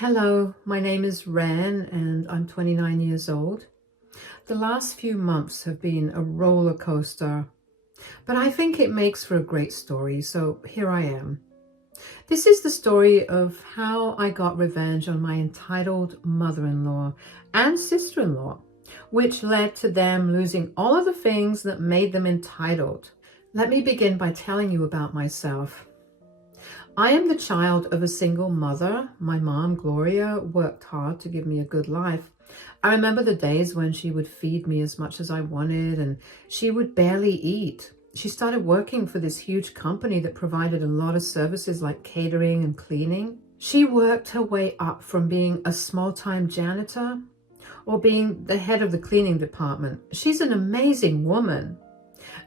Hello, my name is Ren and I'm 29 years old. The last few months have been a roller coaster, but I think it makes for a great story, so here I am. This is the story of how I got revenge on my entitled mother-in-law and sister-in-law, which led to them losing all of the things that made them entitled. Let me begin by telling you about myself. I am the child of a single mother. My mom, Gloria, worked hard to give me a good life. I remember the days when she would feed me as much as I wanted and she would barely eat. She started working for this huge company that provided a lot of services like catering and cleaning. She worked her way up from being a small-time janitor or being the head of the cleaning department. She's an amazing woman.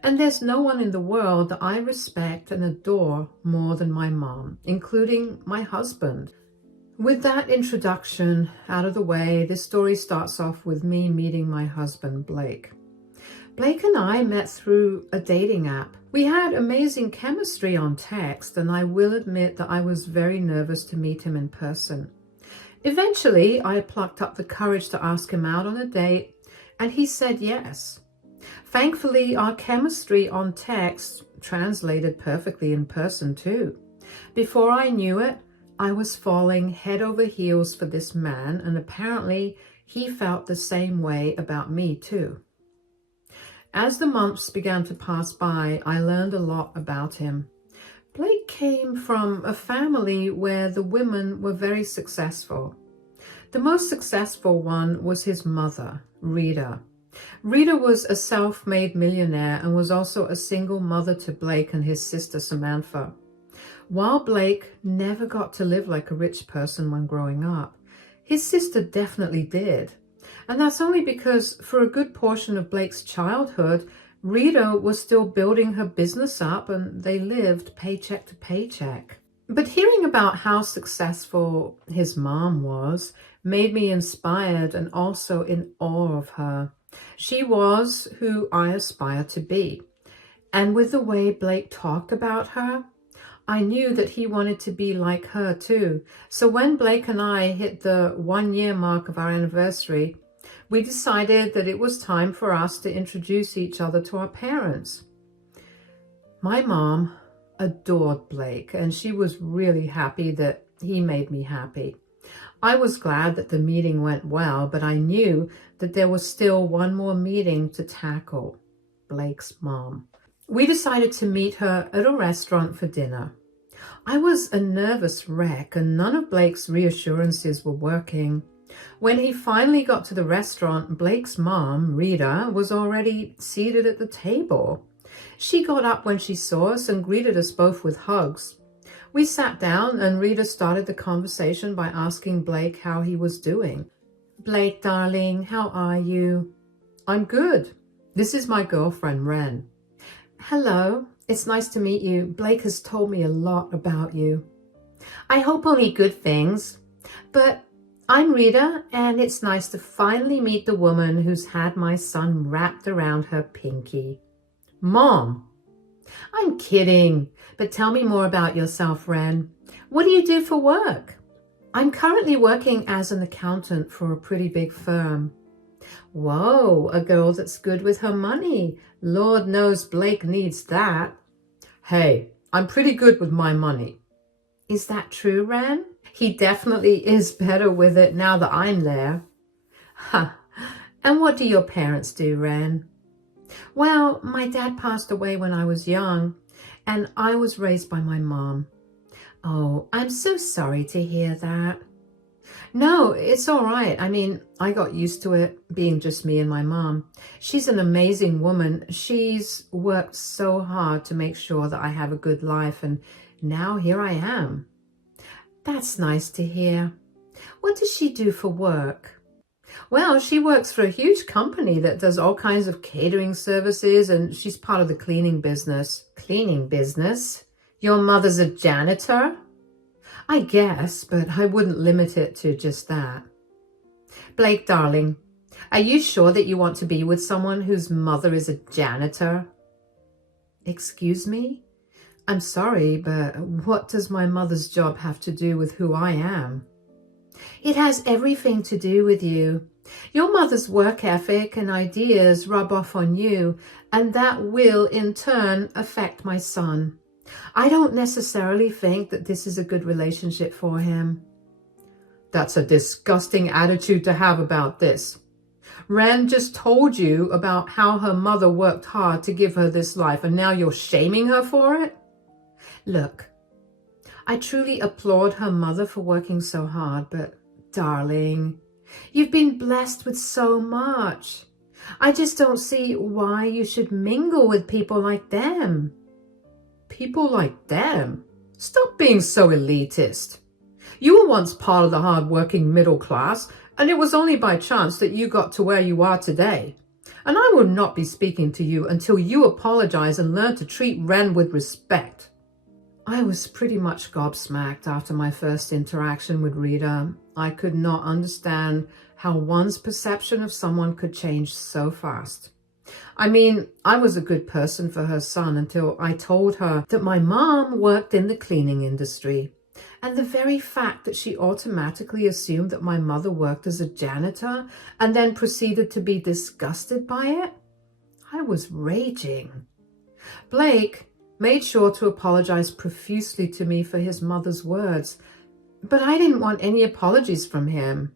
And there's no one in the world that I respect and adore more than my mom, including my husband. With that introduction out of the way, this story starts off with me meeting my husband, Blake. Blake and I met through a dating app. We had amazing chemistry on text, and I will admit that I was very nervous to meet him in person. Eventually, I plucked up the courage to ask him out on a date, and he said yes. Thankfully, our chemistry on text translated perfectly in person too. Before I knew it, I was falling head over heels for this man, and apparently he felt the same way about me too. As the months began to pass by, I learned a lot about him. Blake came from a family where the women were very successful. The most successful one was his mother, Rita. Rita was a self-made millionaire and was also a single mother to Blake and his sister Samantha. While Blake never got to live like a rich person when growing up, his sister definitely did. And that's only because for a good portion of Blake's childhood, Rita was still building her business up and they lived paycheck to paycheck. But hearing about how successful his mom was made me inspired and also in awe of her. She was who I aspire to be. And with the way Blake talked about her, I knew that he wanted to be like her too. So when Blake and I hit the 1-year mark of our anniversary, we decided that it was time for us to introduce each other to our parents. My mom adored Blake, and she was really happy that he made me happy. I was glad that the meeting went well, but I knew that there was still one more meeting to tackle, Blake's mom. We decided to meet her at a restaurant for dinner. I was a nervous wreck and none of Blake's reassurances were working. When he finally got to the restaurant, Blake's mom, Rita, was already seated at the table. She got up when she saw us and greeted us both with hugs. We sat down and Rita started the conversation by asking Blake how he was doing. "Blake, darling, how are you?" "I'm good. This is my girlfriend, Ren." "Hello, it's nice to meet you. Blake has told me a lot about you." "I hope only good things. But I'm Rita, and it's nice to finally meet the woman who's had my son wrapped around her pinky." "Mom!" "I'm kidding, but tell me more about yourself, Ren. What do you do for work?" "I'm currently working as an accountant for a pretty big firm." "Whoa, a girl that's good with her money. Lord knows Blake needs that." "Hey, I'm pretty good with my money." "Is that true, Ren?" "He definitely is better with it now that I'm there." "Ha, and what do your parents do, Ren?" "Well, my dad passed away when I was young, and I was raised by my mom." "Oh, I'm so sorry to hear that." "No, it's all right. I mean, I got used to it being just me and my mom. She's an amazing woman. She's worked so hard to make sure that I have a good life, and now here I am." "That's nice to hear. What does she do for work?" "Well, she works for a huge company that does all kinds of catering services, and she's part of the cleaning business." "Cleaning business? Your mother's a janitor?" "I guess, but I wouldn't limit it to just that." "Blake, darling, are you sure that you want to be with someone whose mother is a janitor?" "Excuse me? I'm sorry, but what does my mother's job have to do with who I am?" It has everything to do with you. Your mother's work ethic and ideas rub off on you, and that will, in turn, affect my son. I don't necessarily think that this is a good relationship for him. That's a disgusting attitude to have about this. Ren just told you about how her mother worked hard to give her this life, and now you're shaming her for it? Look, I truly applaud her mother for working so hard, but darling, you've been blessed with so much. I just don't see why you should mingle with people like them. People like them? Stop being so elitist. You were once part of the hard-working middle class, and it was only by chance that you got to where you are today. And I will not be speaking to you until you apologize and learn to treat Ren with respect. I was pretty much gobsmacked after my first interaction with Rita. I could not understand how one's perception of someone could change so fast. I mean, I was a good person for her son until I told her that my mom worked in the cleaning industry. And the very fact that she automatically assumed that my mother worked as a janitor and then proceeded to be disgusted by it, I was raging. Blake made sure to apologize profusely to me for his mother's words, but I didn't want any apologies from him.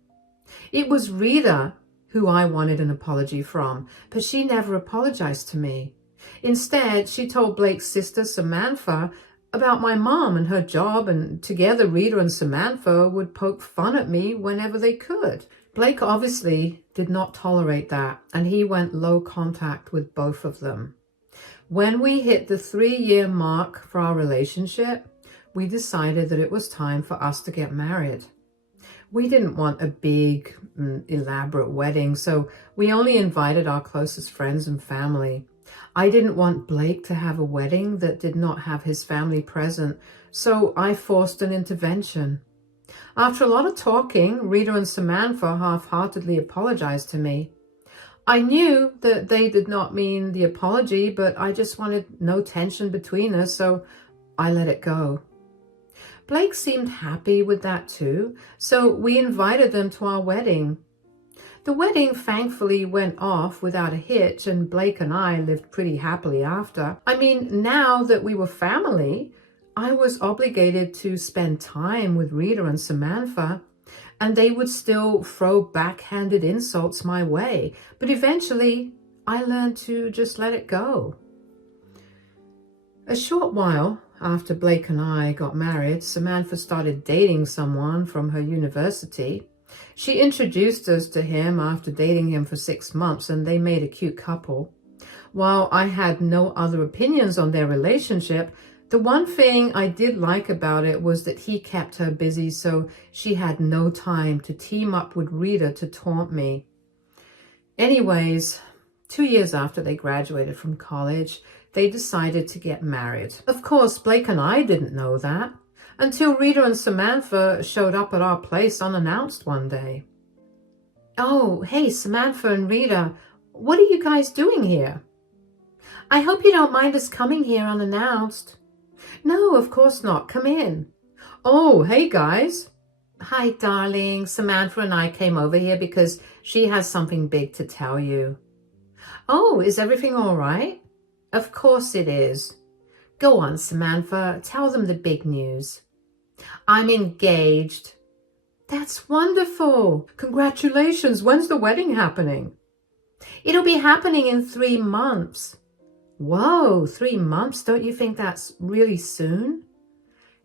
It was Rita who I wanted an apology from, but she never apologized to me. Instead, she told Blake's sister Samantha about my mom and her job, and together Rita and Samantha would poke fun at me whenever they could. Blake obviously did not tolerate that, and he went low contact with both of them. When we hit the 3-year mark for our relationship, we decided that it was time for us to get married. We didn't want a big, elaborate wedding, so we only invited our closest friends and family. I didn't want Blake to have a wedding that did not have his family present, so I forced an intervention. After a lot of talking, Rita and Samantha half-heartedly apologized to me. I knew that they did not mean the apology, but I just wanted no tension between us, so I let it go. Blake seemed happy with that too, so we invited them to our wedding. The wedding thankfully went off without a hitch, and Blake and I lived pretty happily after. I mean, now that we were family, I was obligated to spend time with Rita and Samantha, and they would still throw backhanded insults my way. But eventually, I learned to just let it go. A short while after Blake and I got married, Samantha started dating someone from her university. She introduced us to him after dating him for 6 months, and they made a cute couple. While I had no other opinions on their relationship, the one thing I did like about it was that he kept her busy, so she had no time to team up with Rita to taunt me. Anyways, 2 years after they graduated from college, they decided to get married. Of course, Blake and I didn't know that until Rita and Samantha showed up at our place unannounced one day. Oh, hey, Samantha and Rita, what are you guys doing here? I hope you don't mind us coming here unannounced. No, of course not. Come in. Oh, hey, guys. Hi, darling. Samantha and I came over here because she has something big to tell you. Oh, is everything all right? Of course it is. Go on, Samantha. Tell them the big news. I'm engaged. That's wonderful. Congratulations. When's the wedding happening? It'll be happening in 3 months. Whoa, 3 months? Don't you think that's really soon?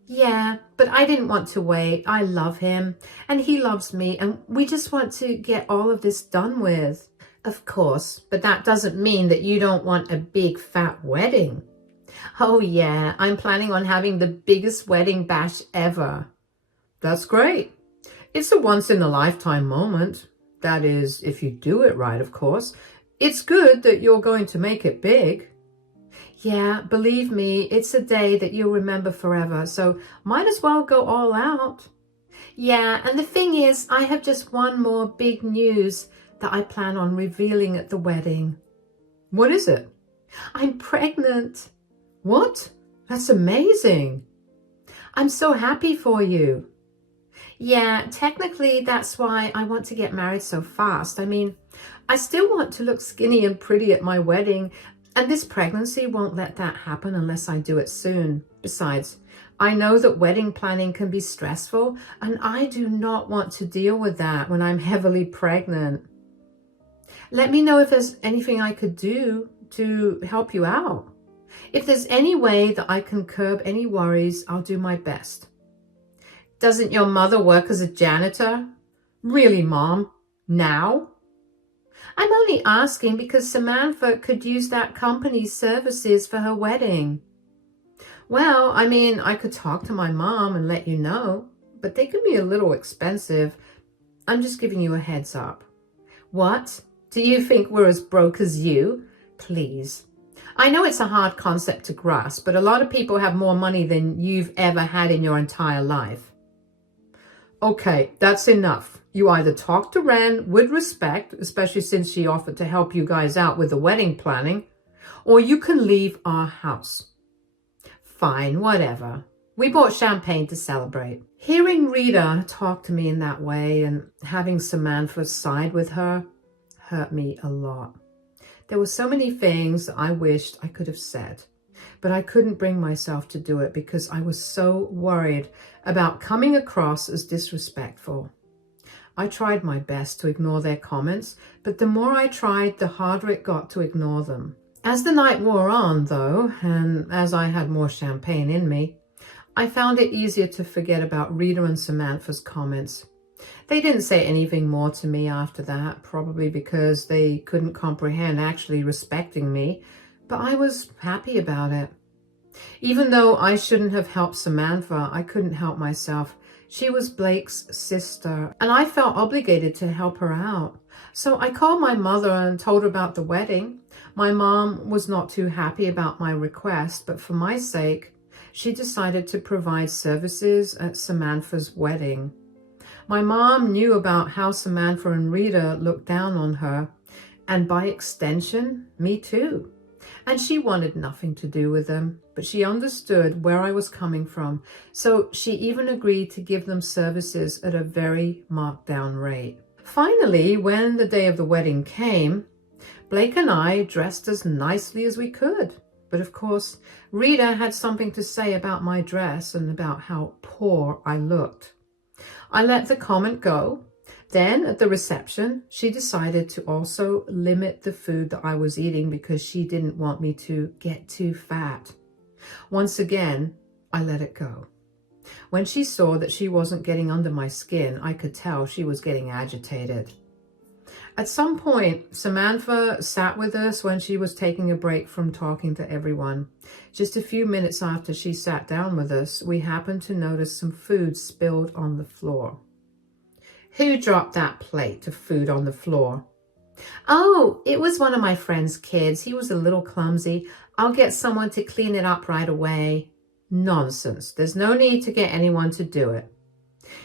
Yeah, but I didn't want to wait. I love him and he loves me, and we just want to get all of this done with. Of course, but that doesn't mean that you don't want a big fat wedding. Oh yeah, I'm planning on having the biggest wedding bash ever. That's great. It's a once-in-a-lifetime moment. That is, if you do it right, of course. It's good that you're going to make it big. Yeah, believe me, it's a day that you'll remember forever, so might as well go all out. Yeah, and the thing is, I have just one more big news that I plan on revealing at the wedding. What is it? I'm pregnant. What? That's amazing. I'm so happy for you. Yeah, technically that's why I want to get married so fast. I mean, I still want to look skinny and pretty at my wedding, and this pregnancy won't let that happen unless I do it soon. Besides, I know that wedding planning can be stressful, and I do not want to deal with that when I'm heavily pregnant. Let me know if there's anything I could do to help you out. If there's any way that I can curb any worries, I'll do my best. Doesn't your mother work as a janitor? Really, Mom? Now? I'm only asking because Samantha could use that company's services for her wedding. Well, I mean, I could talk to my mom and let you know, but they can be a little expensive. I'm just giving you a heads up. What? Do you think we're as broke as you? Please. I know it's a hard concept to grasp, but a lot of people have more money than you've ever had in your entire life. Okay, that's enough. You either talk to Ren with respect, especially since she offered to help you guys out with the wedding planning, or you can leave our house. Fine, whatever. We bought champagne to celebrate. Hearing Rita talk to me in that way and having Samantha side with her hurt me a lot. There were so many things I wished I could have said, but I couldn't bring myself to do it because I was so worried about coming across as disrespectful. I tried my best to ignore their comments, but the more I tried, the harder it got to ignore them. As the night wore on, though, and as I had more champagne in me, I found it easier to forget about Rita and Samantha's comments. They didn't say anything more to me after that, probably because they couldn't comprehend actually respecting me, but I was happy about it. Even though I shouldn't have helped Samantha, I couldn't help myself. She was Blake's sister, and I felt obligated to help her out. So I called my mother and told her about the wedding. My mom was not too happy about my request, but for my sake, she decided to provide services at Samantha's wedding. My mom knew about how Samantha and Rita looked down on her, and by extension, me too. And she wanted nothing to do with them, but she understood where I was coming from, so she even agreed to give them services at a very marked down rate. Finally, when the day of the wedding came, Blake and I dressed as nicely as we could. But of course, Rita had something to say about my dress and about how poor I looked. I let the comment go. Then at the reception, she decided to also limit the food that I was eating because she didn't want me to get too fat. Once again, I let it go. When she saw that she wasn't getting under my skin, I could tell she was getting agitated. At some point, Samantha sat with us when she was taking a break from talking to everyone. Just a few minutes after she sat down with us, we happened to notice some food spilled on the floor. Who dropped that plate of food on the floor? Oh, it was one of my friend's kids. He was a little clumsy. I'll get someone to clean it up right away. Nonsense. There's no need to get anyone to do it.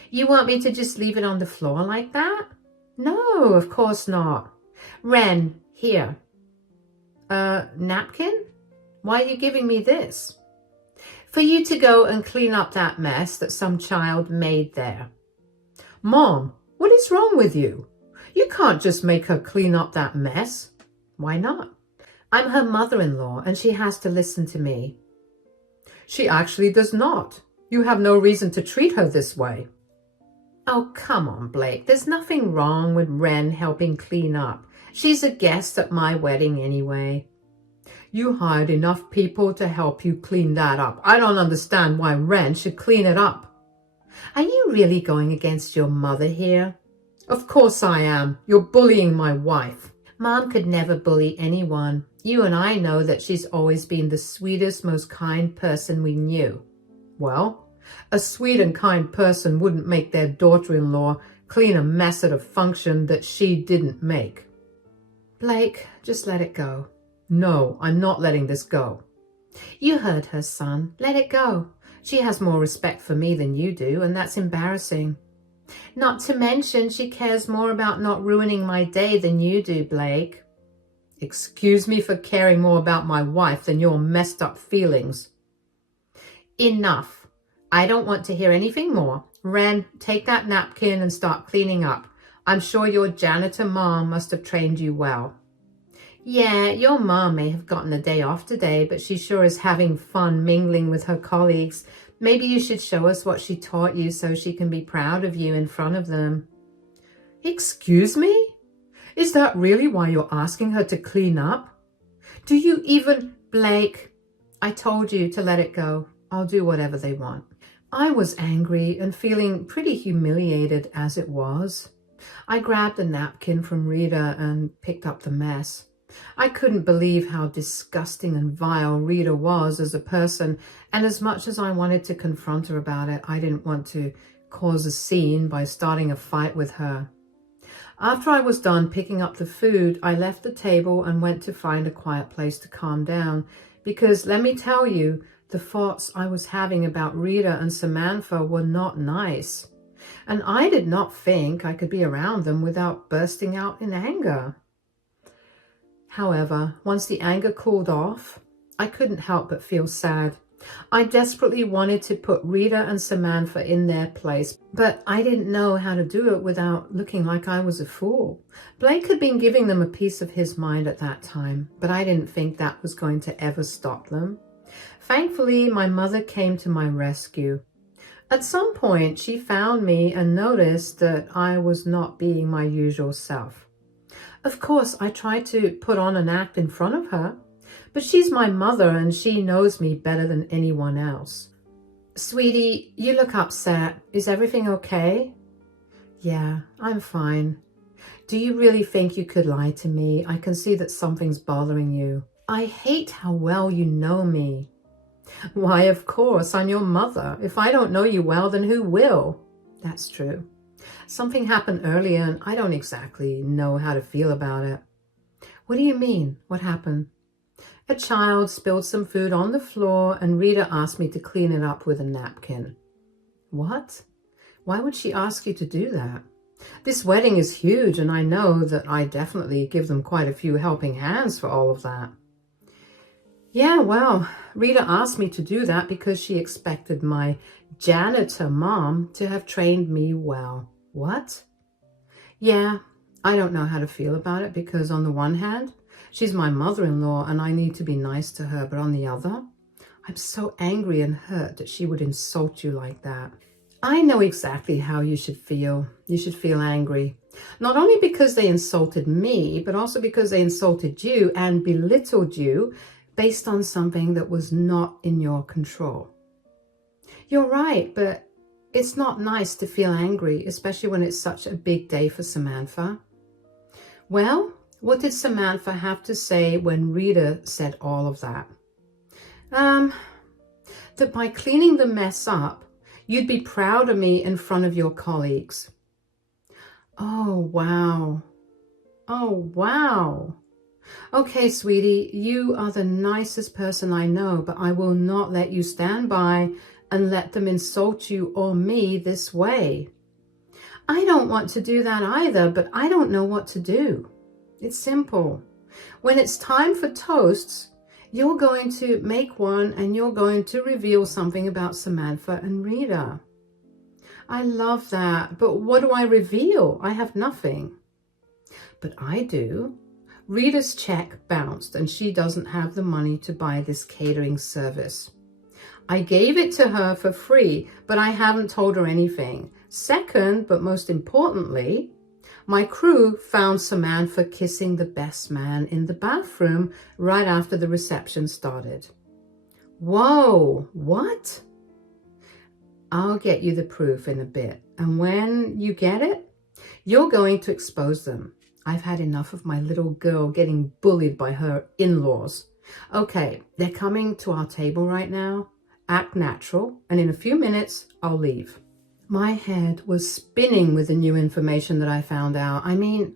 You want me to just leave it on the floor like that? No, of course not. Ren, here. Napkin? Why are you giving me this? For you to go and clean up that mess that some child made there. Mom, what is wrong with you? You can't just make her clean up that mess. Why not? I'm her mother-in-law and she has to listen to me. She actually does not. You have no reason to treat her this way. Oh, come on, Blake. There's nothing wrong with Ren helping clean up. She's a guest at my wedding anyway. You hired enough people to help you clean that up. I don't understand why Ren should clean it up. Are you really going against your mother here? Of course I am. You're bullying my wife. Mom could never bully anyone. You and I know that she's always been the sweetest, most kind person we knew. Well, a sweet and kind person wouldn't make their daughter-in-law clean a mess at a function that she didn't make. Blake, just let it go. No, I'm not letting this go. You heard her, son. Let it go. She has more respect for me than you do, and that's embarrassing. Not to mention she cares more about not ruining my day than you do, Blake. Excuse me for caring more about my wife than your messed up feelings. Enough. I don't want to hear anything more. Ren, take that napkin and start cleaning up. I'm sure your janitor mom must have trained you well. Yeah, your mom may have gotten a day off today, but she sure is having fun mingling with her colleagues. Maybe you should show us what she taught you so she can be proud of you in front of them. Excuse me? Is that really why you're asking her to clean up? Do you even... Blake, I told you to let it go. I'll do whatever they want. I was angry and feeling pretty humiliated as it was. I grabbed a napkin from Rita and picked up the mess. I couldn't believe how disgusting and vile Rita was as a person, and as much as I wanted to confront her about it, I didn't want to cause a scene by starting a fight with her. After I was done picking up the food, I left the table and went to find a quiet place to calm down, because let me tell you, the thoughts I was having about Rita and Samantha were not nice, and I did not think I could be around them without bursting out in anger. However, once the anger cooled off, I couldn't help but feel sad. I desperately wanted to put Rita and Samantha in their place, but I didn't know how to do it without looking like I was a fool. Blake had been giving them a piece of his mind at that time, but I didn't think that was going to ever stop them. Thankfully, my mother came to my rescue. At some point, she found me and noticed that I was not being my usual self. Of course, I tried to put on an act in front of her, but she's my mother and she knows me better than anyone else. Sweetie, you look upset. Is everything okay? Yeah, I'm fine. Do you really think you could lie to me? I can see that something's bothering you. I hate how well you know me. Why, of course, I'm your mother. If I don't know you well, then who will? That's true. Something happened earlier and I don't exactly know how to feel about it. What do you mean? What happened? A child spilled some food on the floor and Rita asked me to clean it up with a napkin. What? Why would she ask you to do that? This wedding is huge and I know that I definitely give them quite a few helping hands for all of that. Yeah, well, Rita asked me to do that because she expected my janitor mom to have trained me well. What? Yeah, I don't know how to feel about it because on the one hand, she's my mother-in-law and I need to be nice to her, but on the other, I'm so angry and hurt that she would insult you like that. I know exactly how you should feel. You should feel angry. Not only because they insulted me, but also because they insulted you and belittled you based on something that was not in your control. You're right, but it's not nice to feel angry, especially when it's such a big day for Samantha. Well, what did Samantha have to say when Rita said all of that? That by cleaning the mess up, you'd be proud of me in front of your colleagues. Oh, wow. Oh, wow. Okay, sweetie, you are the nicest person I know, but I will not let you stand by and let them insult you or me this way. I don't want to do that either, but I don't know what to do. It's simple. When it's time for toasts, you're going to make one and you're going to reveal something about Samantha and Rita. I love that, but what do I reveal? I have nothing. But I do. Rita's check bounced and she doesn't have the money to buy this catering service. I gave it to her for free, but I haven't told her anything. Second, but most importantly, my crew found Samantha kissing the best man in the bathroom right after the reception started. Whoa, what? I'll get you the proof in a bit. And when you get it, you're going to expose them. I've had enough of my little girl getting bullied by her in-laws. Okay, they're coming to our table right now. Act natural, and in a few minutes, I'll leave. My head was spinning with the new information that I found out. I mean,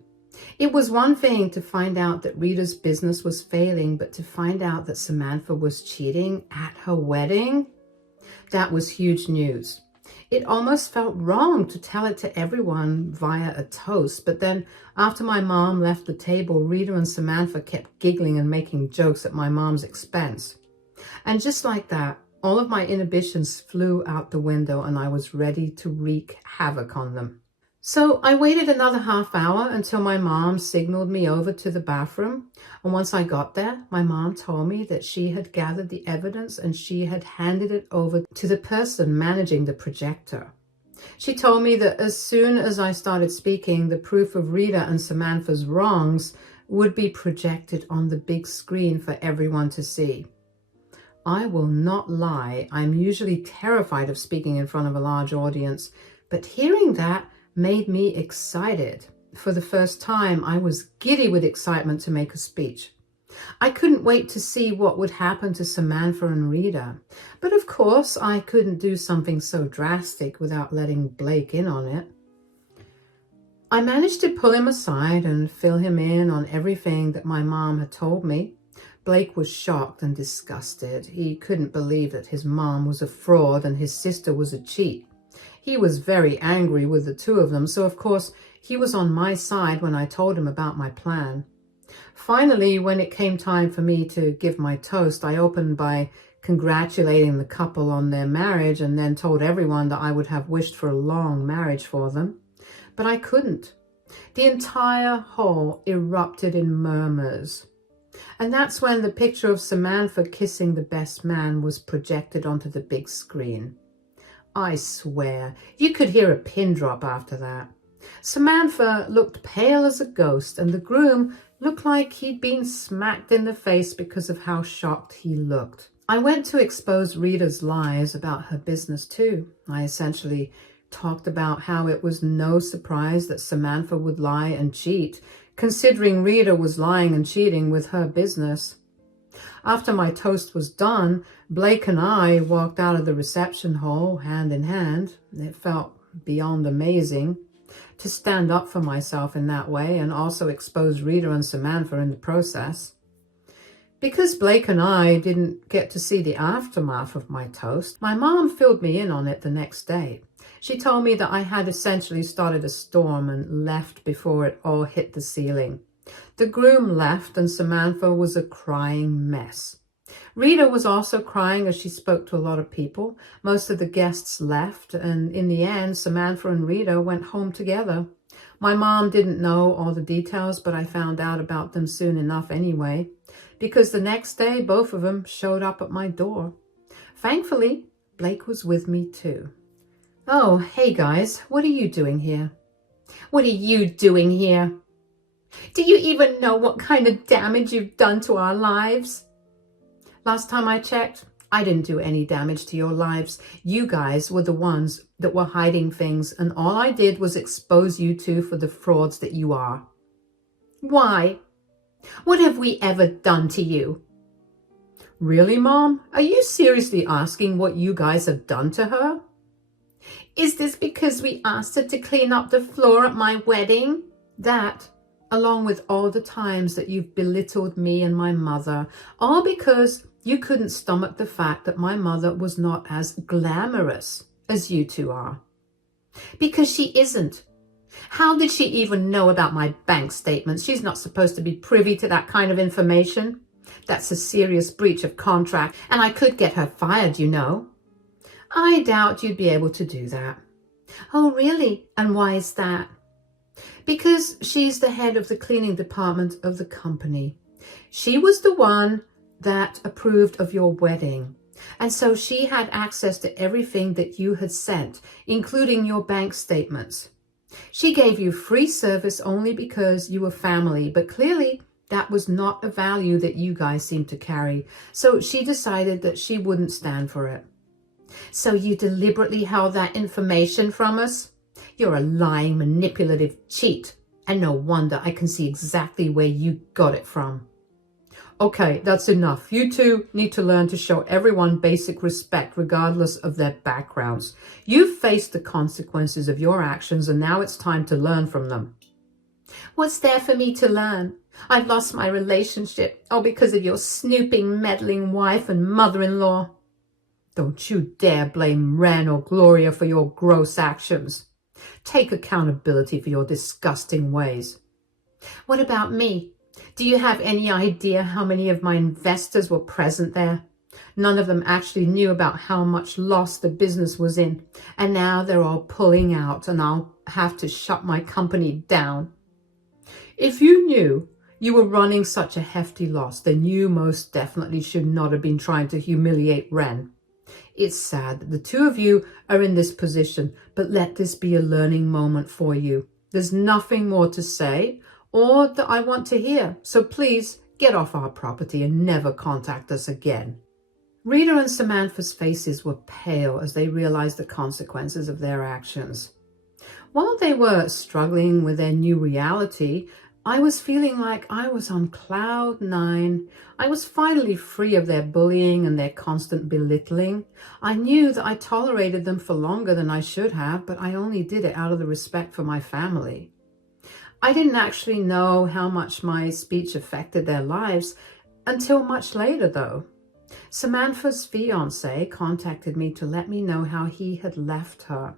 it was one thing to find out that Rita's business was failing, but to find out that Samantha was cheating at her wedding, that was huge news. It almost felt wrong to tell it to everyone via a toast, but then after my mom left the table, Rita and Samantha kept giggling and making jokes at my mom's expense. And just like that, All of my inhibitions flew out the window and I was ready to wreak havoc on them. So I waited another half hour until my mom signaled me over to the bathroom. And once I got there, my mom told me that she had gathered the evidence and she had handed it over to the person managing the projector. She told me that as soon as I started speaking, the proof of Rita and Samantha's wrongs would be projected on the big screen for everyone to see. I will not lie, I'm usually terrified of speaking in front of a large audience, but hearing that made me excited. For the first time, I was giddy with excitement to make a speech. I couldn't wait to see what would happen to Samantha and Rita. But of course, I couldn't do something so drastic without letting Blake in on it. I managed to pull him aside and fill him in on everything that my mom had told me. Blake was shocked and disgusted. He couldn't believe that his mom was a fraud and his sister was a cheat. He was very angry with the two of them, so of course he was on my side when I told him about my plan. Finally, when it came time for me to give my toast, I opened by congratulating the couple on their marriage and then told everyone that I would have wished for a long marriage for them. But I couldn't. The entire hall erupted in murmurs. And that's when the picture of Samantha kissing the best man was projected onto the big screen. I swear, you could hear a pin drop after that. Samantha looked pale as a ghost, and the groom looked like he'd been smacked in the face because of how shocked he looked. I went to expose Rita's lies about her business too. I essentially talked about how it was no surprise that Samantha would lie and cheat, considering Rita was lying and cheating with her business. After my toast was done, Blake and I walked out of the reception hall hand in hand. It felt beyond amazing to stand up for myself in that way and also expose Rita and Samantha in the process. Because Blake and I didn't get to see the aftermath of my toast, my mom filled me in on it the next day. She told me that I had essentially started a storm and left before it all hit the ceiling. The groom left and Samantha was a crying mess. Rita was also crying as she spoke to a lot of people. Most of the guests left, and in the end, Samantha and Rita went home together. My mom didn't know all the details, but I found out about them soon enough anyway, because the next day, both of them showed up at my door. Thankfully, Blake was with me too. Oh, hey guys, what are you doing here? What are you doing here? Do you even know what kind of damage you've done to our lives? Last time I checked, I didn't do any damage to your lives. You guys were the ones that were hiding things, and all I did was expose you two for the frauds that you are. Why? What have we ever done to you? Really, Mom? Are you seriously asking what you guys have done to her? Is this because we asked her to clean up the floor at my wedding? That, along with all the times that you've belittled me and my mother, all because you couldn't stomach the fact that my mother was not as glamorous as you two are. Because she isn't. How did she even know about my bank statements? She's not supposed to be privy to that kind of information. That's a serious breach of contract, and I could get her fired, you know. I doubt you'd be able to do that. Oh, really? And why is that? Because she's the head of the cleaning department of the company. She was the one that approved of your wedding. And so she had access to everything that you had sent, including your bank statements. She gave you free service only because you were family, but clearly that was not a value that you guys seemed to carry. So she decided that she wouldn't stand for it. So you deliberately held that information from us? You're a lying, manipulative cheat. And no wonder, I can see exactly where you got it from. Okay, that's enough. You two need to learn to show everyone basic respect regardless of their backgrounds. You've faced the consequences of your actions and now it's time to learn from them. What's there for me to learn? I've lost my relationship, all because of your snooping, meddling wife and mother-in-law. Don't you dare blame Ren or Gloria for your gross actions. Take accountability for your disgusting ways. What about me? Do you have any idea how many of my investors were present there? None of them actually knew about how much loss the business was in, and now they're all pulling out and I'll have to shut my company down. If you knew you were running such a hefty loss, then you most definitely should not have been trying to humiliate Ren. It's sad that the two of you are in this position, but let this be a learning moment for you. There's nothing more to say or that I want to hear, so please get off our property and never contact us again. Rita and Samantha's faces were pale as they realized the consequences of their actions. While they were struggling with their new reality, I was feeling like I was on cloud 9. I was finally free of their bullying and their constant belittling. I knew that I tolerated them for longer than I should have, but I only did it out of the respect for my family. I didn't actually know how much my speech affected their lives until much later, though. Samantha's fiancé contacted me to let me know how he had left her.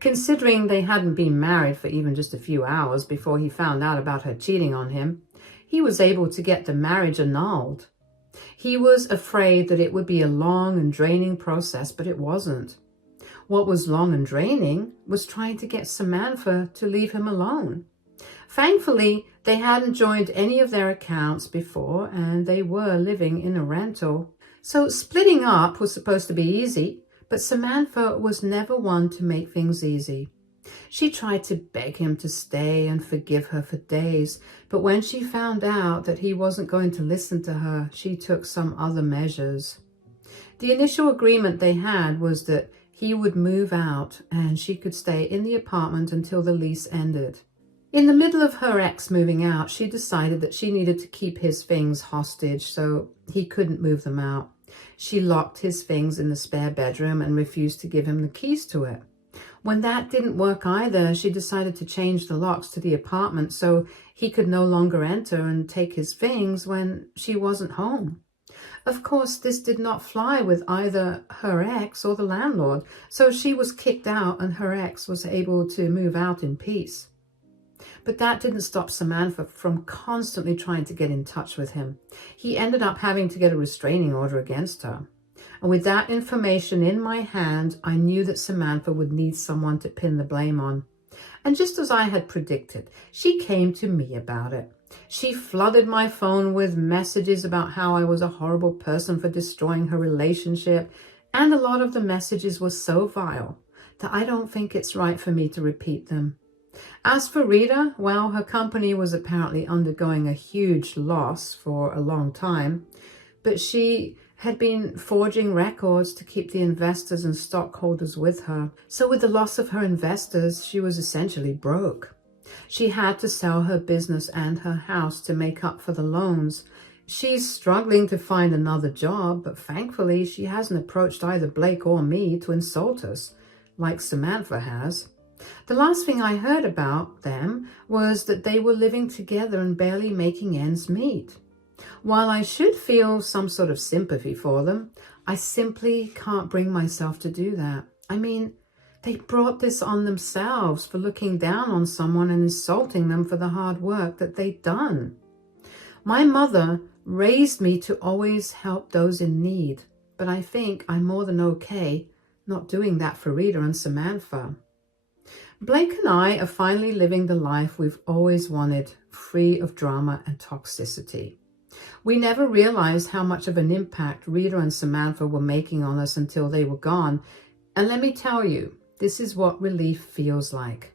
Considering they hadn't been married for even just a few hours before he found out about her cheating on him, he was able to get the marriage annulled. He was afraid that it would be a long and draining process, but it wasn't. What was long and draining was trying to get Samantha to leave him alone. Thankfully, they hadn't joined any of their accounts before, and they were living in a rental. So splitting up was supposed to be easy, but Samantha was never one to make things easy. She tried to beg him to stay and forgive her for days, but when she found out that he wasn't going to listen to her, she took some other measures. The initial agreement they had was that he would move out and she could stay in the apartment until the lease ended. In the middle of her ex moving out, she decided that she needed to keep his things hostage so he couldn't move them out. She locked his things in the spare bedroom and refused to give him the keys to it. When that didn't work either, she decided to change the locks to the apartment so he could no longer enter and take his things when she wasn't home. Of course, this did not fly with either her ex or the landlord, so she was kicked out and her ex was able to move out in peace. But that didn't stop Samantha from constantly trying to get in touch with him. He ended up having to get a restraining order against her. And with that information in my hand, I knew that Samantha would need someone to pin the blame on. And just as I had predicted, she came to me about it. She flooded my phone with messages about how I was a horrible person for destroying her relationship, and a lot of the messages were so vile that I don't think it's right for me to repeat them. As for Rita, well, her company was apparently undergoing a huge loss for a long time, but she had been forging records to keep the investors and stockholders with her. So with the loss of her investors, she was essentially broke. She had to sell her business and her house to make up for the loans. She's struggling to find another job, but thankfully she hasn't approached either Blake or me to insult us, like Samantha has. The last thing I heard about them was that they were living together and barely making ends meet. While I should feel some sort of sympathy for them, I simply can't bring myself to do that. I mean, they brought this on themselves for looking down on someone and insulting them for the hard work that they'd done. My mother raised me to always help those in need, but I think I'm more than okay not doing that for Rita and Samantha. Blake and I are finally living the life we've always wanted, free of drama and toxicity. We never realized how much of an impact Rita and Samantha were making on us until they were gone. And let me tell you, this is what relief feels like.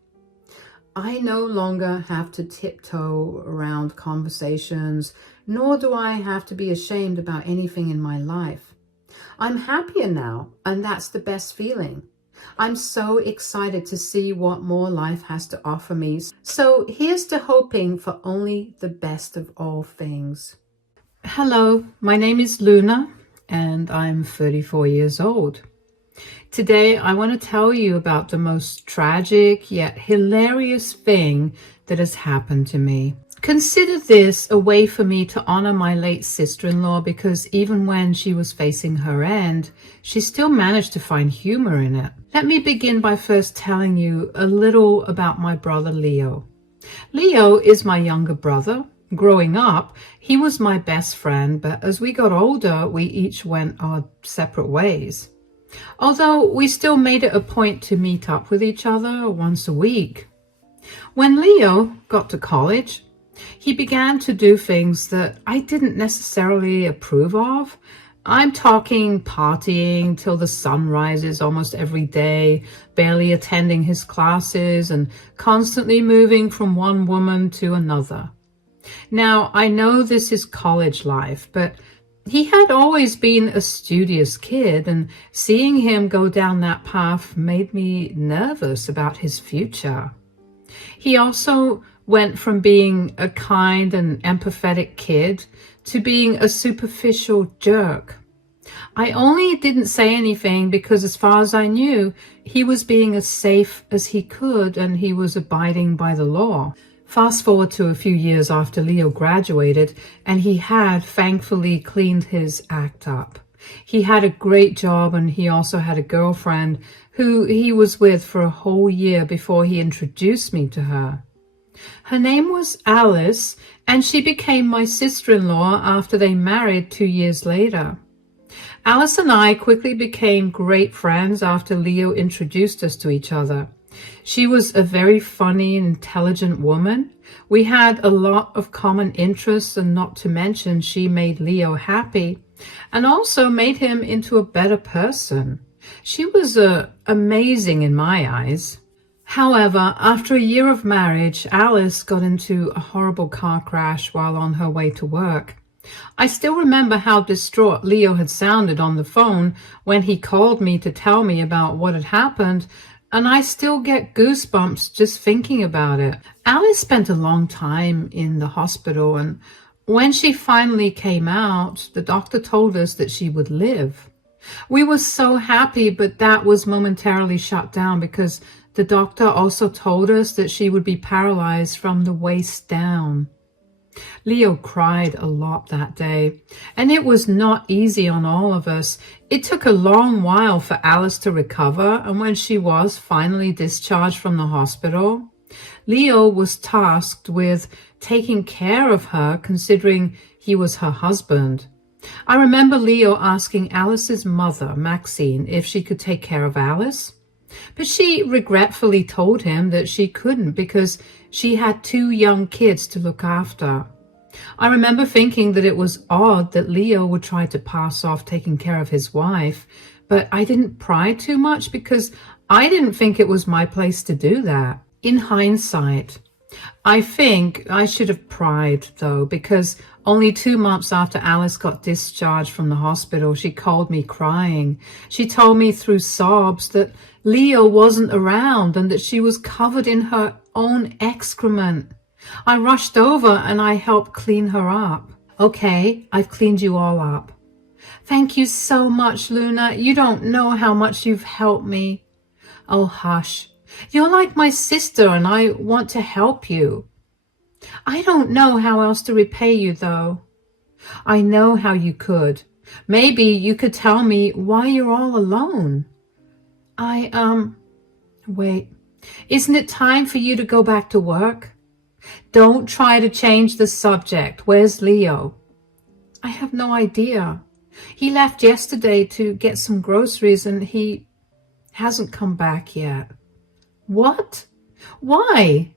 I no longer have to tiptoe around conversations, nor do I have to be ashamed about anything in my life. I'm happier now, and that's the best feeling. I'm so excited to see what more life has to offer me. So here's to hoping for only the best of all things. Hello, my name is Luna, and I'm 34 years old. Today, I want to tell you about the most tragic yet hilarious thing that has happened to me. Consider this a way for me to honor my late sister-in-law, because even when she was facing her end, she still managed to find humor in it. Let me begin by first telling you a little about my brother Leo. Leo is my younger brother. Growing up, he was my best friend, but as we got older, we each went our separate ways. Although we still made it a point to meet up with each other once a week. When Leo got to college, he began to do things that I didn't necessarily approve of. I'm talking partying till the sun rises almost every day, barely attending his classes, and constantly moving from one woman to another. Now, I know this is college life, but he had always been a studious kid, and seeing him go down that path made me nervous about his future. He also went from being a kind and empathetic kid to being a superficial jerk. I only didn't say anything because, as far as I knew, he was being as safe as he could and he was abiding by the law. Fast forward to a few years after Leo graduated, and he had thankfully cleaned his act up. He had a great job, and he also had a girlfriend who he was with for a whole year before he introduced me to her. Her name was Alice, and she became my sister-in-law after they married 2 years later. Alice and I quickly became great friends after Leo introduced us to each other. She was a very funny and intelligent woman. We had a lot of common interests, and not to mention she made Leo happy and also made him into a better person. She was amazing in my eyes. However, after a year of marriage, Alice got into a horrible car crash while on her way to work. I still remember how distraught Leo had sounded on the phone when he called me to tell me about what had happened, and I still get goosebumps just thinking about it. Alice spent a long time in the hospital, and when she finally came out, the doctor told us that she would live. We were so happy, but that was momentarily shut down because the doctor also told us that she would be paralyzed from the waist down. Leo cried a lot that day, and it was not easy on all of us. It took a long while for Alice to recover, and when she was finally discharged from the hospital, Leo was tasked with taking care of her, considering he was her husband. I remember Leo asking Alice's mother, Maxine, if she could take care of Alice, but she regretfully told him that she couldn't because she had 2 young kids to look after. I remember thinking that it was odd that Leo would try to pass off taking care of his wife, but I didn't pry too much because I didn't think it was my place to do that. In hindsight, I think I should have pried, though, because only 2 months after Alice got discharged from the hospital, she called me crying. She told me through sobs that Leo wasn't around and that she was covered in her own excrement. I rushed over and I helped clean her up. Okay, I've cleaned you all up. Thank you so much, Luna. You don't know how much you've helped me. Oh, hush. You're like my sister and I want to help you. I don't know how else to repay you, though. I know how you could. Maybe you could tell me why you're all alone. Wait. Isn't it time for you to go back to work? Don't try to change the subject. Where's Leo? I have no idea. He left yesterday to get some groceries and he hasn't come back yet. What? Why?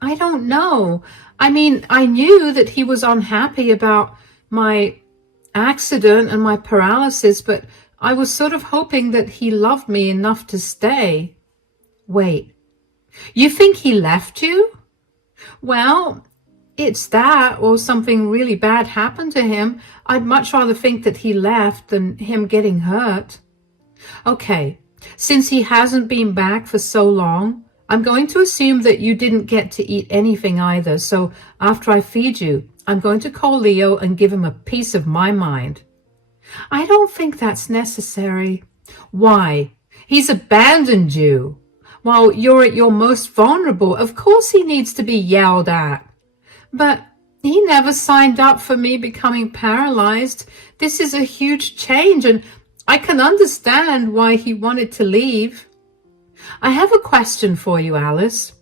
I don't know. I mean, I knew that he was unhappy about my accident and my paralysis, but I was sort of hoping that he loved me enough to stay. Wait, you think he left you? Well, it's that or something really bad happened to him. I'd much rather think that he left than him getting hurt. Okay, since he hasn't been back for so long, I'm going to assume that you didn't get to eat anything either, so after I feed you, I'm going to call Leo and give him a piece of my mind. I don't think that's necessary. Why? He's abandoned you. While you're at your most vulnerable, of course he needs to be yelled at. But he never signed up for me becoming paralyzed. This is a huge change, and I can understand why he wanted to leave. I have a question for you, Alice.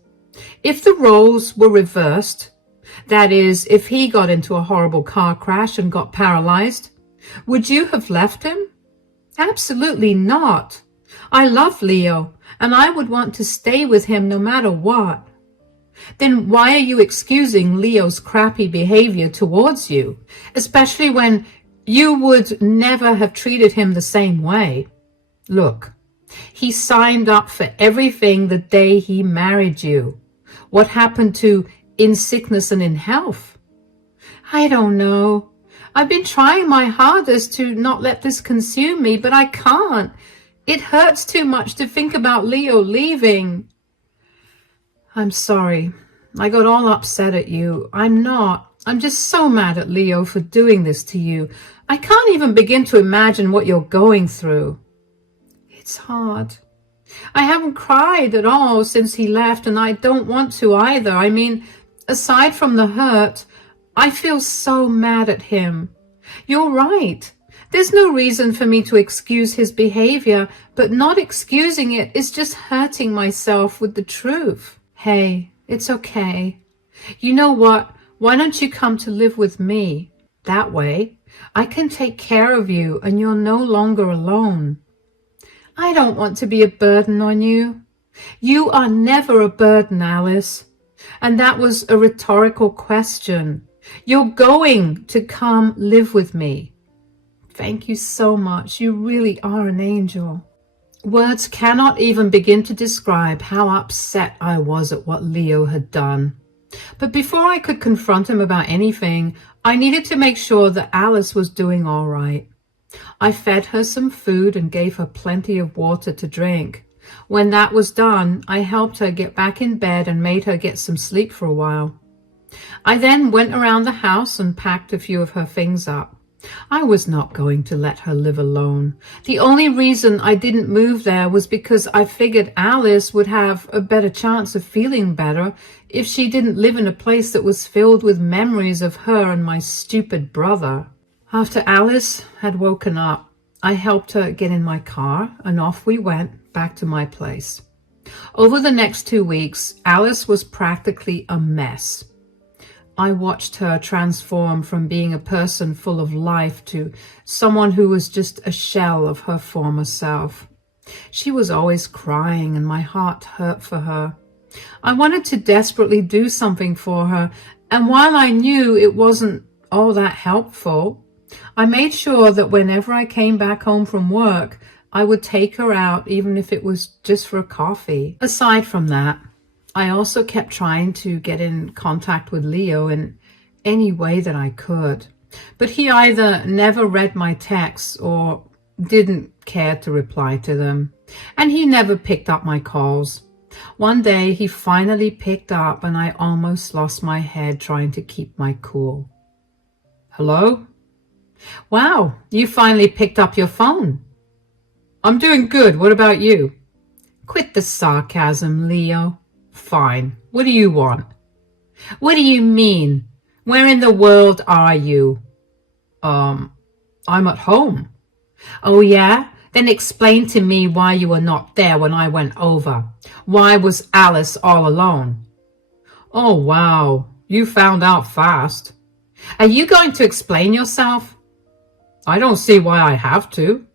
If the roles were reversed, That is, if he got into a horrible car crash and got paralyzed. Would you have left him? Absolutely not. I love Leo, and I would want to stay with him no matter what. Then why are you excusing Leo's crappy behavior towards you, especially when you would never have treated him the same way? Look, he signed up for everything the day he married you. What happened to in sickness and in health? I don't know. I've been trying my hardest to not let this consume me, but I can't. It hurts too much to think about Leo leaving. I'm sorry. I got all upset at you. I'm not. I'm just so mad at Leo for doing this to you. I can't even begin to imagine what you're going through. It's hard. I haven't cried at all since he left, and I don't want to either. I mean, aside from the hurt, I feel so mad at him. You're right. There's no reason for me to excuse his behavior, but not excusing it is just hurting myself with the truth. Hey, it's okay. You know what? Why don't you come to live with me? That way, I can take care of you and you're no longer alone. I don't want to be a burden on you. You are never a burden, Alice. And that was a rhetorical question. You're going to come live with me. Thank you so much. You really are an angel. Words cannot even begin to describe how upset I was at what Leo had done. But before I could confront him about anything, I needed to make sure that Alice was doing all right. I fed her some food and gave her plenty of water to drink. When that was done, I helped her get back in bed and made her get some sleep for a while. I then went around the house and packed a few of her things up. I was not going to let her live alone. The only reason I didn't move there was because I figured Alice would have a better chance of feeling better if she didn't live in a place that was filled with memories of her and my stupid brother. After Alice had woken up, I helped her get in my car and off we went back to my place. Over the next 2 weeks, Alice was practically a mess. I watched her transform from being a person full of life to someone who was just a shell of her former self. She was always crying and my heart hurt for her. I wanted to desperately do something for her, and while I knew it wasn't all that helpful, I made sure that whenever I came back home from work, I would take her out, even if it was just for a coffee. Aside from that, I also kept trying to get in contact with Leo in any way that I could, but he either never read my texts or didn't care to reply to them, and he never picked up my calls. One day he finally picked up and I almost lost my head trying to keep my cool. Hello? Wow, you finally picked up your phone. I'm doing good. What about you? Quit the sarcasm, Leo. Fine. What do you want? What do you mean? Where in the world are you? I'm at home. Oh, yeah? Then explain to me why you were not there when I went over. Why was Alice all alone? Oh, wow. You found out fast. Are you going to explain yourself? I don't see why I have to.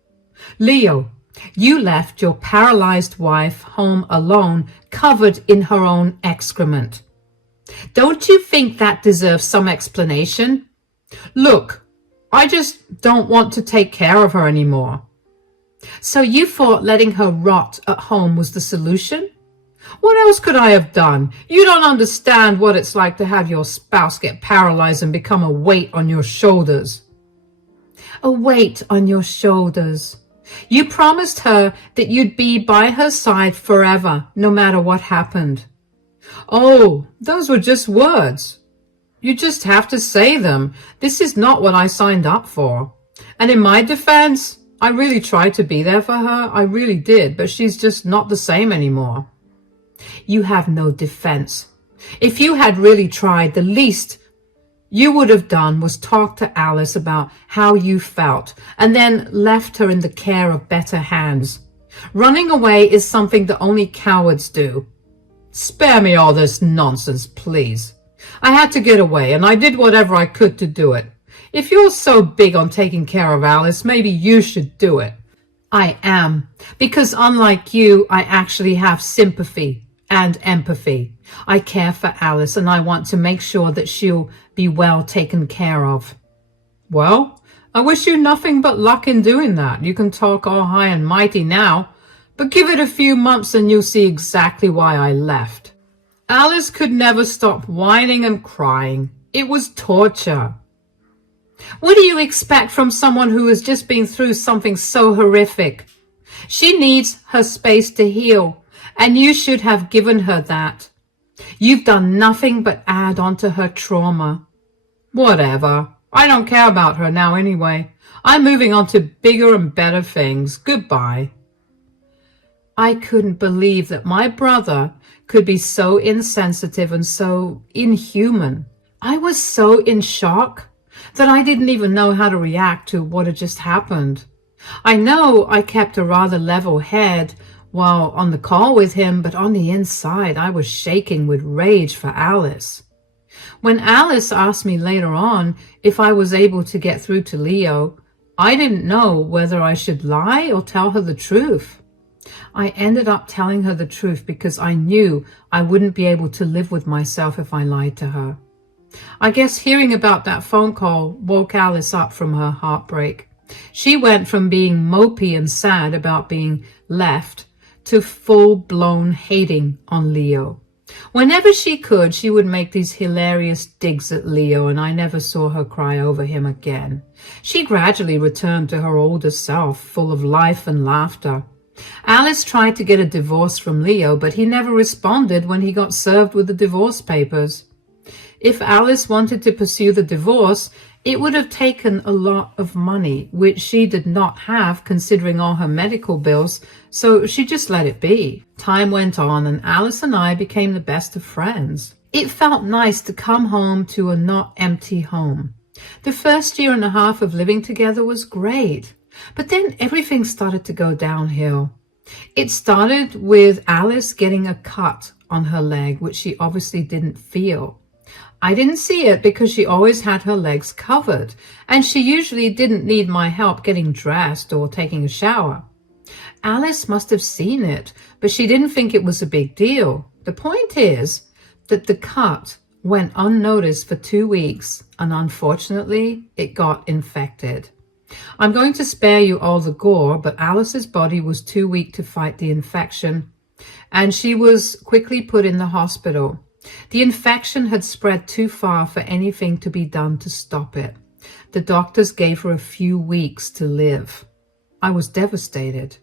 Leo, you left your paralyzed wife home alone, covered in her own excrement. Don't you think that deserves some explanation? Look, I just don't want to take care of her anymore. So you thought letting her rot at home was the solution? What else could I have done? You don't understand what it's like to have your spouse get paralyzed and become a weight on your shoulders. A weight on your shoulders. You promised her that you'd be by her side forever, no matter what happened. Oh, those were just words. You just have to say them. This is not what I signed up for. And in my defense, I really tried to be there for her. I really did, but she's just not the same anymore. You have no defense. If you had really tried, the least you would have done was talk to Alice about how you felt and then left her in the care of better hands. Running away is something that only cowards do. Spare me all this nonsense, please. I had to get away, and I did whatever I could to do it. If you're so big on taking care of Alice, maybe you should do it. I am, because unlike you, I actually have sympathy and empathy. I care for Alice, and I want to make sure that she'll be well taken care of. Well, I wish you nothing but luck in doing that. You can talk all high and mighty now, but give it a few months and you'll see exactly why I left. Alice could never stop whining and crying. It was torture. What do you expect from someone who has just been through something so horrific? She needs her space to heal, and you should have given her that. You've done nothing but add on to her trauma. Whatever. I don't care about her now anyway. I'm moving on to bigger and better things. Goodbye. I couldn't believe that my brother could be so insensitive and so inhuman. I was so in shock that I didn't even know how to react to what had just happened. I know I kept a rather level head while on the call with him, but on the inside I was shaking with rage for Alice. When Alice asked me later on if I was able to get through to Leo, I didn't know whether I should lie or tell her the truth. I ended up telling her the truth because I knew I wouldn't be able to live with myself if I lied to her. I guess hearing about that phone call woke Alice up from her heartbreak. She went from being mopey and sad about being left to full-blown hating on Leo. Whenever she could, she would make these hilarious digs at Leo, and I never saw her cry over him again. She gradually returned to her older self, full of life and laughter. Alice tried to get a divorce from Leo, but he never responded when he got served with the divorce papers. If Alice wanted to pursue the divorce, it would have taken a lot of money, which she did not have considering all her medical bills, so she just let it be. Time went on and Alice and I became the best of friends. It felt nice to come home to a not empty home. The first year and a half of living together was great, but then everything started to go downhill. It started with Alice getting a cut on her leg, which she obviously didn't feel. I didn't see it because she always had her legs covered, and she usually didn't need my help getting dressed or taking a shower. Alice must have seen it, but she didn't think it was a big deal. The point is that the cut went unnoticed for 2 weeks, and unfortunately, it got infected. I'm going to spare you all the gore, but Alice's body was too weak to fight the infection, and she was quickly put in the hospital. The infection had spread too far for anything to be done to stop it. The doctors gave her a few weeks to live. I was devastated.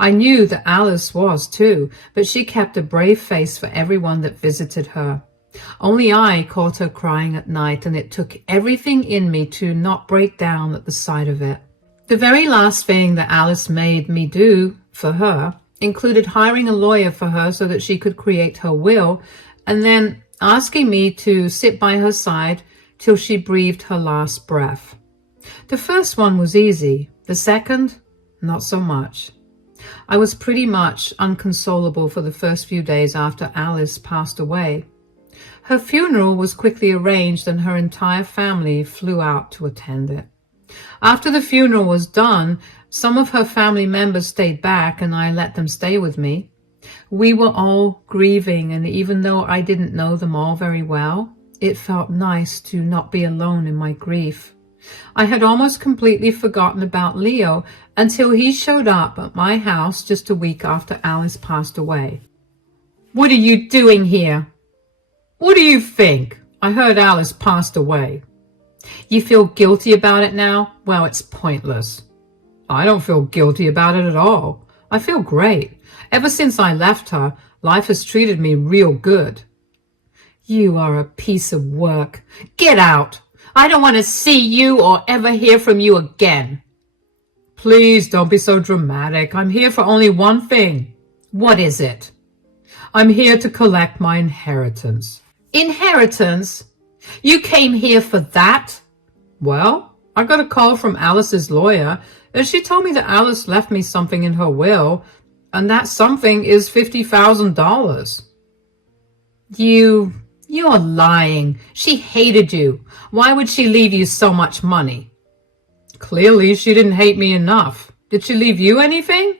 I knew that Alice was too, but she kept a brave face for everyone that visited her. Only I caught her crying at night, and it took everything in me to not break down at the sight of it. The very last thing that Alice made me do for her included hiring a lawyer for her so that she could create her will, and then asking me to sit by her side till she breathed her last breath. The first one was easy. The second, not so much. I was pretty much inconsolable for the first few days after Alice passed away. Her funeral was quickly arranged, and her entire family flew out to attend it. After the funeral was done, some of her family members stayed back, and I let them stay with me. We were all grieving, and even though I didn't know them all very well, it felt nice to not be alone in my grief. I had almost completely forgotten about Leo until he showed up at my house just a week after Alice passed away. "What are you doing here? What do you think? I heard Alice passed away. You feel guilty about it now? Well, it's pointless." "I don't feel guilty about it at all. I feel great. Ever since I left her, life has treated me real good." "You are a piece of work. Get out. I don't want to see you or ever hear from you again." "Please don't be so dramatic. I'm here for only one thing." "What is it?" "I'm here to collect my inheritance." "Inheritance? You came here for that?" "Well, I got a call from Alice's lawyer, and she told me that Alice left me something in her will, and that something is $50,000. You You're lying. She hated you. Why would she leave you so much money? Clearly, she didn't hate me enough. Did she leave you anything?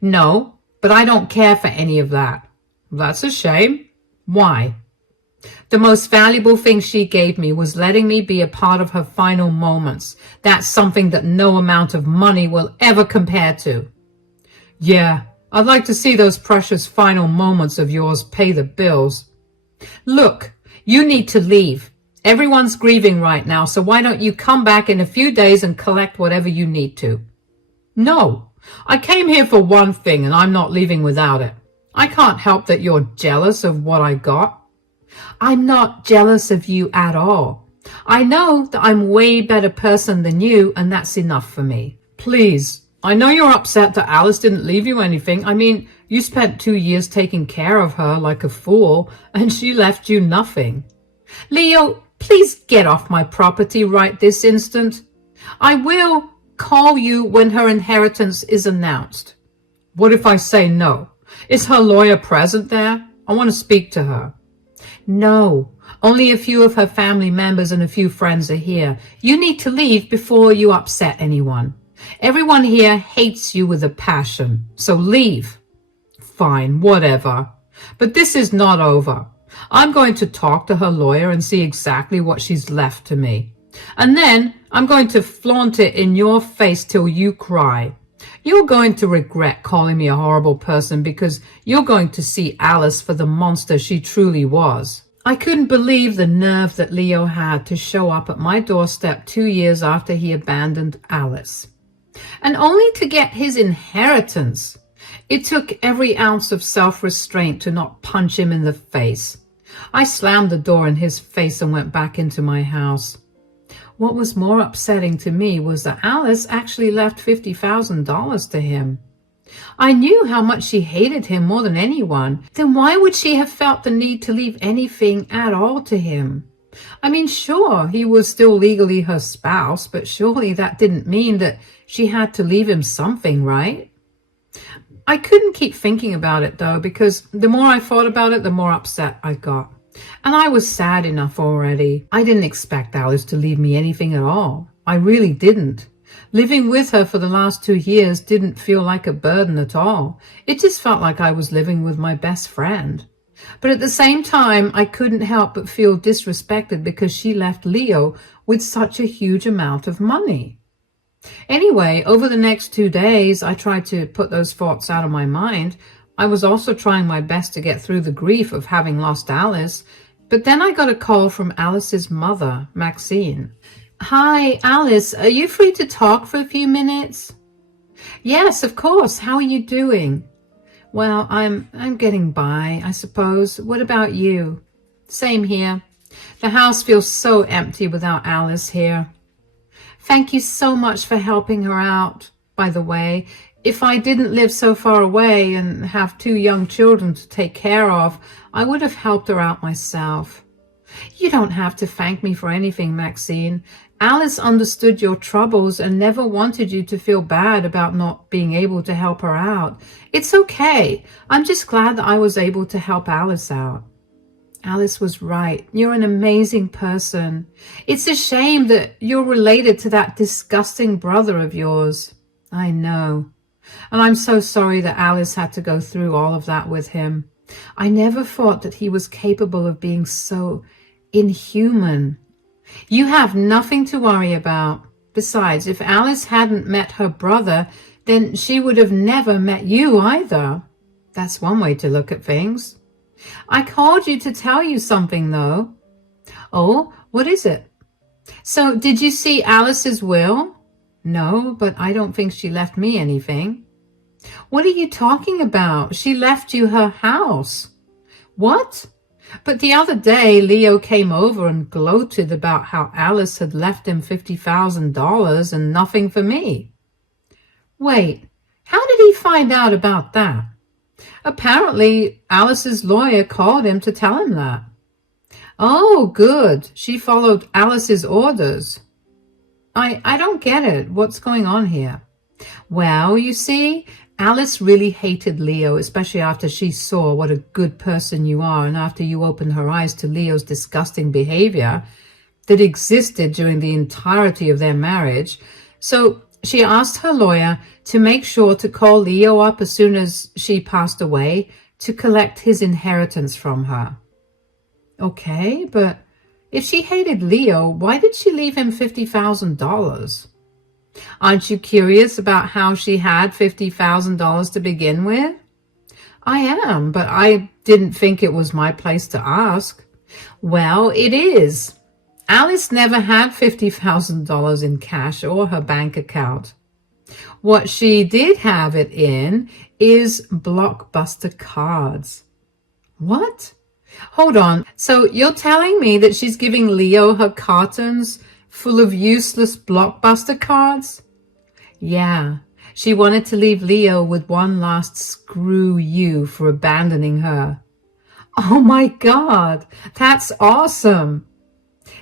No, but I don't care for any of that. That's a shame. Why? The most valuable thing she gave me was letting me be a part of her final moments. That's something that no amount of money will ever compare to. Yeah, I'd like to see those precious final moments of yours pay the bills. Look, you need to leave. Everyone's grieving right now, so why don't you come back in a few days and collect whatever you need to? No, I came here for one thing and I'm not leaving without it. I can't help that you're jealous of what I got. I'm not jealous of you at all. I know that I'm a way better person than you, and that's enough for me. Please, I know you're upset that Alice didn't leave you anything. I mean, you spent 2 years taking care of her like a fool, and she left you nothing. Leo, please get off my property right this instant. I will call you when her inheritance is announced. What if I say no? Is her lawyer present there? I want to speak to her. No, only a few of her family members and a few friends are here. You need to leave before you upset anyone. Everyone here hates you with a passion, so leave. Fine, whatever. But this is not over. I'm going to talk to her lawyer and see exactly what she's left to me. And then I'm going to flaunt it in your face till you cry. You're going to regret calling me a horrible person because you're going to see Alice for the monster she truly was. I couldn't believe the nerve that Leo had to show up at my doorstep 2 years after he abandoned Alice. And only to get his inheritance. It took every ounce of self-restraint to not punch him in the face. I slammed the door in his face and went back into my house. What was more upsetting to me was that Alice actually left $50,000 to him. I knew how much she hated him more than anyone. Then why would she have felt the need to leave anything at all to him? I mean, sure, he was still legally her spouse, but surely that didn't mean that she had to leave him something, right? I couldn't keep thinking about it, though, because the more I thought about it, the more upset I got. And I was sad enough already. I didn't expect Alice to leave me anything at all. I really didn't. Living with her for the last 2 years didn't feel like a burden at all. It just felt like I was living with my best friend. But at the same time, I couldn't help but feel disrespected because she left Leo with such a huge amount of money. Anyway, over the next 2 days, I tried to put those thoughts out of my mind. I was also trying my best to get through the grief of having lost Alice. But then I got a call from Alice's mother, Maxine. Hi, Alice, are you free to talk for a few minutes? Yes, of course. How are you doing? Well, I'm getting by, I suppose. What about you? Same here. The house feels so empty without Alice here. Thank you so much for helping her out, by the way. If I didn't live so far away and have 2 young children to take care of, I would have helped her out myself. You don't have to thank me for anything, Maxine. Alice understood your troubles and never wanted you to feel bad about not being able to help her out. It's okay. I'm just glad that I was able to help Alice out. Alice was right. You're an amazing person. It's a shame that you're related to that disgusting brother of yours. I know. And I'm so sorry that Alice had to go through all of that with him. I never thought that he was capable of being so inhuman. You have nothing to worry about. Besides, if Alice hadn't met her brother, then she would have never met you either. That's one way to look at things. I called you to tell you something, though. Oh, what is it? So, did you see Alice's will? No, but I don't think she left me anything. What are you talking about? She left you her house. What? But the other day, Leo came over and gloated about how Alice had left him $50,000 and nothing for me. Wait, how did he find out about that? Apparently, Alice's lawyer called him to tell him that. Oh, good. She followed Alice's orders. I don't get it. What's going on here? Well, you see, Alice really hated Leo, especially after she saw what a good person you are and after you opened her eyes to Leo's disgusting behavior that existed during the entirety of their marriage. So she asked her lawyer to make sure to call Leo up as soon as she passed away to collect his inheritance from her. Okay, but if she hated Leo, why did she leave him $50,000? Aren't you curious about how she had $50,000 to begin with? I am, but I didn't think it was my place to ask. Well, it is. Alice never had $50,000 in cash or her bank account. What she did have it in is Blockbuster cards. What? Hold on. So you're telling me that she's giving Leo her cartons full of useless Blockbuster cards? Yeah, she wanted to leave Leo with one last screw you for abandoning her. Oh my God, that's awesome.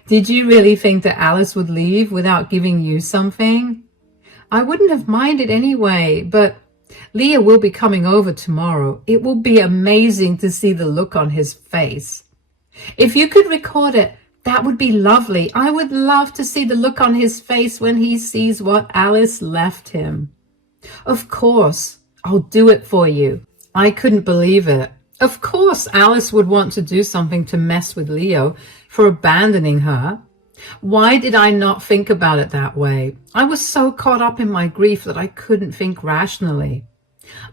Did you really think that Alice would leave without giving you something? I wouldn't have minded anyway, but Leo will be coming over tomorrow. It will be amazing to see the look on his face. If you could record it, that would be lovely. I would love to see the look on his face when he sees what Alice left him. Of course, I'll do it for you. I couldn't believe it. Of course, Alice would want to do something to mess with Leo for abandoning her. Why did I not think about it that way? I was so caught up in my grief that I couldn't think rationally.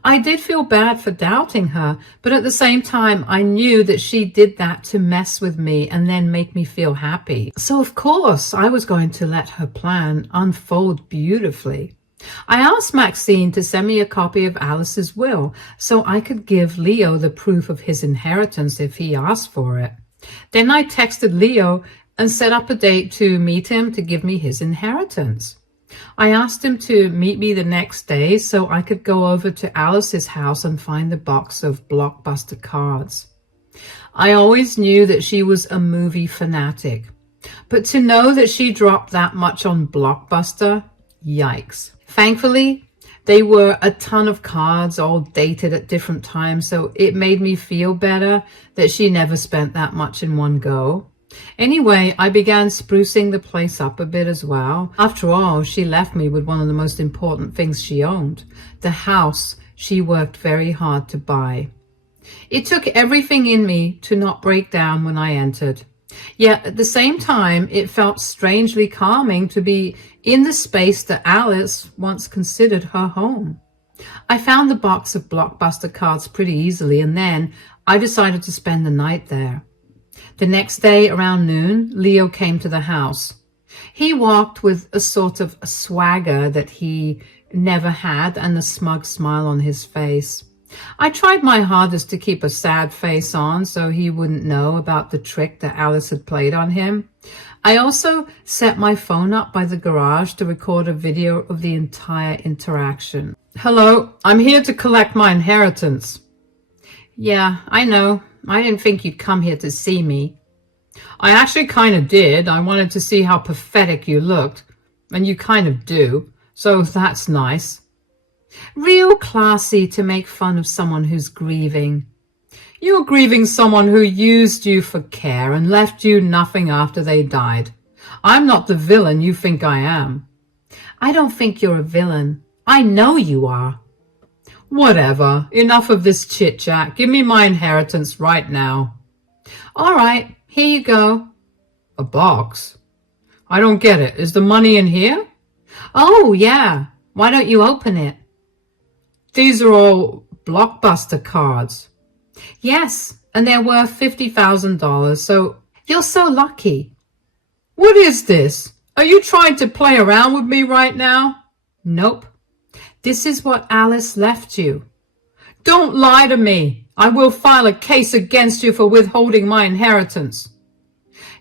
I did feel bad for doubting her, but at the same time, I knew that she did that to mess with me and then make me feel happy. So of course, I was going to let her plan unfold beautifully. I asked Maxine to send me a copy of Alice's will so I could give Leo the proof of his inheritance if he asked for it. Then I texted Leo and set up a date to meet him to give me his inheritance. I asked him to meet me the next day so I could go over to Alice's house and find the box of Blockbuster cards. I always knew that she was a movie fanatic, but to know that she dropped that much on Blockbuster, yikes. Thankfully, they were a ton of cards all dated at different times, so it made me feel better that she never spent that much in one go. Anyway, I began sprucing the place up a bit as well. After all, she left me with one of the most important things she owned, the house she worked very hard to buy. It took everything in me to not break down when I entered. Yet at the same time, it felt strangely calming to be in the space that Alice once considered her home. I found the box of Blockbuster cards pretty easily, and then I decided to spend the night there. The next day around noon, Leo came to the house. He walked with a sort of swagger that he never had and a smug smile on his face. I tried my hardest to keep a sad face on so he wouldn't know about the trick that Alice had played on him. I also set my phone up by the garage to record a video of the entire interaction. Hello, I'm here to collect my inheritance. Yeah, I know. I didn't think you'd come here to see me. I actually kind of did. I wanted to see how pathetic you looked. And you kind of do. So that's nice. Real classy to make fun of someone who's grieving. You're grieving someone who used you for care and left you nothing after they died. I'm not the villain you think I am. I don't think you're a villain. I know you are. Whatever. Enough of this chit-chat. Give me my inheritance right now. All right. Here you go. A box? I don't get it. Is the money in here? Oh, yeah. Why don't you open it? These are all Blockbuster cards. Yes, and they're worth $50,000, so you're so lucky. What is this? Are you trying to play around with me right now? Nope. This is what Alice left you. Don't lie to me. I will file a case against you for withholding my inheritance.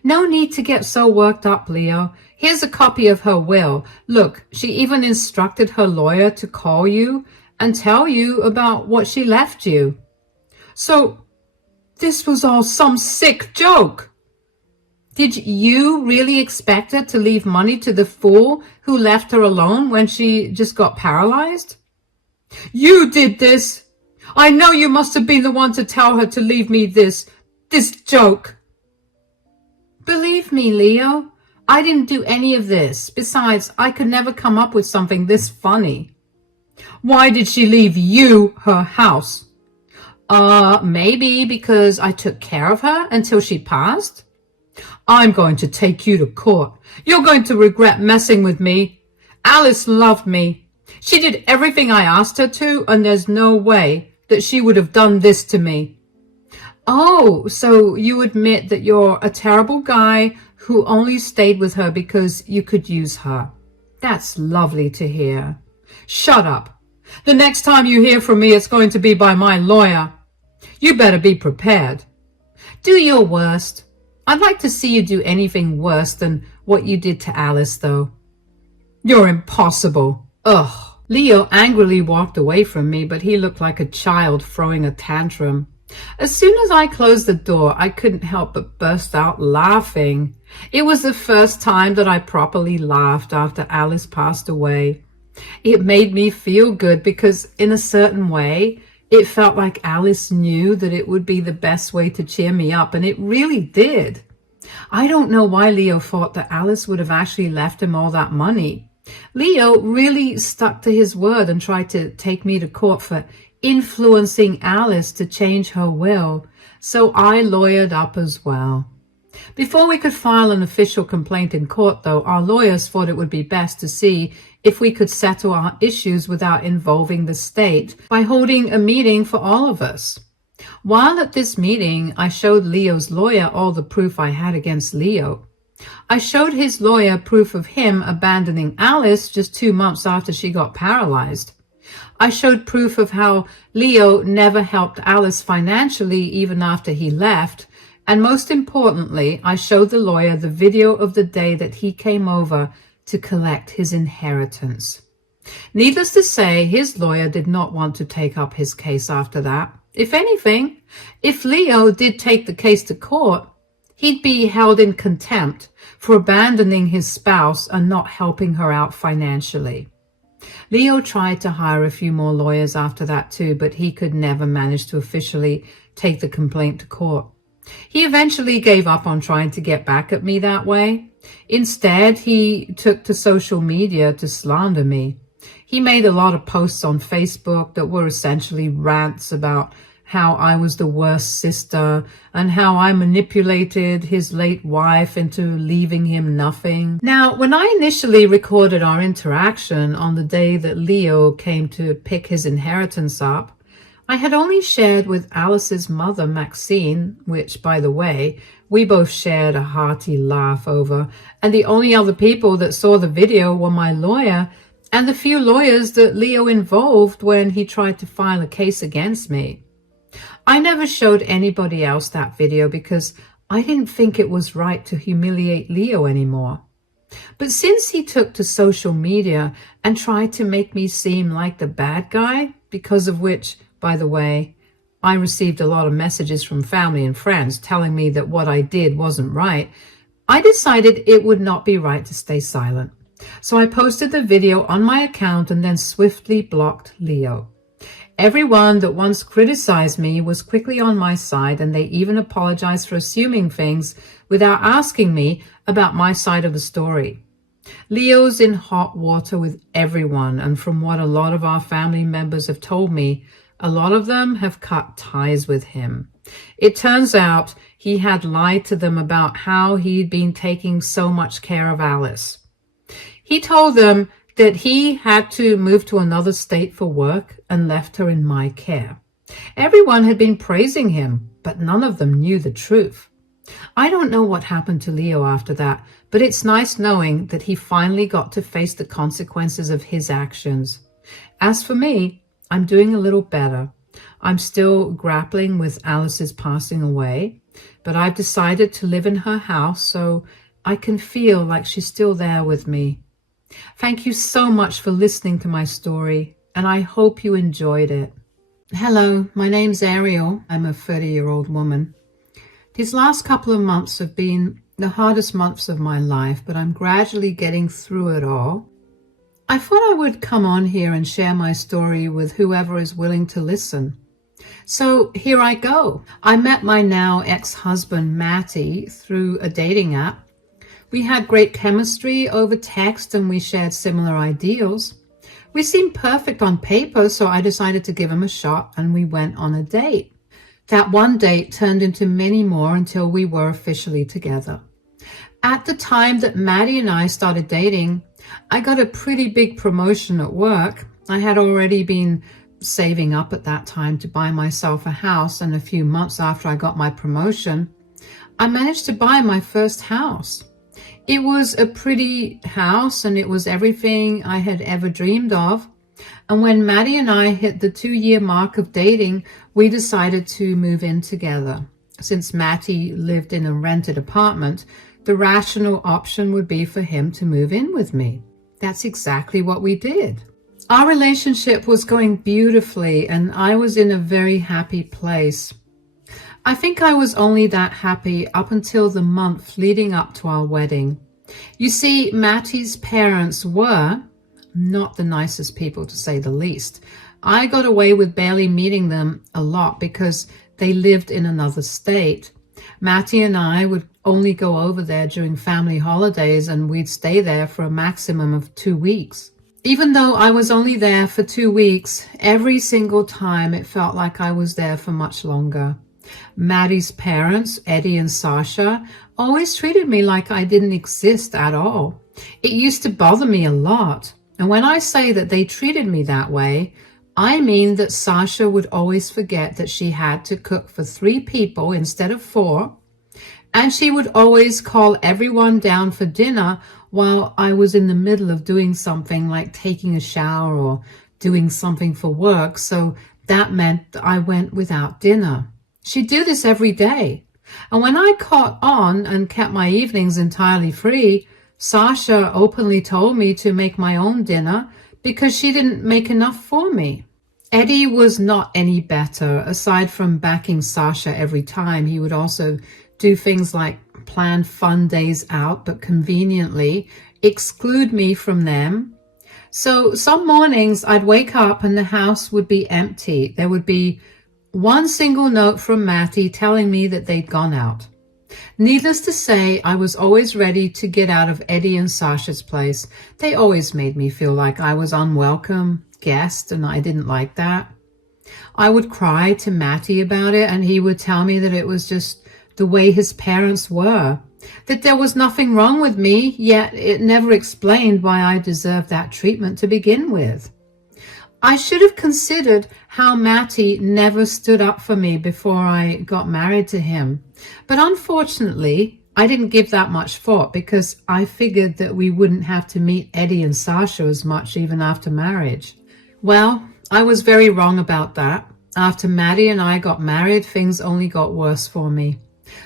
No need to get so worked up, Leo. Here's a copy of her will. Look, she even instructed her lawyer to call you and tell you about what she left you. So, this was all some sick joke. Did you really expect her to leave money to the fool who left her alone when she just got paralyzed? You did this! I know you must have been the one to tell her to leave me this joke. Believe me, Leo, I didn't do any of this. Besides, I could never come up with something this funny. Why did she leave you her house? Maybe because I took care of her until she passed. I'm going to take you to court. You're going to regret messing with me. Alice loved me. She did everything I asked her to, and there's no way that she would have done this to me. Oh, so you admit that you're a terrible guy who only stayed with her because you could use her. That's lovely to hear. Shut up. The next time you hear from me, it's going to be by my lawyer. You better be prepared. Do your worst. I'd like to see you do anything worse than what you did to Alice, though. You're impossible. Ugh. Leo angrily walked away from me, but he looked like a child throwing a tantrum. As soon as I closed the door, I couldn't help but burst out laughing. It was the first time that I properly laughed after Alice passed away. It made me feel good because, in a certain way, it felt like Alice knew that it would be the best way to cheer me up, and it really did. I don't know why Leo thought that Alice would have actually left him all that money. Leo really stuck to his word and tried to take me to court for influencing Alice to change her will, so I lawyered up as well. Before we could file an official complaint in court, though, our lawyers thought it would be best to see if we could settle our issues without involving the state by holding a meeting for all of us. While at this meeting, I showed Leo's lawyer all the proof I had against Leo. I showed his lawyer proof of him abandoning Alice just 2 months after she got paralyzed. I showed proof of how Leo never helped Alice financially even after he left. And most importantly, I showed the lawyer the video of the day that he came over to collect his inheritance. Needless to say, his lawyer did not want to take up his case after that. If anything, if Leo did take the case to court, he'd be held in contempt for abandoning his spouse and not helping her out financially. Leo tried to hire a few more lawyers after that too, but he could never manage to officially take the complaint to court. He eventually gave up on trying to get back at me that way. Instead, he took to social media to slander me. He made a lot of posts on Facebook that were essentially rants about how I was the worst sister and how I manipulated his late wife into leaving him nothing. Now, when I initially recorded our interaction on the day that Leo came to pick his inheritance up, I had only shared with Alice's mother, Maxine, which, by the way, we both shared a hearty laugh over, and the only other people that saw the video were my lawyer and the few lawyers that Leo involved when he tried to file a case against me. I never showed anybody else that video because I didn't think it was right to humiliate Leo anymore. But since he took to social media and tried to make me seem like the bad guy, because of which, by the way, I received a lot of messages from family and friends telling me that what I did wasn't right, I decided it would not be right to stay silent. So I posted the video on my account and then swiftly blocked Leo. Everyone that once criticized me was quickly on my side, and they even apologized for assuming things without asking me about my side of the story. Leo's in hot water with everyone, and from what a lot of our family members have told me, a lot of them have cut ties with him. It turns out he had lied to them about how he'd been taking so much care of Alice. He told them that he had to move to another state for work and left her in my care. Everyone had been praising him, but none of them knew the truth. I don't know what happened to Leo after that, but it's nice knowing that he finally got to face the consequences of his actions. As for me, I'm doing a little better. I'm still grappling with Alice's passing away, but I've decided to live in her house so I can feel like she's still there with me. Thank you so much for listening to my story, and I hope you enjoyed it. Hello, my name's Ariel. I'm a 30-year-old woman. These last couple of months have been the hardest months of my life, but I'm gradually getting through it all. I thought I would come on here and share my story with whoever is willing to listen. So here I go. I met my now ex-husband, Matty, through a dating app. We had great chemistry over text and we shared similar ideals. We seemed perfect on paper, so I decided to give him a shot and we went on a date. That one date turned into many more until we were officially together. At the time that Maddie and I started dating, I got a pretty big promotion at work. I had already been saving up at that time to buy myself a house, and a few months after I got my promotion, I managed to buy my first house. It was a pretty house and it was everything I had ever dreamed of. And when Maddie and I hit the 2-year mark of dating, we decided to move in together. Since Matty lived in a rented apartment, the rational option would be for him to move in with me. That's exactly what we did. Our relationship was going beautifully and I was in a very happy place. I think I was only that happy up until the month leading up to our wedding. You see, Matty's parents were not the nicest people, to say the least. I got away with barely meeting them a lot because they lived in another state. Matty and I would only go over there during family holidays and we'd stay there for a maximum of 2 weeks. Even though I was only there for 2 weeks, every single time it felt like I was there for much longer. Maddie's parents, Eddie and Sasha, always treated me like I didn't exist at all. It used to bother me a lot. And when I say that they treated me that way, I mean that Sasha would always forget that she had to cook for 3 people instead of 4. And she would always call everyone down for dinner while I was in the middle of doing something like taking a shower or doing something for work. So that meant that I went without dinner. She'd do this every day. And when I caught on and kept my evenings entirely free, Sasha openly told me to make my own dinner because she didn't make enough for me. Eddie was not any better. Aside from backing Sasha every time, he would also do things like plan fun days out, but conveniently exclude me from them. So some mornings I'd wake up and the house would be empty. There would be one single note from Matty telling me that they'd gone out. Needless to say, I was always ready to get out of Eddie and Sasha's place. They always made me feel like I was unwelcome guest, and I didn't like that. I would cry to Matty about it, and he would tell me that it was just the way his parents were, that there was nothing wrong with me, yet it never explained why I deserved that treatment to begin with. I should have considered how Matty never stood up for me before I got married to him. But unfortunately, I didn't give that much thought because I figured that we wouldn't have to meet Eddie and Sasha as much even after marriage. Well, I was very wrong about that. After Matty and I got married, things only got worse for me.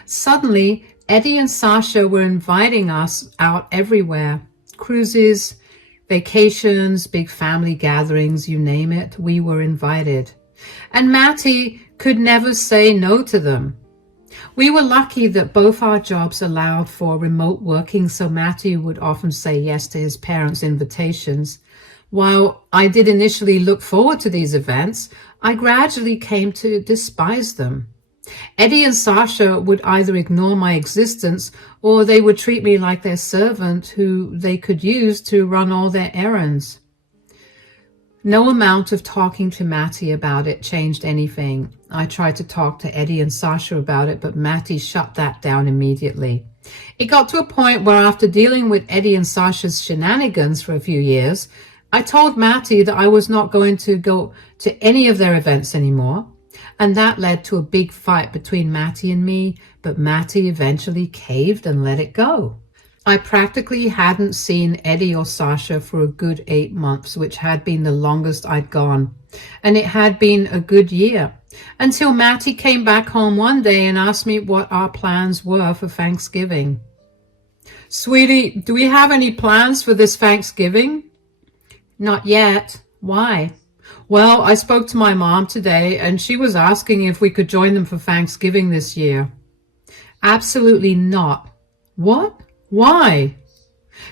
Suddenly, Eddie and Sasha were inviting us out everywhere. Cruises, vacations, big family gatherings, you name it, we were invited. And Matty could never say no to them. We were lucky that both our jobs allowed for remote working, so Matty would often say yes to his parents' invitations. While I did initially look forward to these events, I gradually came to despise them. Eddie and Sasha would either ignore my existence or they would treat me like their servant who they could use to run all their errands. No amount of talking to Matty about it changed anything. I tried to talk to Eddie and Sasha about it, but Matty shut that down immediately. It got to a point where after dealing with Eddie and Sasha's shenanigans for a few years, I told Matty that I was not going to go to any of their events anymore. And that led to a big fight between Matty and me, but Matty eventually caved and let it go. I practically hadn't seen Eddie or Sasha for a good 8 months, which had been the longest I'd gone. And it had been a good year, until Matty came back home one day and asked me what our plans were for Thanksgiving. "Sweetie, do we have any plans for this Thanksgiving?" "Not yet." "Why?" "Well, I spoke to my mom today and she was asking if we could join them for Thanksgiving this year." "Absolutely not." "What? Why?"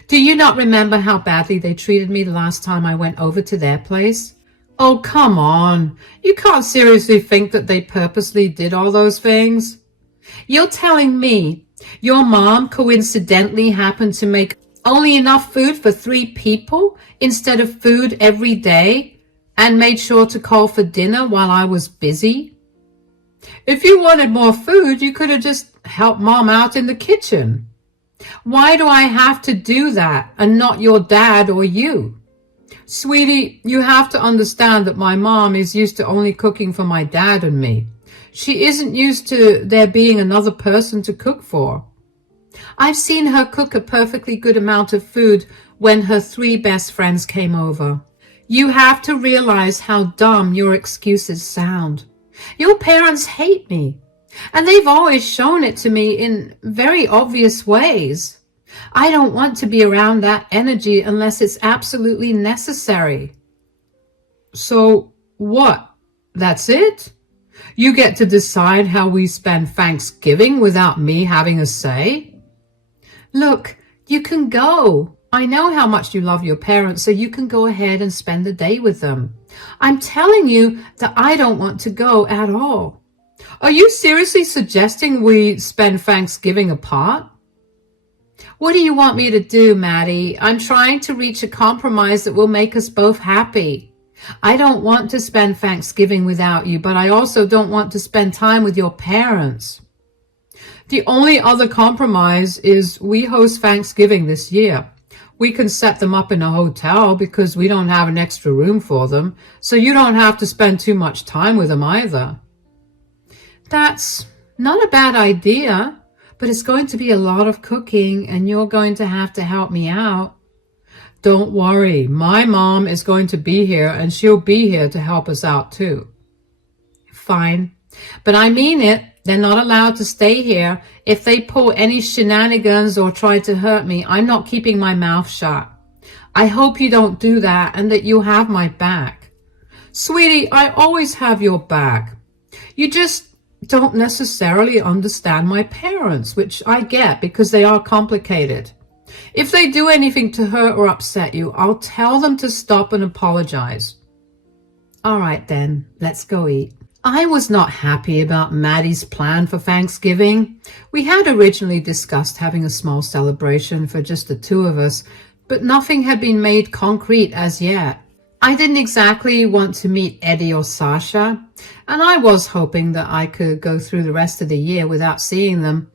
Do you not remember how badly they treated me the last time I went over to their place? Oh, come on. You can't seriously think that they purposely did all those things? You're telling me your mom coincidentally happened to make only enough food for 3 people instead of food every day and made sure to call for dinner while I was busy? If you wanted more food, you could have just helped Mom out in the kitchen. Why do I have to do that and not your dad or you? Sweetie, you have to understand that my mom is used to only cooking for my dad and me. She isn't used to there being another person to cook for. I've seen her cook a perfectly good amount of food when her 3 best friends came over. You have to realize how dumb your excuses sound. Your parents hate me, and they've always shown it to me in very obvious ways. I don't want to be around that energy unless it's absolutely necessary. So what? That's it? You get to decide how we spend Thanksgiving without me having a say? Look, you can go. I know how much you love your parents, so you can go ahead and spend the day with them. I'm telling you that I don't want to go at all. Are you seriously suggesting we spend Thanksgiving apart? What do you want me to do, Maddie? I'm trying to reach a compromise that will make us both happy. I don't want to spend Thanksgiving without you, but I also don't want to spend time with your parents. The only other compromise is we host Thanksgiving this year. We can set them up in a hotel because we don't have an extra room for them, so you don't have to spend too much time with them either. That's not a bad idea, but it's going to be a lot of cooking and you're going to have to help me out. Don't worry, my mom is going to be here and she'll be here to help us out too. Fine, but I mean it. They're not allowed to stay here. If they pull any shenanigans or try to hurt me, I'm not keeping my mouth shut. I hope you don't do that and that you'll have my back. Sweetie, I always have your back. You just don't necessarily understand my parents, which I get because they are complicated. If they do anything to hurt or upset you, I'll tell them to stop and apologize. All right then, let's go eat. I was not happy about Maddie's plan for Thanksgiving. We had originally discussed having a small celebration for just the 2 of us, but nothing had been made concrete as yet. I didn't exactly want to meet Eddie or Sasha, and I was hoping that I could go through the rest of the year without seeing them.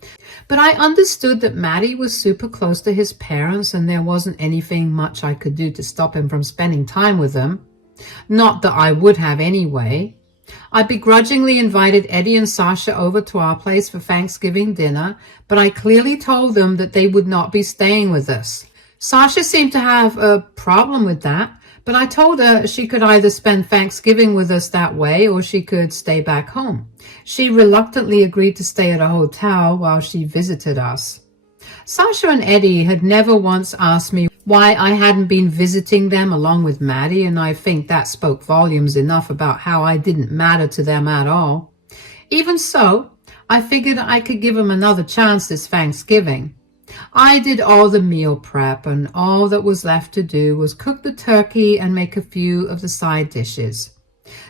But I understood that Maddie was super close to his parents and there wasn't anything much I could do to stop him from spending time with them. Not that I would have anyway. I begrudgingly invited Eddie and Sasha over to our place for Thanksgiving dinner, but I clearly told them that they would not be staying with us. Sasha seemed to have a problem with that, but I told her she could either spend Thanksgiving with us that way or she could stay back home. She reluctantly agreed to stay at a hotel while she visited us. Sasha and Eddie had never once asked me why I hadn't been visiting them along with Maddie, and I think that spoke volumes enough about how I didn't matter to them at all. Even so, I figured I could give them another chance this Thanksgiving. I did all the meal prep, and all that was left to do was cook the turkey and make a few of the side dishes.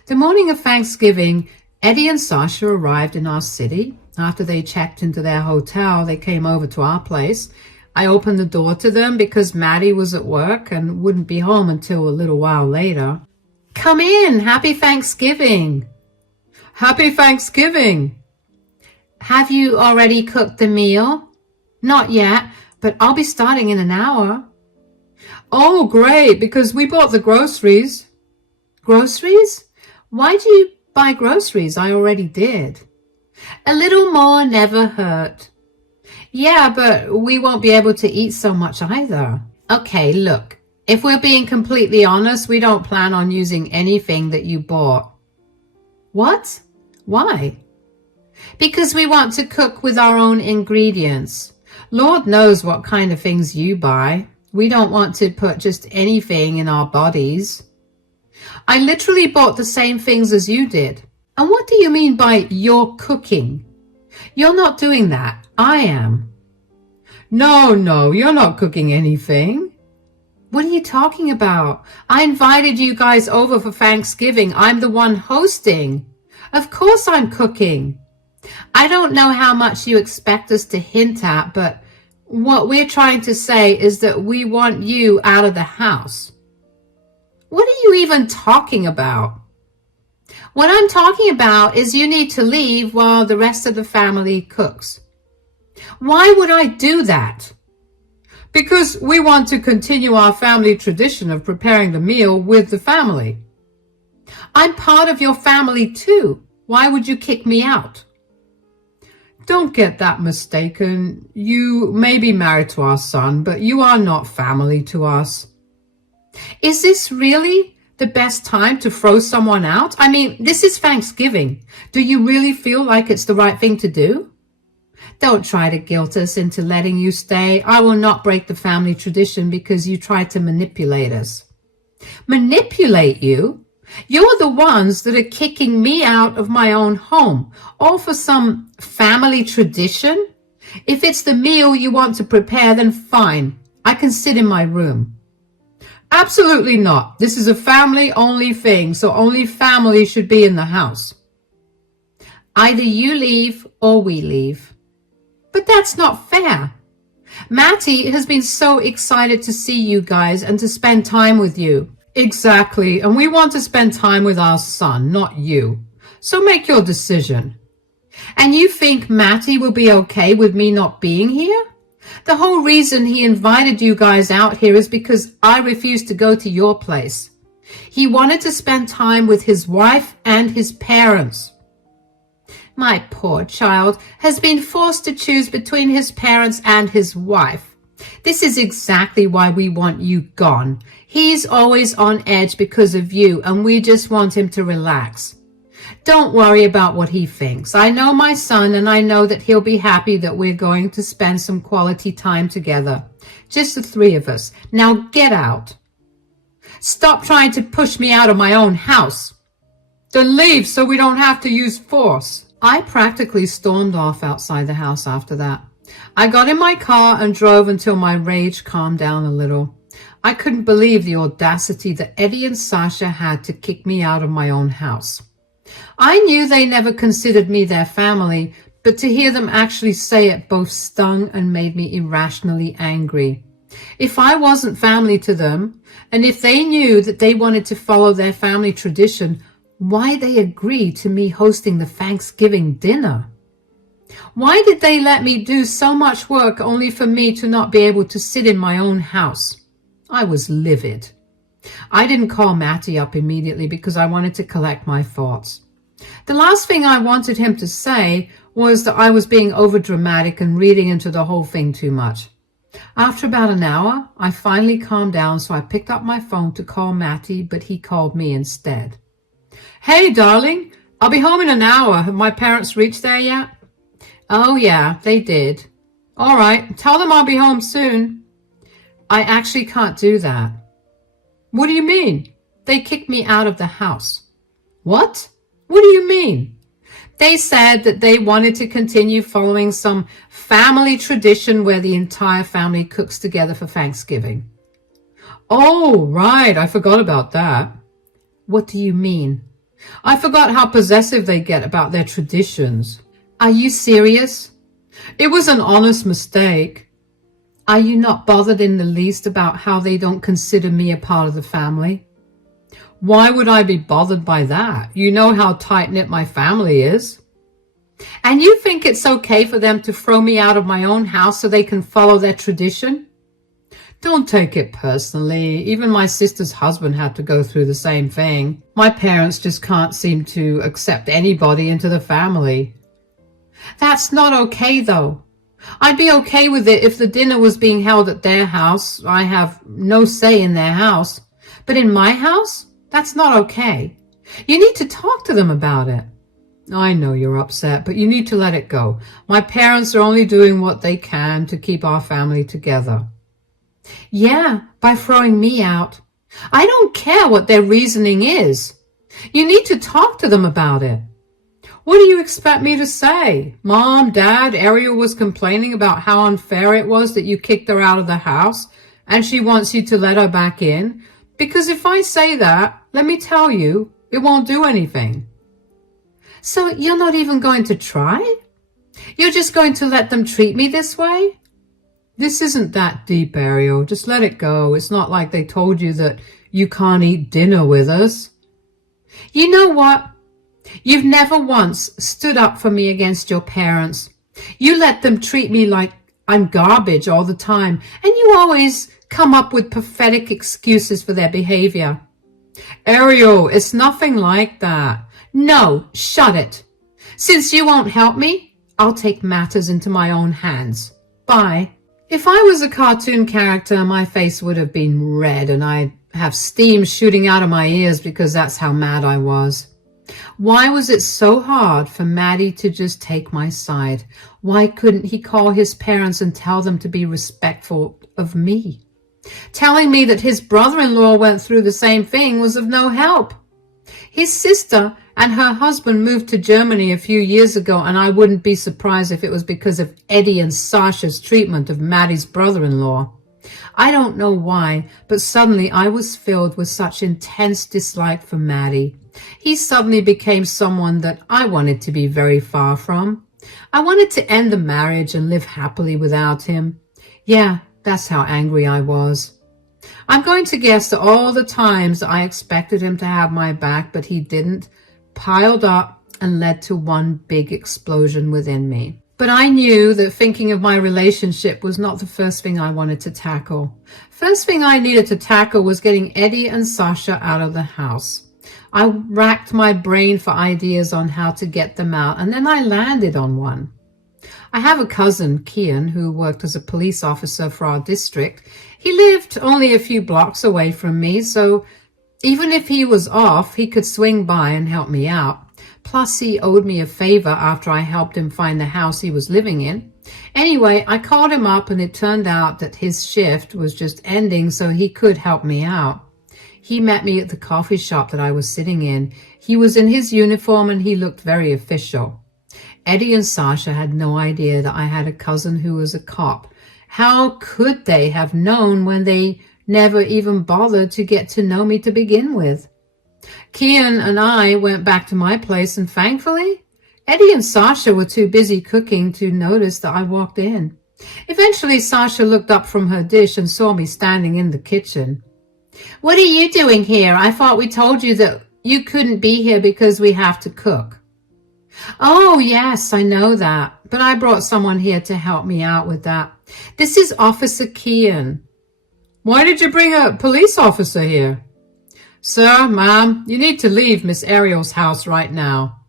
The morning of Thanksgiving, Eddie and Sasha arrived in our city. After they checked into their hotel, they came over to our place. I opened the door to them because Maddie was at work and wouldn't be home until a little while later. Come in! Happy Thanksgiving! Happy Thanksgiving! Have you already cooked the meal? Not yet, but I'll be starting in an hour. Oh, great, because we bought the groceries. Groceries? Why do you buy groceries? I already did. A little more never hurt. Yeah, but we won't be able to eat so much either. Okay, look, if we're being completely honest, we don't plan on using anything that you bought. What? Why? Because we want to cook with our own ingredients. Lord knows what kind of things you buy. We don't want to put just anything in our bodies. I literally bought the same things as you did. And what do you mean by you're cooking? You're not doing that. I am. No, you're not cooking anything. What are you talking about? I invited you guys over for Thanksgiving. I'm the one hosting. Of course I'm cooking. I don't know how much you expect us to hint at, but what we're trying to say is that we want you out of the house. What are you even talking about? What I'm talking about is you need to leave while the rest of the family cooks. Why would I do that? Because we want to continue our family tradition of preparing the meal with the family. I'm part of your family too. Why would you kick me out? Don't get that mistaken. You may be married to our son, but you are not family to us. Is this really the best time to throw someone out? I mean, this is Thanksgiving. Do you really feel like it's the right thing to do? Don't try to guilt us into letting you stay. I will not break the family tradition because you tried to manipulate us. Manipulate you? You're the ones that are kicking me out of my own home, all for some family tradition? If it's the meal you want to prepare, then fine. I can sit in my room. Absolutely not. This is a family-only thing, so only family should be in the house. Either you leave or we leave. But that's not fair. Matty has been so excited to see you guys and to spend time with you. Exactly, and we want to spend time with our son, not you. So make your decision. And you think Matty will be okay with me not being here? The whole reason he invited you guys out here is because I refused to go to your place. He wanted to spend time with his wife and his parents. My poor child has been forced to choose between his parents and his wife. This is exactly why we want you gone. He's always on edge because of you, and we just want him to relax. Don't worry about what he thinks. I know my son, and I know that he'll be happy that we're going to spend some quality time together. Just the three of us. Now get out. Stop trying to push me out of my own house. Then leave so we don't have to use force. I practically stormed off outside the house after that. I got in my car and drove until my rage calmed down a little. I couldn't believe the audacity that Eddie and Sasha had to kick me out of my own house. I knew they never considered me their family, but to hear them actually say it both stung and made me irrationally angry. If I wasn't family to them, and if they knew that they wanted to follow their family tradition, why they agree to me hosting the Thanksgiving dinner? Why did they let me do so much work only for me to not be able to sit in my own house? I was livid. I didn't call Matty up immediately because I wanted to collect my thoughts. The last thing I wanted him to say was that I was being overdramatic and reading into the whole thing too much. After about an hour, I finally calmed down, so I picked up my phone to call Matty, but he called me instead. Hey, darling, I'll be home in an hour. Have my parents reached there yet? Oh, yeah, they did. All right, tell them I'll be home soon. I actually can't do that. What do you mean? They kicked me out of the house. What? What do you mean? They said that they wanted to continue following some family tradition where the entire family cooks together for Thanksgiving. Oh, right, I forgot about that. What do you mean? I forgot how possessive they get about their traditions. Are you serious? It was an honest mistake. Are you not bothered in the least about how they don't consider me a part of the family? Why would I be bothered by that? You know how tight-knit my family is. And you think it's okay for them to throw me out of my own house so they can follow their tradition? Don't take it personally. Even my sister's husband had to go through the same thing. My parents just can't seem to accept anybody into the family. That's not okay, though. I'd be okay with it if the dinner was being held at their house. I have no say in their house. But in my house, that's not okay. You need to talk to them about it. I know you're upset, but you need to let it go. My parents are only doing what they can to keep our family together. Yeah, by throwing me out. I don't care what their reasoning is. You need to talk to them about it. What do you expect me to say? Mom, Dad, Ariel was complaining about how unfair it was that you kicked her out of the house and she wants you to let her back in. Because if I say that, let me tell you, it won't do anything. So you're not even going to try? You're just going to let them treat me this way? This isn't that deep, Ariel. Just let it go. It's not like they told you that you can't eat dinner with us. You know what? You've never once stood up for me against your parents. You let them treat me like I'm garbage all the time, and you always come up with pathetic excuses for their behavior. Ariel, it's nothing like that. No, shut it. Since you won't help me, I'll take matters into my own hands. Bye. If I was a cartoon character, my face would have been red and I'd have steam shooting out of my ears because that's how mad I was. Why was it so hard for Maddie to just take my side? Why couldn't he call his parents and tell them to be respectful of me? Telling me that his brother-in-law went through the same thing was of no help. His sister and her husband moved to Germany a few years ago, and I wouldn't be surprised if it was because of Eddie and Sasha's treatment of Maddie's brother-in-law. I don't know why, but suddenly I was filled with such intense dislike for Maddie. He suddenly became someone that I wanted to be very far from. I wanted to end the marriage and live happily without him. Yeah, that's how angry I was. I'm going to guess that all the times I expected him to have my back, but he didn't, piled up and led to one big explosion within me. But I knew that thinking of my relationship was not the first thing I wanted to tackle. First thing I needed to tackle was getting Eddie and Sasha out of the house. I racked my brain for ideas on how to get them out, and then I landed on one. I have a cousin, Kian, who worked as a police officer for our district. He lived only a few blocks away from me, so even if he was off, he could swing by and help me out. Plus, he owed me a favor after I helped him find the house he was living in. Anyway, I called him up, and it turned out that his shift was just ending, so he could help me out. He met me at the coffee shop that I was sitting in. He was in his uniform, and he looked very official. Eddie and Sasha had no idea that I had a cousin who was a cop. How could they have known when they never even bothered to get to know me to begin with? Kian and I went back to my place, and thankfully, Eddie and Sasha were too busy cooking to notice that I walked in. Eventually, Sasha looked up from her dish and saw me standing in the kitchen. "What are you doing here? I thought we told you that you couldn't be here because we have to cook." "Oh, yes, I know that, but I brought someone here to help me out with that. This is Officer Kian." "Why did you bring a police officer here?" "Sir, ma'am, you need to leave Miss Ariel's house right now."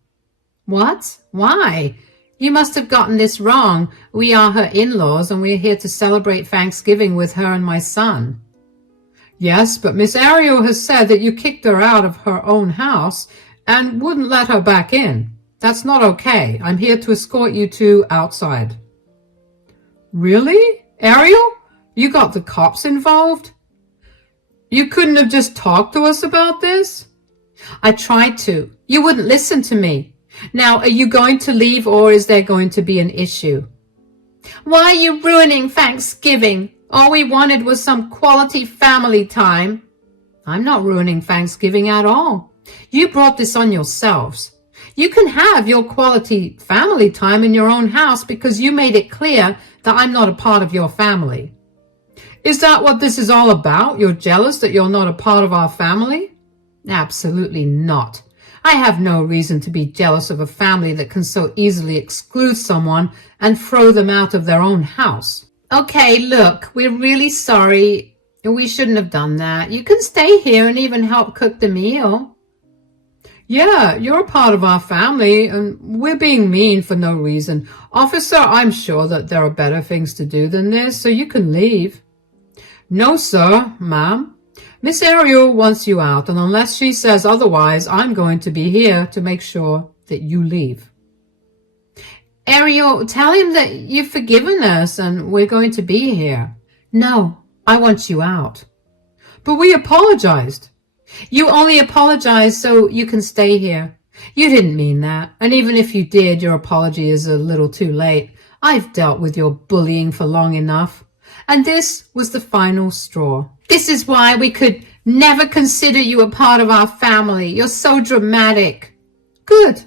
"What? Why? You must have gotten this wrong. We are her in-laws, and we're here to celebrate Thanksgiving with her and my son." "Yes, but Miss Ariel has said that you kicked her out of her own house and wouldn't let her back in. That's not okay. I'm here to escort you two outside." "Really? Ariel? You got the cops involved? You couldn't have just talked to us about this?" "I tried to. You wouldn't listen to me. Now, are you going to leave, or is there going to be an issue?" "Why are you ruining Thanksgiving? All we wanted was some quality family time." "I'm not ruining Thanksgiving at all. You brought this on yourselves. You can have your quality family time in your own house because you made it clear that I'm not a part of your family." "Is that what this is all about? You're jealous that you're not a part of our family?" "Absolutely not. I have no reason to be jealous of a family that can so easily exclude someone and throw them out of their own house." "Okay, look, we're really sorry. We shouldn't have done that. You can stay here and even help cook the meal." "Yeah, you're a part of our family, and we're being mean for no reason. Officer, I'm sure that there are better things to do than this, so you can leave." "No, sir, ma'am. Miss Ariel wants you out, and unless she says otherwise, I'm going to be here to make sure that you leave." "Ariel, tell him that you've forgiven us and we're going to be here." "No, I want you out." "But we apologized." "You only apologized so you can stay here. You didn't mean that, and even if you did, your apology is a little too late. I've dealt with your bullying for long enough, and this was the final straw. This is why we could never consider you a part of our family. You're so dramatic. Good.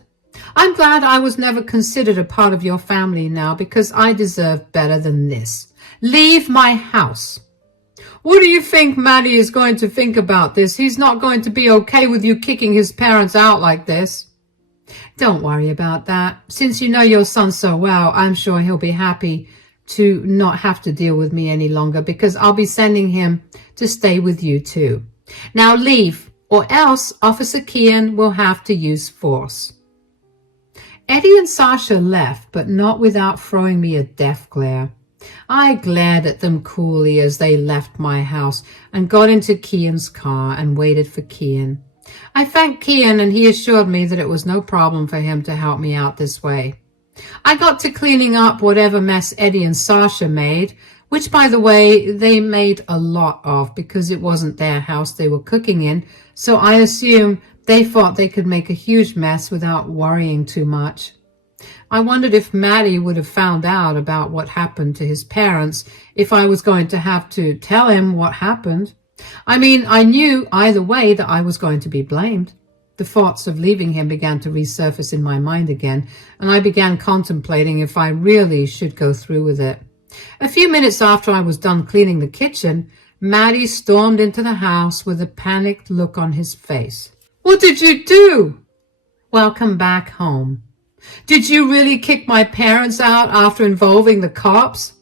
I'm glad I was never considered a part of your family now, because I deserve better than this. Leave my house. What do you think Maddie is going to think about this? He's not going to be okay with you kicking his parents out like this. Don't worry about that. Since you know your son so well, I'm sure he'll be happy to not have to deal with me any longer, because I'll be sending him to stay with you too. Now leave, or else Officer Kian will have to use force. Eddie and Sasha left, but not without throwing me a death glare. I glared at them coolly as they left my house and got into Kian's car and waited for Kian. I thanked Kian, and he assured me that it was no problem for him to help me out this way. I got to cleaning up whatever mess Eddie and Sasha made, which, by the way, they made a lot of because it wasn't their house they were cooking in, so I assume they thought they could make a huge mess without worrying too much. I wondered if Maddie would have found out about what happened to his parents if I was going to have to tell him what happened. I mean, I knew either way that I was going to be blamed. The thoughts of leaving him began to resurface in my mind again, and I began contemplating if I really should go through with it. A few minutes after I was done cleaning the kitchen, Maddie stormed into the house with a panicked look on his face. What did you do? Welcome back home. Did you really kick my parents out after involving the cops?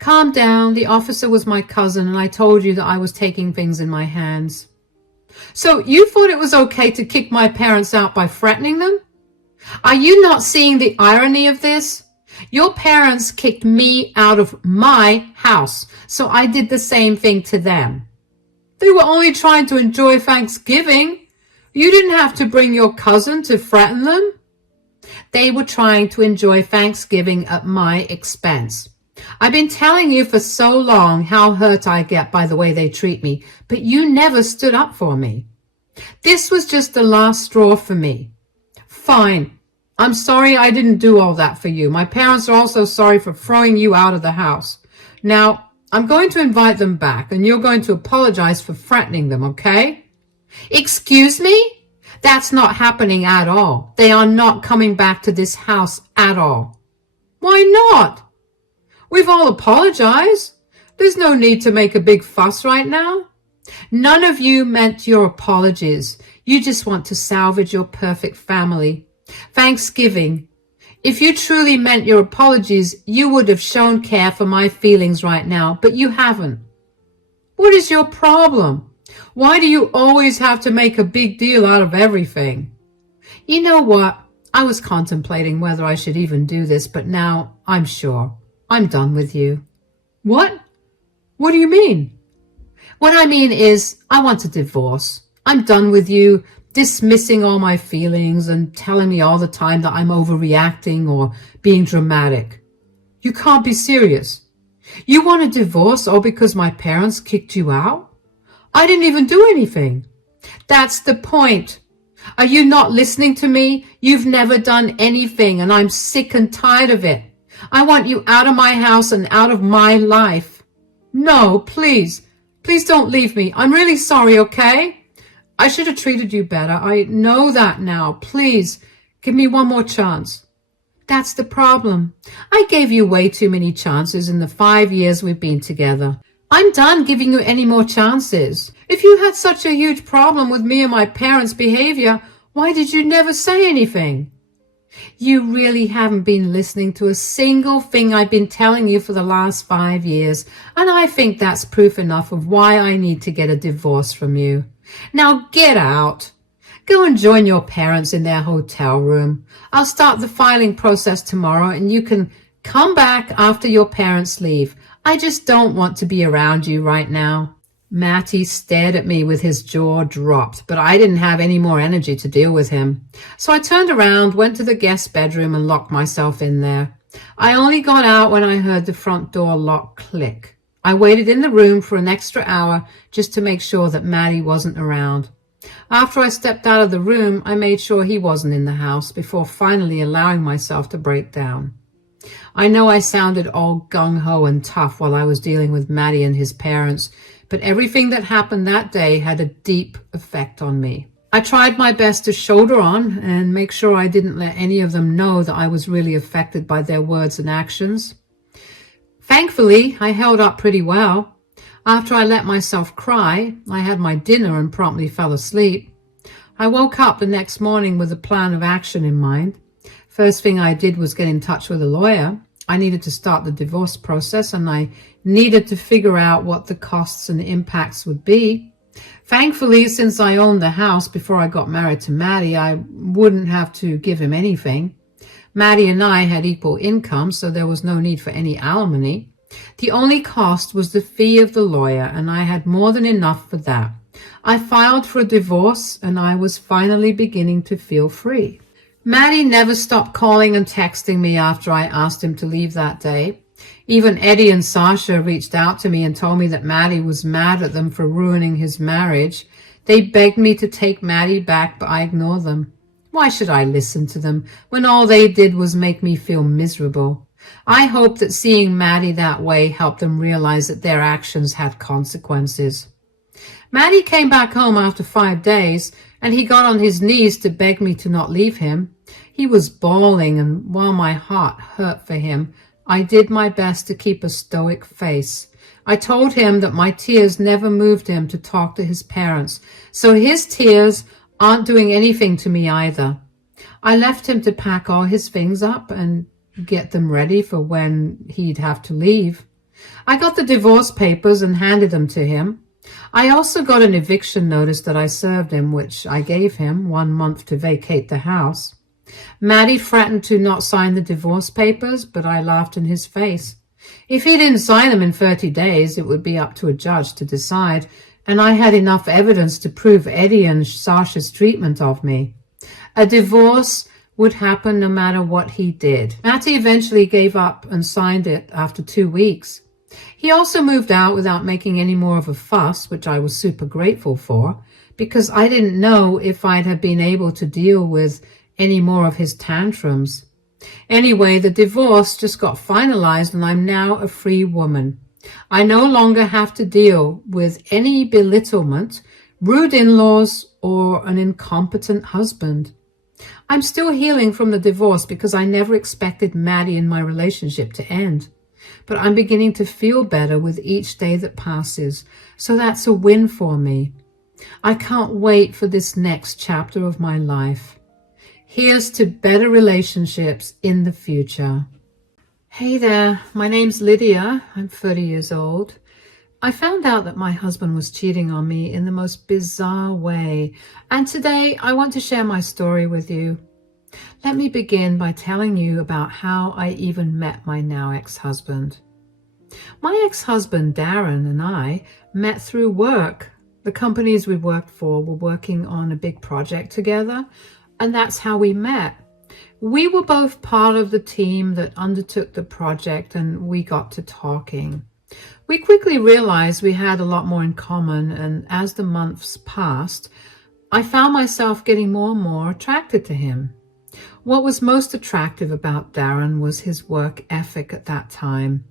Calm down. The officer was my cousin, and I told you that I was taking things in my hands. So you thought it was okay to kick my parents out by threatening them? Are you not seeing the irony of this? Your parents kicked me out of my house, so I did the same thing to them. They were only trying to enjoy Thanksgiving. You didn't have to bring your cousin to threaten them. They were trying to enjoy Thanksgiving at my expense. I've been telling you for so long how hurt I get by the way they treat me, but you never stood up for me. This was just the last straw for me. Fine. I'm sorry I didn't do all that for you. My parents are also sorry for throwing you out of the house. Now, I'm going to invite them back, and you're going to apologize for threatening them, okay? Excuse me? That's not happening at all. They are not coming back to this house at all. Why not? We've all apologized. There's no need to make a big fuss right now. None of you meant your apologies. You just want to salvage your perfect family. Thanksgiving. If you truly meant your apologies, you would have shown care for my feelings right now, but you haven't. What is your problem? Why do you always have to make a big deal out of everything? You know what? I was contemplating whether I should even do this, but now I'm sure. I'm done with you. What? What do you mean? What I mean is, I want a divorce. I'm done with you dismissing all my feelings and telling me all the time that I'm overreacting or being dramatic. You can't be serious. You want a divorce all because my parents kicked you out? I didn't even do anything. That's the point. Are you not listening to me? You've never done anything, and I'm sick and tired of it. I want you out of my house and out of my life. No, please. Please don't leave me. I'm really sorry, okay? I should have treated you better. I know that now. Please, give me one more chance. That's the problem. I gave you way too many chances in the 5 years we've been together. I'm done giving you any more chances. If you had such a huge problem with me and my parents' behavior, why did you never say anything? You really haven't been listening to a single thing I've been telling you for the last 5 years, and I think that's proof enough of why I need to get a divorce from you. Now get out. Go and join your parents in their hotel room. I'll start the filing process tomorrow, and you can come back after your parents leave. I just don't want to be around you right now. Matty stared at me with his jaw dropped, but I didn't have any more energy to deal with him. So I turned around, went to the guest bedroom, and locked myself in there. I only got out when I heard the front door lock click. I waited in the room for an extra hour just to make sure that Matty wasn't around. After I stepped out of the room, I made sure he wasn't in the house before finally allowing myself to break down. I know I sounded all gung-ho and tough while I was dealing with Maddie and his parents, but everything that happened that day had a deep effect on me. I tried my best to shoulder on and make sure I didn't let any of them know that I was really affected by their words and actions. Thankfully, I held up pretty well. After I let myself cry, I had my dinner and promptly fell asleep. I woke up the next morning with a plan of action in mind. First thing I did was get in touch with a lawyer. I needed to start the divorce process, and I needed to figure out what the costs and impacts would be. Thankfully, since I owned the house before I got married to Maddie, I wouldn't have to give him anything. Maddie and I had equal income, so there was no need for any alimony. The only cost was the fee of the lawyer, and I had more than enough for that. I filed for a divorce, and I was finally beginning to feel free. Maddie never stopped calling and texting me after I asked him to leave that day. Even Eddie and Sasha reached out to me and told me that Maddie was mad at them for ruining his marriage. They begged me to take Maddie back, but I ignored them. Why should I listen to them when all they did was make me feel miserable? I hope that seeing Maddie that way helped them realize that their actions had consequences. Maddie came back home after 5 days, and he got on his knees to beg me to not leave him. He was bawling, and while my heart hurt for him, I did my best to keep a stoic face. I told him that my tears never moved him to talk to his parents, so his tears aren't doing anything to me either. I left him to pack all his things up and get them ready for when he'd have to leave. I got the divorce papers and handed them to him. I also got an eviction notice that I served him, which I gave him 1 month to vacate the house. Maddie threatened to not sign the divorce papers, but I laughed in his face. If he didn't sign them in 30 days, it would be up to a judge to decide, and I had enough evidence to prove Eddie and Sasha's treatment of me. A divorce would happen no matter what he did. Matty eventually gave up and signed it after 2 weeks. He also moved out without making any more of a fuss, which I was super grateful for, because I didn't know if I'd have been able to deal with any more of his tantrums. Anyway, the divorce just got finalized, and I'm now a free woman. I no longer have to deal with any belittlement, rude in-laws, or an incompetent husband. I'm still healing from the divorce because I never expected Maddie and my relationship to end. But I'm beginning to feel better with each day that passes, so that's a win for me. I can't wait for this next chapter of my life. Here's to better relationships in the future. Hey there, my name's Lydia. I'm 30 years old. I found out that my husband was cheating on me in the most bizarre way, and today I want to share my story with you. Let me begin by telling you about how I even met my now ex-husband. My ex-husband, Darren, and I met through work. The companies we worked for were working on a big project together, and that's how we met. We were both part of the team that undertook the project, and we got to talking. We quickly realized we had a lot more in common, and as the months passed, I found myself getting more and more attracted to him. What was most attractive about Darren was his work ethic at that time.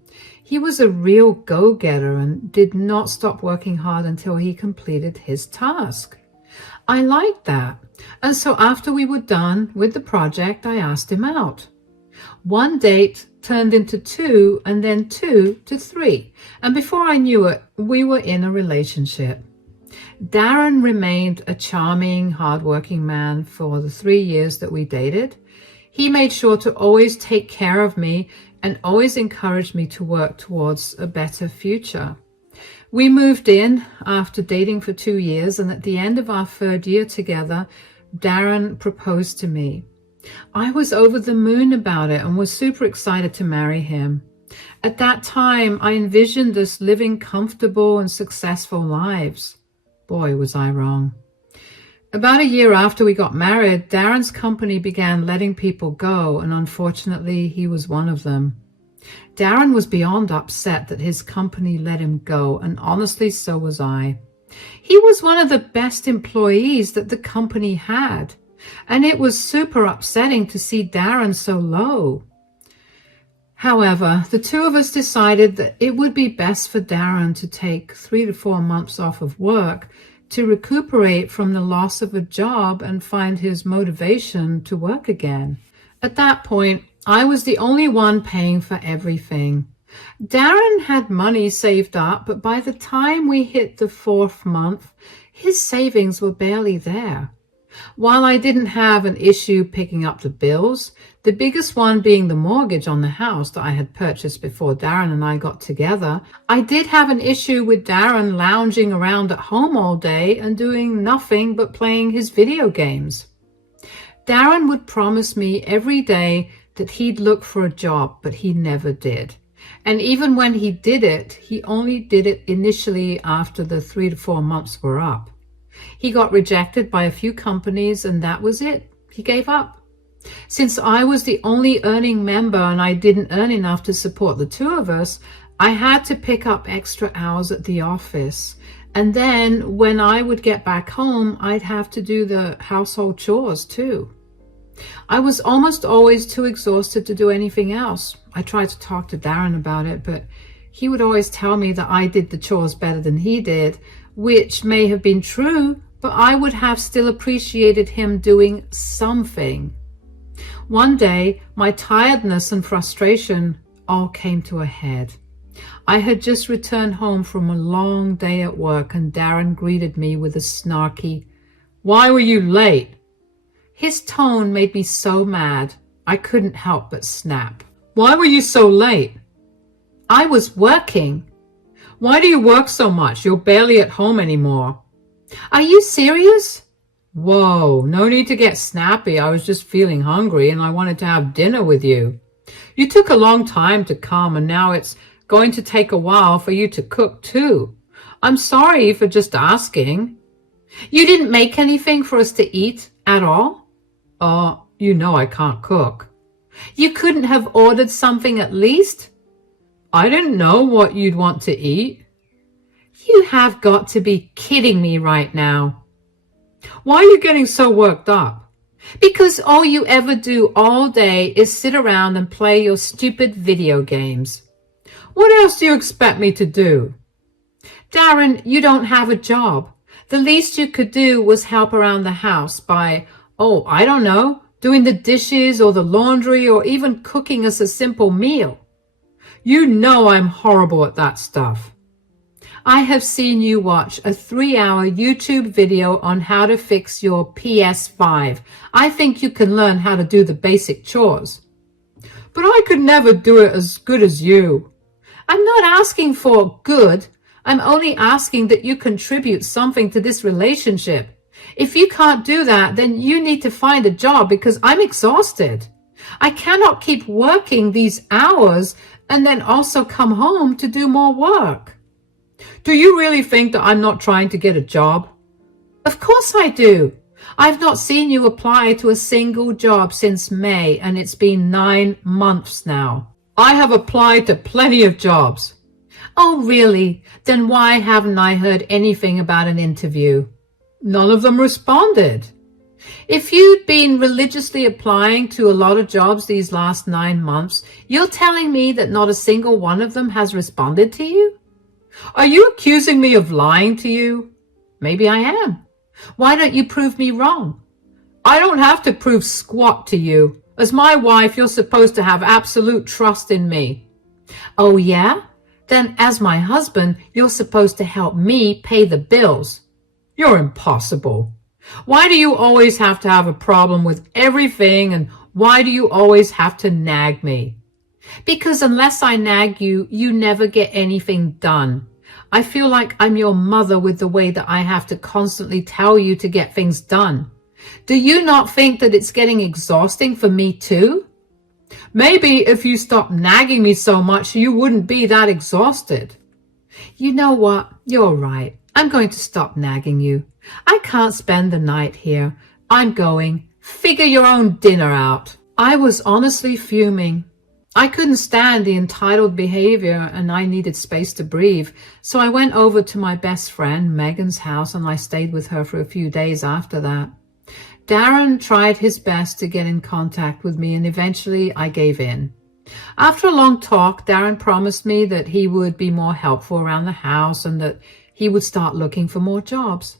He was a real go-getter and did not stop working hard until he completed his task. I liked that, and so after we were done with the project, I asked him out. One date turned into 2, and then 2 to 3, and before I knew it, we were in a relationship. Darren remained a charming, hardworking man for the 3 years that we dated. He made sure to always take care of me and always encouraged me to work towards a better future. We moved in after dating for 2 years, and at the end of our 3rd year together, Darren proposed to me. I was over the moon about it and was super excited to marry him. At that time, I envisioned us living comfortable and successful lives. Boy, was I wrong. About a year after we got married, Darren's company began letting people go, and unfortunately, he was one of them. Darren was beyond upset that his company let him go, and honestly, so was I. He was one of the best employees that the company had, and it was super upsetting to see Darren so low. However, the two of us decided that it would be best for Darren to take 3 to 4 months off of work to recuperate from the loss of a job and find his motivation to work again. At that point, I was the only one paying for everything. Darren had money saved up, but by the time we hit the 4th month, his savings were barely there. While I didn't have an issue picking up the bills, the biggest one being the mortgage on the house that I had purchased before Darren and I got together, I did have an issue with Darren lounging around at home all day and doing nothing but playing his video games. Darren would promise me every day that he'd look for a job, but he never did. And even when he did it, he only did it initially after the 3 to 4 months were up. He got rejected by a few companies and that was it. He gave up. Since I was the only earning member and I didn't earn enough to support the two of us, I had to pick up extra hours at the office. And then when I would get back home, I'd have to do the household chores too. I was almost always too exhausted to do anything else. I tried to talk to Darren about it, but he would always tell me that I did the chores better than he did, which may have been true, but I would have still appreciated him doing something. One day, my tiredness and frustration all came to a head. I had just returned home from a long day at work and Darren greeted me with a snarky, "Why were you late?" His tone made me so mad, I couldn't help but snap. "Why were you so late?" "I was working." "Why do you work so much? You're barely at home anymore." "Are you serious?" "Whoa, no need to get snappy. I was just feeling hungry and I wanted to have dinner with you. You took a long time to come and now it's going to take a while for you to cook too. I'm sorry for just asking." "You didn't make anything for us to eat at all?" You know I can't cook." "You couldn't have ordered something at least?" "I didn't know what you'd want to eat." "You have got to be kidding me right now." "Why are you getting so worked up?" "Because all you ever do all day is sit around and play your stupid video games." "What else do you expect me to do?" "Darren, you don't have a job. The least you could do was help around the house by, I don't know, doing the dishes or the laundry or even cooking us a simple meal." "You know I'm horrible at that stuff." "I have seen you watch a 3-hour YouTube video on how to fix your PS5. I think you can learn how to do the basic chores." "But I could never do it as good as you." "I'm not asking for good. I'm only asking that you contribute something to this relationship. If you can't do that, then you need to find a job because I'm exhausted. I cannot keep working these hours and then also come home to do more work." "Do you really think that I'm not trying to get a job?" "Of course I do. I've not seen you apply to a single job since May and it's been 9 months now." "I have applied to plenty of jobs." "Oh, really? Then why haven't I heard anything about an interview?" "None of them responded." "If you'd been religiously applying to a lot of jobs these last 9 months, you're telling me that not a single one of them has responded to you?" "Are you accusing me of lying to you?" "Maybe I am. Why don't you prove me wrong?" "I don't have to prove squat to you. As my wife, you're supposed to have absolute trust in me." "Oh, yeah? Then as my husband, you're supposed to help me pay the bills." "You're impossible. Why do you always have to have a problem with everything and why do you always have to nag me?" "Because unless I nag you, you never get anything done. I feel like I'm your mother with the way that I have to constantly tell you to get things done. Do you not think that it's getting exhausting for me too?" "Maybe if you stopped nagging me so much, you wouldn't be that exhausted." "You know what? You're right. I'm going to stop nagging you. I can't spend the night here. I'm going. Figure your own dinner out." I was honestly fuming. I couldn't stand the entitled behavior and I needed space to breathe, so I went over to my best friend Megan's house and I stayed with her for a few days after that. Darren tried his best to get in contact with me and eventually I gave in. After a long talk, Darren promised me that he would be more helpful around the house and that he would start looking for more jobs.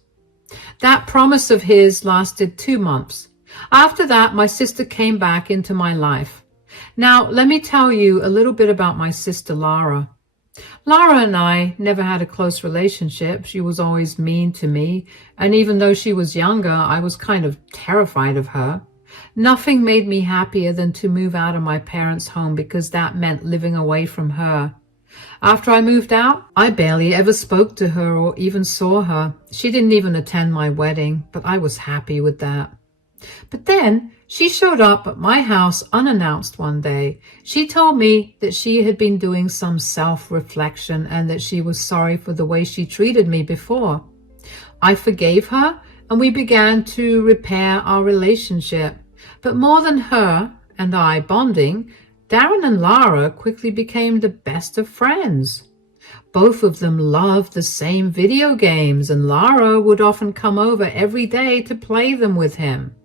That promise of his lasted 2 months. After that, my sister came back into my life. Now, let me tell you a little bit about my sister Lara. Lara and I never had a close relationship. She was always mean to me, and even though she was younger, I was kind of terrified of her. Nothing made me happier than to move out of my parents' home because that meant living away from her. After I moved out, I barely ever spoke to her or even saw her. She didn't even attend my wedding, but I was happy with that. But then she showed up at my house unannounced one day. She told me that she had been doing some self-reflection and that she was sorry for the way she treated me before. I forgave her and we began to repair our relationship. But more than her and I bonding, Darren and Lara quickly became the best of friends. Both of them loved the same video games, and Lara would often come over every day to play them with him.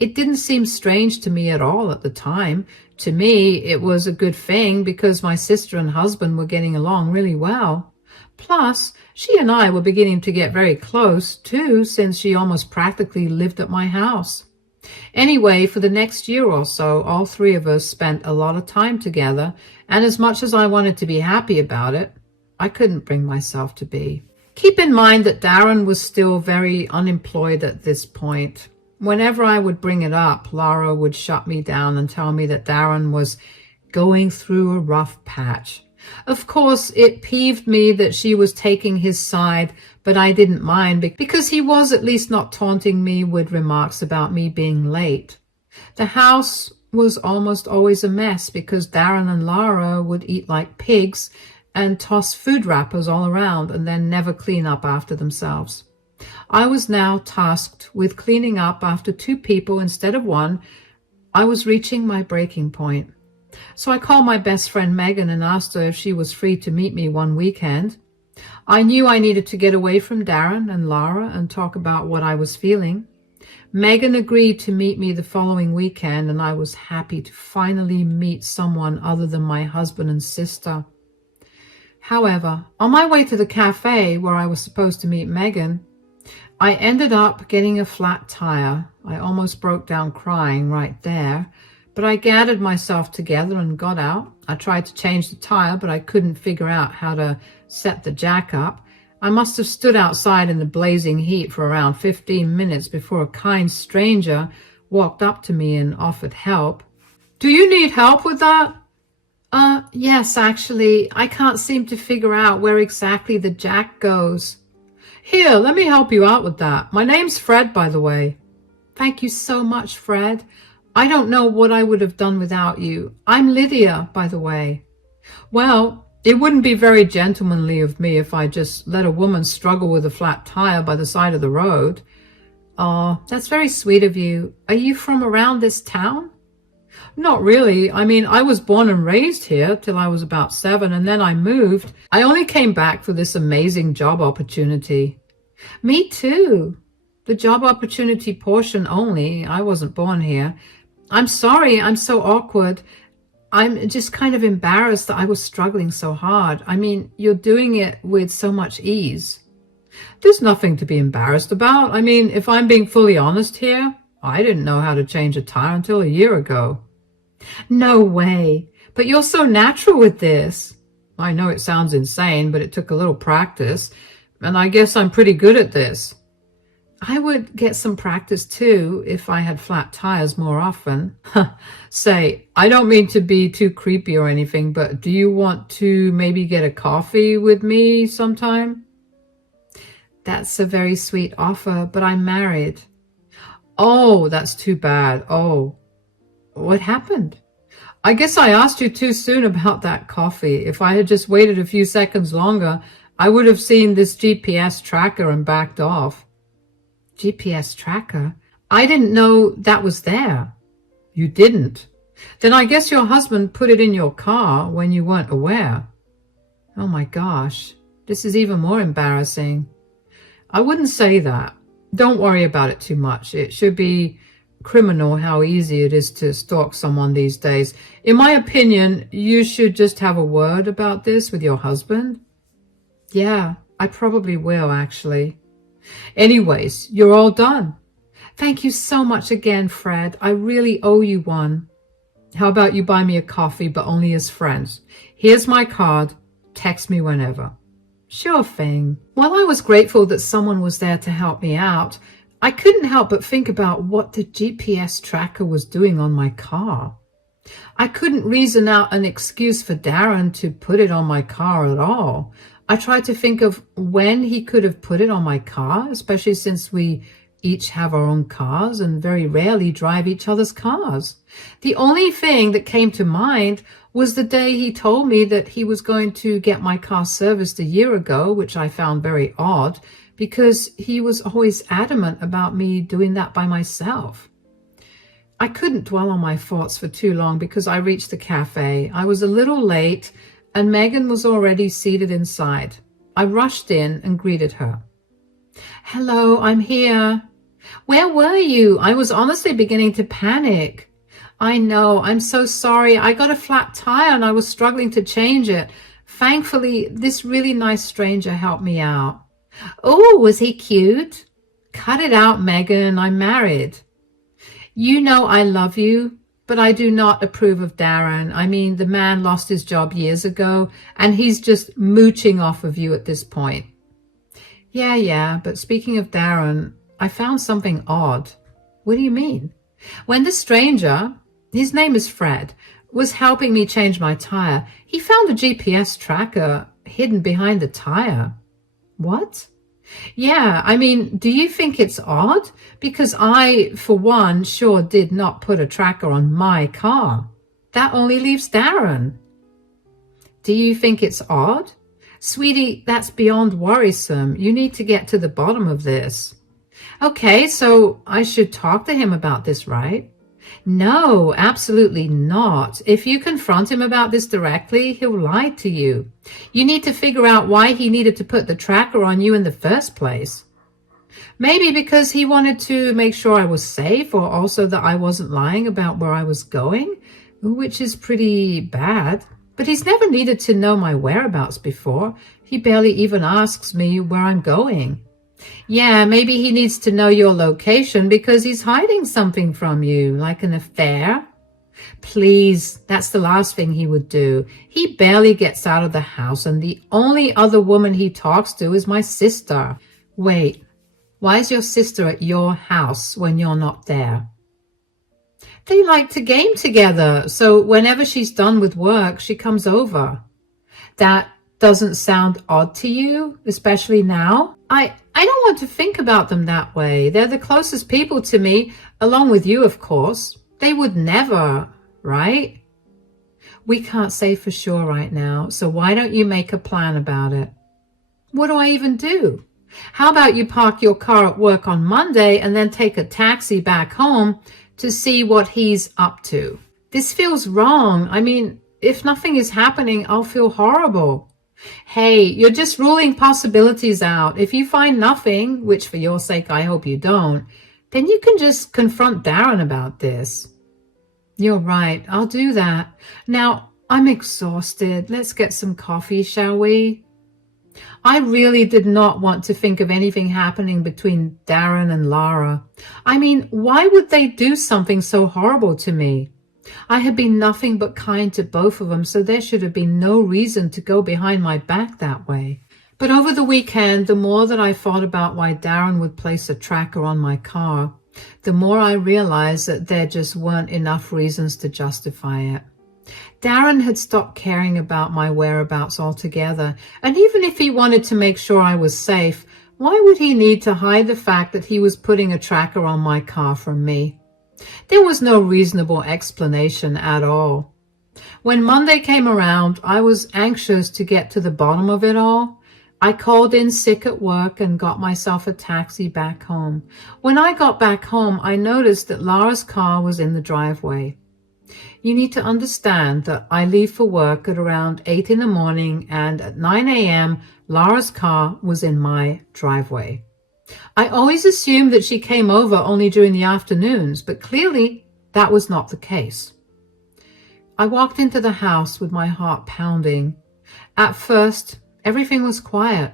It didn't seem strange to me at all at the time. To me, it was a good thing because my sister and husband were getting along really well. Plus, she and I were beginning to get very close, too, since she almost practically lived at my house. Anyway, for the next year or so, all three of us spent a lot of time together, and as much as I wanted to be happy about it, I couldn't bring myself to be. Keep in mind that Darren was still very unemployed at this point. Whenever I would bring it up, Lara would shut me down and tell me that Darren was going through a rough patch. Of course, it peeved me that she was taking his side, but I didn't mind because he was at least not taunting me with remarks about me being late. The house was almost always a mess because Darren and Lara would eat like pigs and toss food wrappers all around and then never clean up after themselves. I was now tasked with cleaning up after 2 people instead of 1. I was reaching my breaking point. So I called my best friend Megan and asked her if she was free to meet me one weekend. I knew I needed to get away from Darren and Lara and talk about what I was feeling. Megan agreed to meet me the following weekend, and I was happy to finally meet someone other than my husband and sister. However, on my way to the cafe where I was supposed to meet Megan, I ended up getting a flat tire. I almost broke down crying right there. But I gathered myself together and got out. I tried to change the tire, but I couldn't figure out how to set the jack up. I must have stood outside in the blazing heat for around 15 minutes before a kind stranger walked up to me and offered help. "Do you need help with that?" Yes, actually. I can't seem to figure out where exactly the jack goes." "Here, let me help you out with that. My name's Fred, by the way." "Thank you so much, Fred. I don't know what I would have done without you. I'm Lydia, by the way." "Well, it wouldn't be very gentlemanly of me if I just let a woman struggle with a flat tire by the side of the road." "Oh, that's very sweet of you. Are you from around this town?" "Not really. I mean, I was born and raised here till I was about 7, and then I moved. I only came back for this amazing job opportunity." "Me too. The job opportunity portion only. I wasn't born here. I'm sorry, I'm so awkward. I'm just kind of embarrassed that I was struggling so hard. I mean, you're doing it with so much ease." "There's nothing to be embarrassed about. I mean, if I'm being fully honest here, I didn't know how to change a tire until a year ago." "No way. But you're so natural with this." "I know it sounds insane, but it took a little practice, and I guess I'm pretty good at this." "I would get some practice too if I had flat tires more often." "Say, I don't mean to be too creepy or anything, but do you want to maybe get a coffee with me sometime?" "That's a very sweet offer, but I'm married." "Oh, that's too bad. Oh, what happened?" "I guess I asked you too soon about that coffee. If I had just waited a few seconds longer, I would have seen this GPS tracker and backed off." "GPS tracker? I didn't know that was there." "You didn't? Then I guess your husband put it in your car when you weren't aware. Oh my gosh, this is even more embarrassing. I wouldn't say that. Don't worry about it too much. It should be criminal how easy it is to stalk someone these days. In my opinion, you should just have a word about this with your husband. Yeah, I probably will, actually. Anyways, you're all done. Thank you so much again, Fred. I really owe you one. How about you buy me a coffee, but only as friends? Here's my card. Text me whenever. Sure thing. While I was grateful that someone was there to help me out, I couldn't help but think about what the GPS tracker was doing on my car. I couldn't reason out an excuse for Darren to put it on my car at all. I tried to think of when he could have put it on my car, especially since we each have our own cars and very rarely drive each other's cars. The only thing that came to mind was the day he told me that he was going to get my car serviced a year ago, which I found very odd because he was always adamant about me doing that by myself. I couldn't dwell on my thoughts for too long because I reached the cafe. I was a little late and Megan was already seated inside. I rushed in and greeted her. Hello, I'm here. Where were you? I was honestly beginning to panic. I know, I'm so sorry. I got a flat tire and I was struggling to change it. Thankfully, this really nice stranger helped me out. Oh, was he cute? Cut it out, Megan. I'm married. You know I love you, but I do not approve of Darren. I mean, the man lost his job years ago and he's just mooching off of you at this point. Yeah, but speaking of Darren, I found something odd. What do you mean? When the stranger, his name is Fred, was helping me change my tire, he found a GPS tracker hidden behind the tire. What? Yeah, I mean, do you think it's odd? Because I, for one, sure did not put a tracker on my car. That only leaves Darren. Do you think it's odd? Sweetie, that's beyond worrisome. You need to get to the bottom of this. Okay, so I should talk to him about this, right? No, absolutely not. If you confront him about this directly, he'll lie to you. You need to figure out why he needed to put the tracker on you in the first place. Maybe because he wanted to make sure I was safe, or also that I wasn't lying about where I was going, which is pretty bad. But he's never needed to know my whereabouts before. He barely even asks me where I'm going. Yeah, maybe he needs to know your location because he's hiding something from you, like an affair. Please, that's the last thing he would do. He barely gets out of the house, and the only other woman he talks to is my sister. Wait, why is your sister at your house when you're not there? They like to game together, so whenever she's done with work, she comes over. That doesn't sound odd to you, especially now? I don't want to think about them that way. They're the closest people to me, along with you, of course. They would never, right? We can't say for sure right now, so why don't you make a plan about it? What do I even do? How about you park your car at work on Monday and then take a taxi back home to see what he's up to? This feels wrong. I mean, if nothing is happening, I'll feel horrible. Hey, you're just ruling possibilities out. If you find nothing, which for your sake I hope you don't, then you can just confront Darren about this. You're right, I'll do that. Now, I'm exhausted. Let's get some coffee, shall we? I really did not want to think of anything happening between Darren and Lara. I mean, why would they do something so horrible to me? I had been nothing but kind to both of them, so there should have been no reason to go behind my back that way. But over the weekend, the more that I thought about why Darren would place a tracker on my car, the more I realized that there just weren't enough reasons to justify it. Darren had stopped caring about my whereabouts altogether, and even if he wanted to make sure I was safe, why would he need to hide the fact that he was putting a tracker on my car from me? There was no reasonable explanation at all. When Monday came around, I was anxious to get to the bottom of it all. I called in sick at work and got myself a taxi back home. When I got back home, I noticed that Lara's car was in the driveway. You need to understand that I leave for work at around 8 in the morning, and at 9 a.m., Lara's car was in my driveway. I always assumed that she came over only during the afternoons, but clearly that was not the case. I walked into the house with my heart pounding. At first, everything was quiet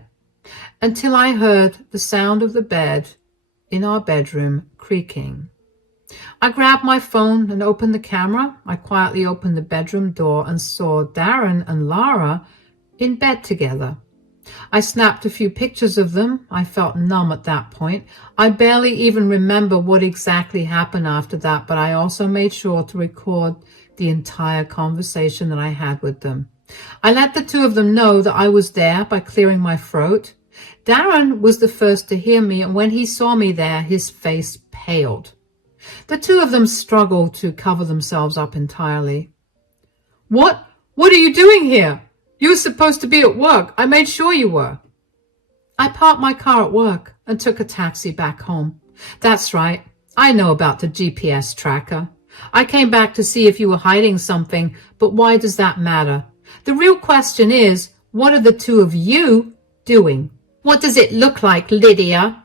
until I heard the sound of the bed in our bedroom creaking. I grabbed my phone and opened the camera. I quietly opened the bedroom door and saw Darren and Lara in bed together. I snapped a few pictures of them. I felt numb at that point. I barely even remember what exactly happened after that, but I also made sure to record the entire conversation that I had with them. I let the two of them know that I was there by clearing my throat. Darren was the first to hear me, and when he saw me there, his face paled. The two of them struggled to cover themselves up entirely. What are you doing here? You were supposed to be at work. I made sure you were. I parked my car at work and took a taxi back home. That's right. I know about the GPS tracker. I came back to see if you were hiding something, but why does that matter? The real question is, what are the two of you doing? What does it look like, Lydia?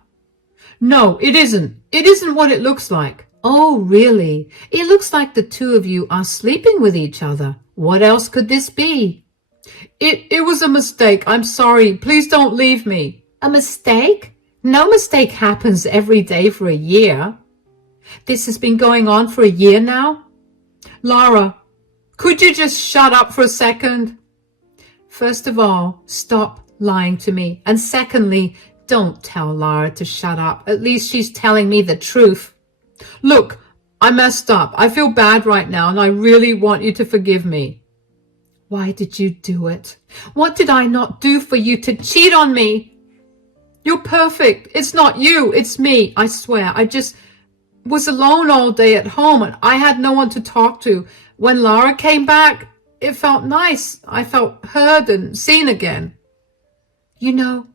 No, it isn't. It isn't what it looks like. Oh, really? It looks like the two of you are sleeping with each other. What else could this be? It was a mistake. I'm sorry. Please don't leave me. A mistake? No mistake happens every day for a year. This has been going on for a year now? Lara, could you just shut up for a second? First of all, stop lying to me. And secondly, don't tell Lara to shut up. At least she's telling me the truth. Look, I messed up. I feel bad right now, and I really want you to forgive me. Why did you do it? What did I not do for you to cheat on me? You're perfect. It's not you. It's me. I swear. I just was alone all day at home, and I had no one to talk to. When Lara came back, it felt nice. I felt heard and seen again. You know,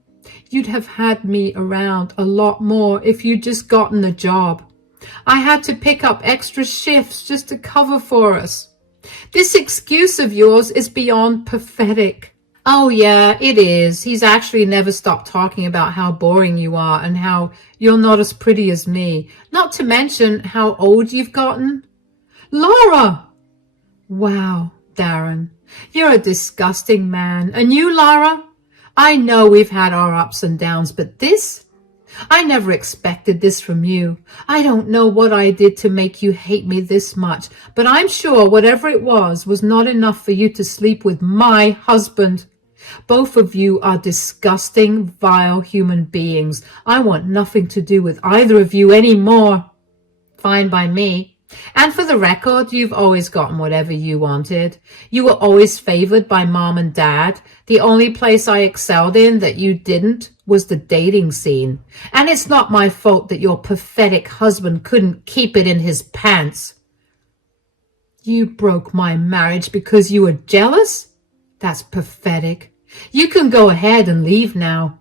you'd have had me around a lot more if you'd just gotten a job. I had to pick up extra shifts just to cover for us. This excuse of yours is beyond pathetic. Oh yeah, it is. He's actually never stopped talking about how boring you are and how you're not as pretty as me. Not to mention how old you've gotten. Laura! Wow, Darren, you're a disgusting man. And you, Lara? I know we've had our ups and downs, but this? I never expected this from you. I don't know what I did to make you hate me this much, but I'm sure whatever it was not enough for you to sleep with my husband. Both of you are disgusting, vile human beings. I want nothing to do with either of you anymore. Fine by me. And for the record, you've always gotten whatever you wanted. You were always favored by Mom and Dad. The only place I excelled in that you didn't was the dating scene. And it's not my fault that your pathetic husband couldn't keep it in his pants. You broke my marriage because you were jealous? That's pathetic. You can go ahead and leave now.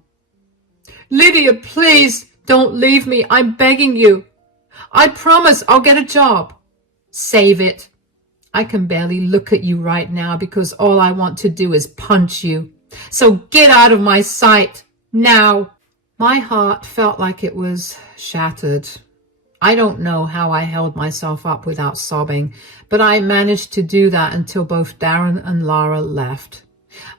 Lydia, please don't leave me. I'm begging you. I promise I'll get a job. Save it. I can barely look at you right now because all I want to do is punch you. So get out of my sight now. My heart felt like it was shattered. I don't know how I held myself up without sobbing, but I managed to do that until both Darren and Lara left.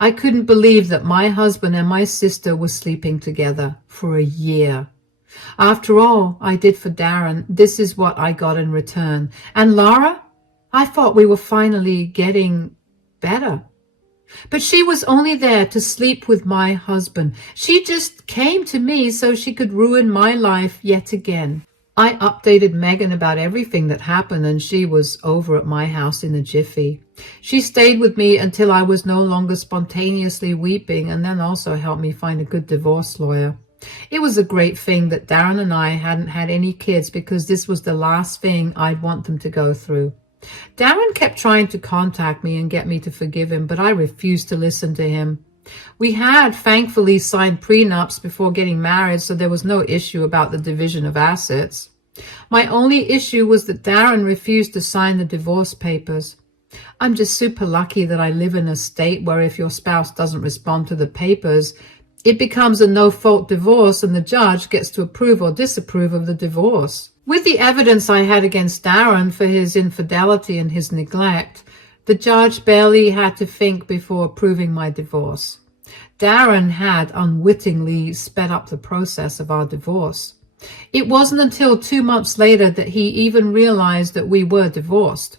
I couldn't believe that my husband and my sister were sleeping together for a year. After all I did for Darren, this is what I got in return. And Lara? I thought we were finally getting better. But she was only there to sleep with my husband. She just came to me so she could ruin my life yet again. I updated Megan about everything that happened, and she was over at my house in a jiffy. She stayed with me until I was no longer spontaneously weeping, and then also helped me find a good divorce lawyer. It was a great thing that Darren and I hadn't had any kids, because this was the last thing I'd want them to go through. Darren kept trying to contact me and get me to forgive him, but I refused to listen to him. We had thankfully signed prenups before getting married, so there was no issue about the division of assets. My only issue was that Darren refused to sign the divorce papers. I'm just super lucky that I live in a state where if your spouse doesn't respond to the papers, it becomes a no-fault divorce and the judge gets to approve or disapprove of the divorce. With the evidence I had against Darren for his infidelity and his neglect, the judge barely had to think before approving my divorce. Darren had unwittingly sped up the process of our divorce. It wasn't until 2 months later that he even realized that we were divorced.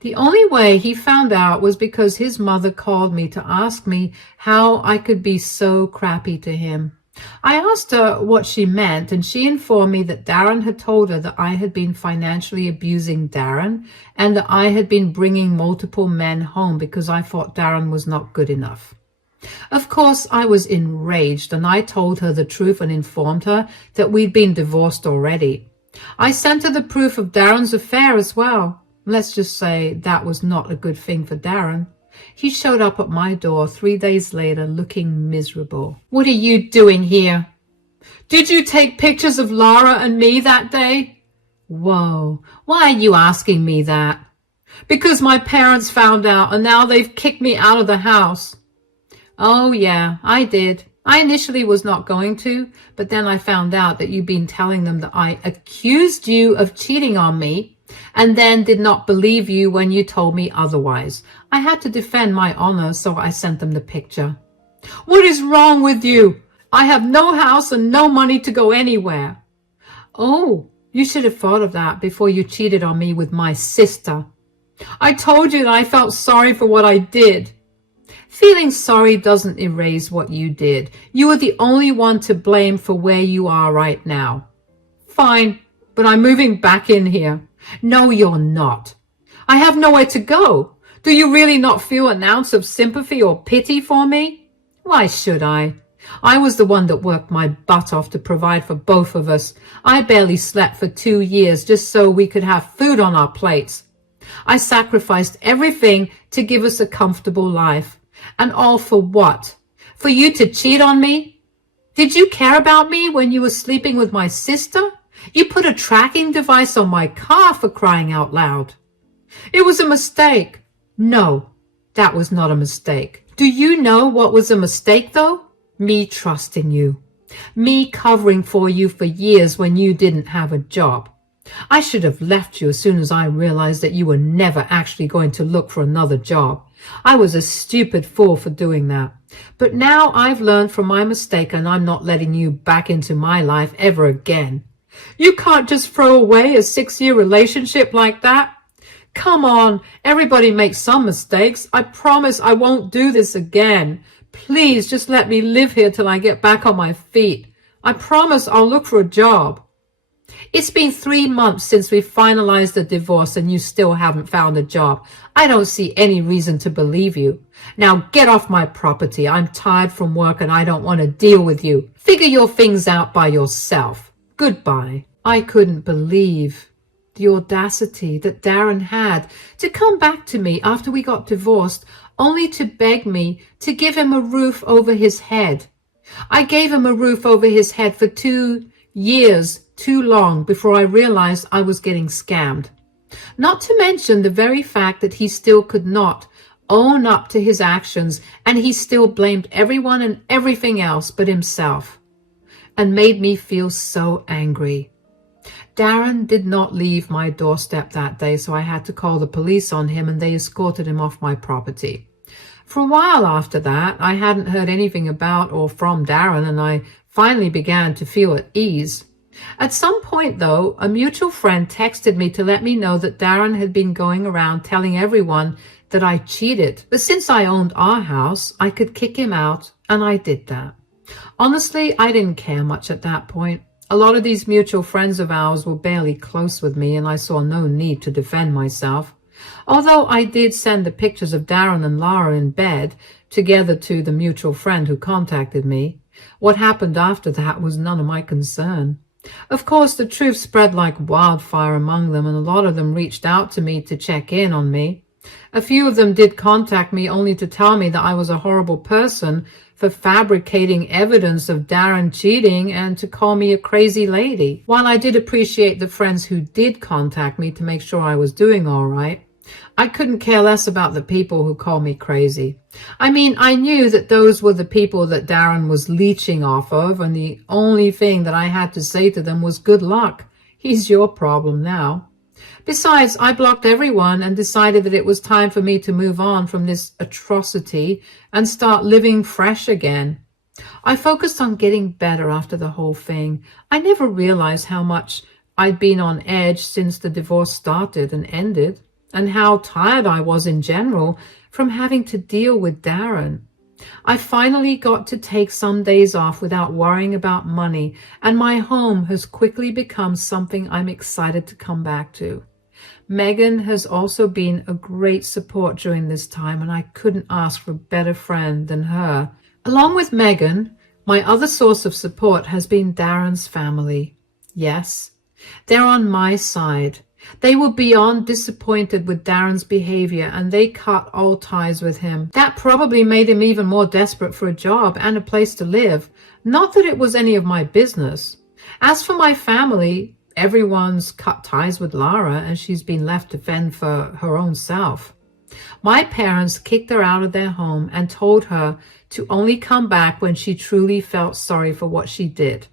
The only way he found out was because his mother called me to ask me how I could be so crappy to him. I asked her what she meant, and she informed me that Darren had told her that I had been financially abusing Darren and that I had been bringing multiple men home because I thought Darren was not good enough. Of course, I was enraged, and I told her the truth and informed her that we'd been divorced already. I sent her the proof of Darren's affair as well. Let's just say that was not a good thing for Darren. He showed up at my door 3 days later looking miserable. "What are you doing here? Did you take pictures of Laura and me that day?" "Whoa, why are you asking me that?" "Because my parents found out and now they've kicked me out of the house." "Oh yeah, I did. I initially was not going to, but then I found out that you'd been telling them that I accused you of cheating on me and then did not believe you when you told me otherwise. I had to defend my honor, so I sent them the picture." "What is wrong with you? I have no house and no money to go anywhere." "Oh, you should have thought of that before you cheated on me with my sister." "I told you that I felt sorry for what I did." "Feeling sorry doesn't erase what you did. You are the only one to blame for where you are right now." "Fine, but I'm moving back in here." "No, you're not." "I have nowhere to go. Do you really not feel an ounce of sympathy or pity for me?" "Why should I? I was the one that worked my butt off to provide for both of us. I barely slept for 2 years just so we could have food on our plates. I sacrificed everything to give us a comfortable life. And all for what? For you to cheat on me? Did you care about me when you were sleeping with my sister? You put a tracking device on my car, for crying out loud." "It was a mistake." "No, that was not a mistake." "Do you know what was a mistake, though? Me trusting you. Me covering for you for years when you didn't have a job. I should have left you as soon as I realized that you were never actually going to look for another job. I was a stupid fool for doing that. But now I've learned from my mistake and I'm not letting you back into my life ever again." "You can't just throw away a 6-year relationship like that." "Come on, everybody makes some mistakes. I promise I won't do this again. Please just let me live here till I get back on my feet. I promise I'll look for a job." "It's been 3 months since we finalized the divorce and you still haven't found a job. I don't see any reason to believe you. Now get off my property. I'm tired from work and I don't want to deal with you. Figure your things out by yourself. Goodbye." I couldn't believe the audacity that Darren had to come back to me after we got divorced, only to beg me to give him a roof over his head. I gave him a roof over his head for 2 years too long before I realized I was getting scammed. Not to mention the very fact that he still could not own up to his actions, and he still blamed everyone and everything else but himself, and made me feel so angry. Darren did not leave my doorstep that day, so I had to call the police on him and they escorted him off my property. For a while after that, I hadn't heard anything about or from Darren, and I finally began to feel at ease. At some point, though, a mutual friend texted me to let me know that Darren had been going around telling everyone that I cheated. But since I owned our house, I could kick him out, and I did that. Honestly, I didn't care much at that point. A lot of these mutual friends of ours were barely close with me, and I saw no need to defend myself. Although I did send the pictures of Darren and Laura in bed together to the mutual friend who contacted me. What happened after that was none of my concern. Of course, the truth spread like wildfire among them, and a lot of them reached out to me to check in on me. A few of them did contact me only to tell me that I was a horrible person for fabricating evidence of Darren cheating and to call me a crazy lady. While I did appreciate the friends who did contact me to make sure I was doing all right, I couldn't care less about the people who call me crazy. I mean, I knew that those were the people that Darren was leeching off of, and the only thing that I had to say to them was good luck. He's your problem now. Besides, I blocked everyone and decided that it was time for me to move on from this atrocity and start living fresh again. I focused on getting better after the whole thing. I never realized how much I'd been on edge since the divorce started and ended, and how tired I was in general from having to deal with Darren. I finally got to take some days off without worrying about money, and my home has quickly become something I'm excited to come back to. Megan has also been a great support during this time, and I couldn't ask for a better friend than her. Along with Megan, my other source of support has been Darren's family. Yes, they're on my side. They were beyond disappointed with Darren's behavior, and they cut all ties with him. That probably made him even more desperate for a job and a place to live. Not that it was any of my business. As for my family, everyone's cut ties with Lara, and she's been left to fend for her own self. My parents kicked her out of their home and told her to only come back when she truly felt sorry for what she did.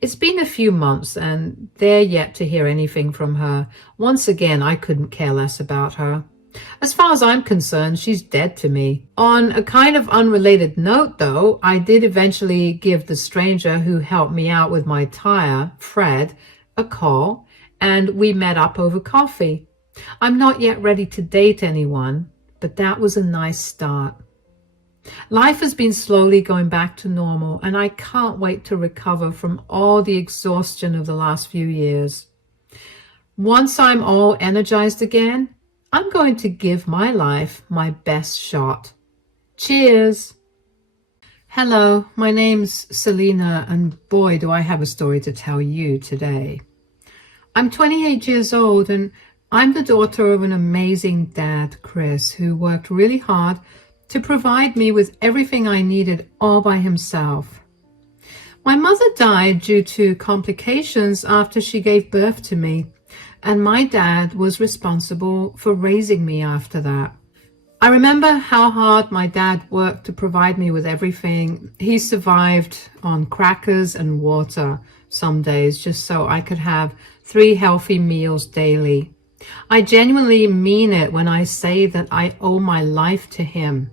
It's been a few months, and they're yet to hear anything from her. Once again, I couldn't care less about her. As far as I'm concerned, she's dead to me. On a kind of unrelated note, though, I did eventually give the stranger who helped me out with my tire, Fred, a call, and we met up over coffee. I'm not yet ready to date anyone, but that was a nice start. Life has been slowly going back to normal, and I can't wait to recover from all the exhaustion of the last few years. Once I'm all energized again, I'm going to give my life my best shot. Cheers! Hello, my name's Selena, and boy, do I have a story to tell you today. I'm 28 years old, and I'm the daughter of an amazing dad, Chris, who worked really hard to provide me with everything I needed all by himself. My mother died due to complications after she gave birth to me, and my dad was responsible for raising me after that. I remember how hard my dad worked to provide me with everything. He survived on crackers and water some days just so I could have 3 healthy meals daily. I genuinely mean it when I say that I owe my life to him.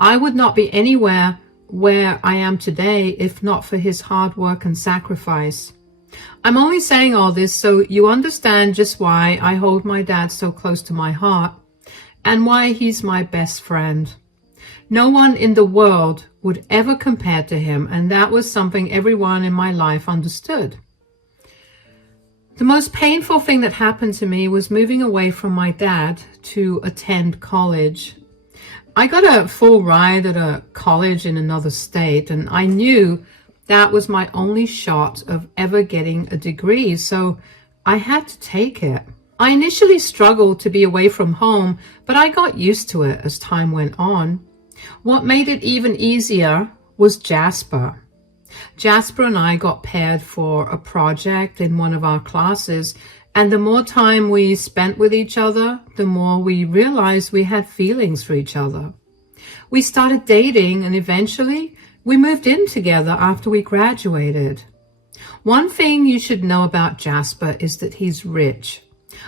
I would not be anywhere where I am today if not for his hard work and sacrifice. I'm only saying all this so you understand just why I hold my dad so close to my heart and why he's my best friend. No one in the world would ever compare to him, and that was something everyone in my life understood. The most painful thing that happened to me was moving away from my dad to attend college. I got a full ride at a college in another state, and I knew that was my only shot of ever getting a degree, so I had to take it. I initially struggled to be away from home, but I got used to it as time went on. What made it even easier was Jasper. Jasper and I got paired for a project in one of our classes, and the more time we spent with each other, the more we realized we had feelings for each other. We started dating, and eventually we moved in together after we graduated. One thing you should know about Jasper is that he's rich.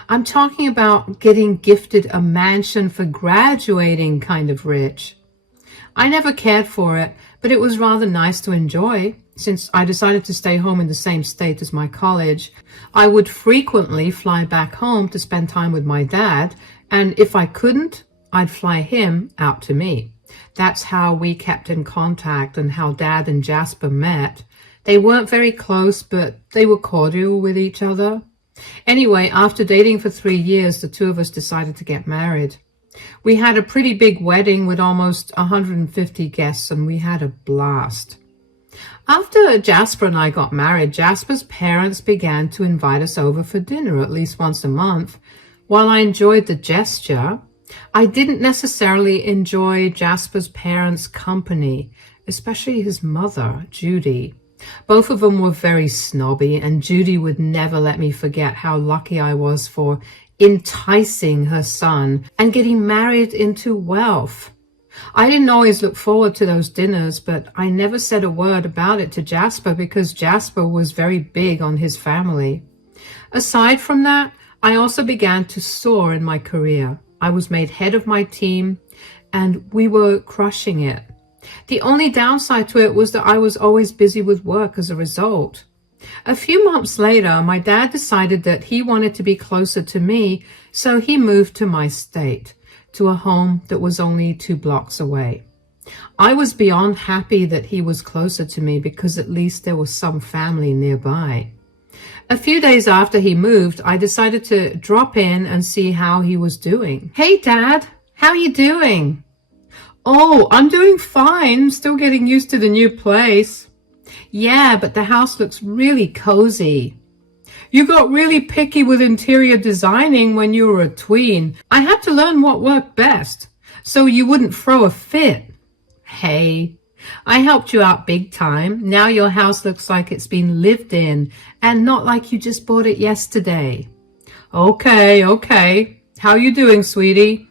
I'm talking about getting gifted a mansion for graduating kind of rich. I never cared for it, but it was rather nice to enjoy. Since I decided to stay home in the same state as my college, I would frequently fly back home to spend time with my dad, and if I couldn't, I'd fly him out to me. That's how we kept in contact and how Dad and Jasper met. They weren't very close, but they were cordial with each other. Anyway, after dating for 3 years, the two of us decided to get married. We had a pretty big wedding with almost 150 guests, and we had a blast. After Jasper and I got married, Jasper's parents began to invite us over for dinner at least once a month. While I enjoyed the gesture, I didn't necessarily enjoy Jasper's parents' company, especially his mother, Judy. Both of them were very snobby, and Judy would never let me forget how lucky I was for enticing her son and getting married into wealth. I didn't always look forward to those dinners, but I never said a word about it to Jasper because Jasper was very big on his family. Aside from that, I also began to soar in my career. I was made head of my team, and we were crushing it. The only downside to it was that I was always busy with work as a result. A few months later, my dad decided that he wanted to be closer to me, so he moved to my state, to a home that was only 2 blocks away. I was beyond happy that he was closer to me because at least there was some family nearby. A few days after he moved, I decided to drop in and see how he was doing. "Hey, Dad, how are you doing?" "Oh, I'm doing fine. Still getting used to the new place." "Yeah, but the house looks really cozy." "You got really picky with interior designing when you were a tween. I had to learn what worked best, so you wouldn't throw a fit." "Hey, I helped you out big time. Now your house looks like it's been lived in and not like you just bought it yesterday." Okay. How you doing, sweetie?"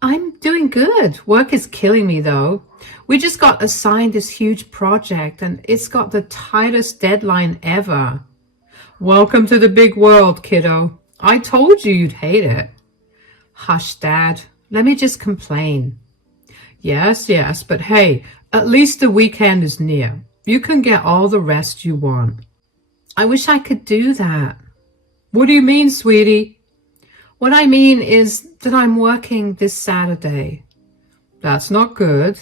"I'm doing good. Work is killing me though. We just got assigned this huge project and it's got the tightest deadline ever." "Welcome to the big world, kiddo. I told you you'd hate it." "Hush, Dad. Let me just complain." Yes, but hey, at least the weekend is near. You can get all the rest you want." "I wish I could do that." "What do you mean, sweetie?" "What I mean is that I'm working this Saturday." "That's not good."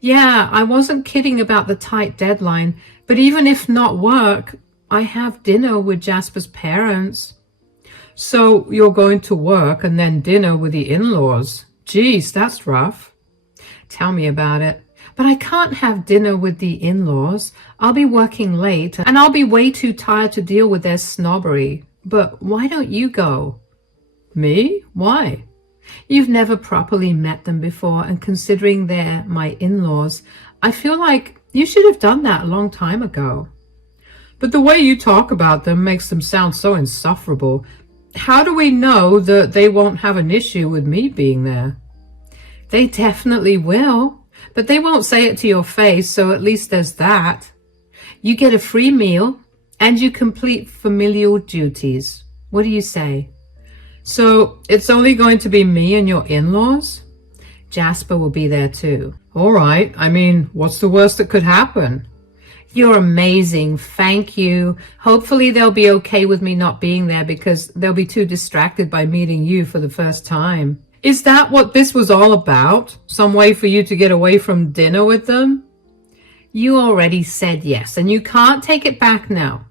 "Yeah, I wasn't kidding about the tight deadline, but even if not work, I have dinner with Jasper's parents." "So you're going to work and then dinner with the in-laws? Geez, that's rough." "Tell me about it. But I can't have dinner with the in-laws. I'll be working late and I'll be way too tired to deal with their snobbery. But why don't you go?" "Me? Why?" "You've never properly met them before, and considering they're my in-laws, I feel like you should have done that a long time ago." "But the way you talk about them makes them sound so insufferable. How do we know that they won't have an issue with me being there?" "They definitely will, but they won't say it to your face, so at least there's that. You get a free meal and you complete familial duties. What do you say?" "So it's only going to be me and your in-laws?" "Jasper will be there too." "All right. I mean, what's the worst that could happen?" "You're amazing. Thank you. Hopefully they'll be okay with me not being there because they'll be too distracted by meeting you for the first time." "Is that what this was all about? Some way for you to get away from dinner with them?" "You already said yes, and you can't take it back now.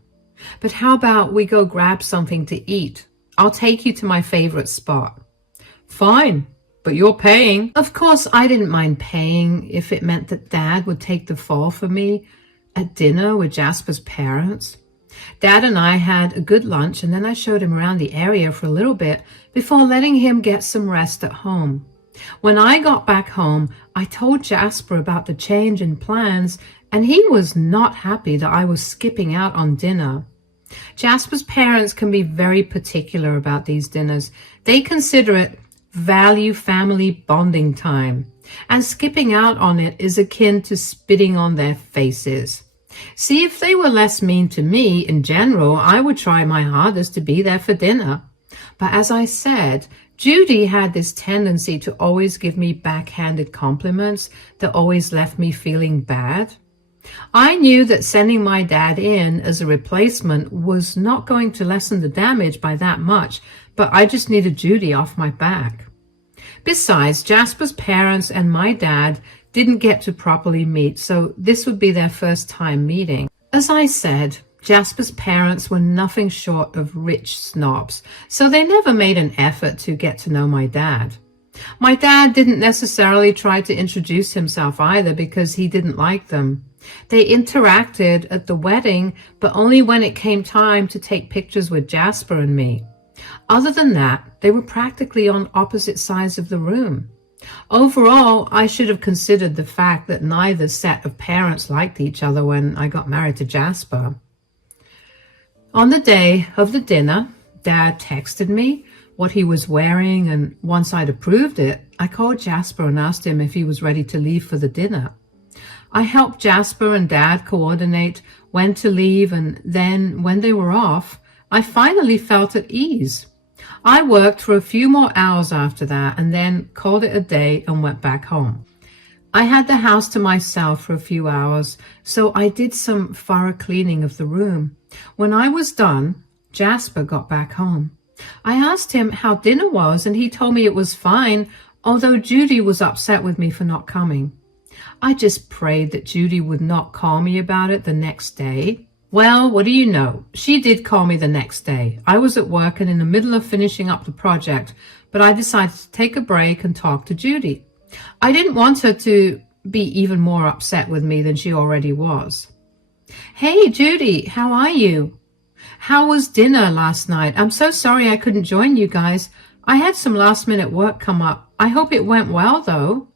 But how about we go grab something to eat? I'll take you to my favorite spot." "Fine, but you're paying." "Of course I didn't mind paying if it meant that Dad would take the fall for me at dinner with Jasper's parents." Dad and I had a good lunch, and then I showed him around the area for a little bit before letting him get some rest at home. When I got back home, I told Jasper about the change in plans, and he was not happy that I was skipping out on dinner. Jasper's parents can be very particular about these dinners. They consider it value family bonding time, and skipping out on it is akin to spitting on their faces. See, if they were less mean to me in general, I would try my hardest to be there for dinner. But as I said, Judy had this tendency to always give me backhanded compliments that always left me feeling bad. I knew that sending my dad in as a replacement was not going to lessen the damage by that much, but I just needed Judy off my back. Besides, Jasper's parents and my dad didn't get to properly meet, so this would be their first time meeting. As I said, Jasper's parents were nothing short of rich snobs, so they never made an effort to get to know my dad. My dad didn't necessarily try to introduce himself either because he didn't like them. They interacted at the wedding, but only when it came time to take pictures with Jasper and me. Other than that, they were practically on opposite sides of the room. Overall, I should have considered the fact that neither set of parents liked each other when I got married to Jasper. On the day of the dinner, Dad texted me what he was wearing, and once I'd approved it, I called Jasper and asked him if he was ready to leave for the dinner. I helped Jasper and Dad coordinate when to leave, and then when they were off, I finally felt at ease. I worked for a few more hours after that and then called it a day and went back home. I had the house to myself for a few hours, so I did some thorough cleaning of the room. When I was done, Jasper got back home. I asked him how dinner was, and he told me it was fine, although Judy was upset with me for not coming. I just prayed that Judy would not call me about it the next day. Well, what do you know? She did call me the next day. I was at work and in the middle of finishing up the project, but I decided to take a break and talk to Judy. I didn't want her to be even more upset with me than she already was. Hey, Judy, how are you? How was dinner last night? I'm so sorry I couldn't join you guys. I had some last-minute work come up. I hope it went well, though.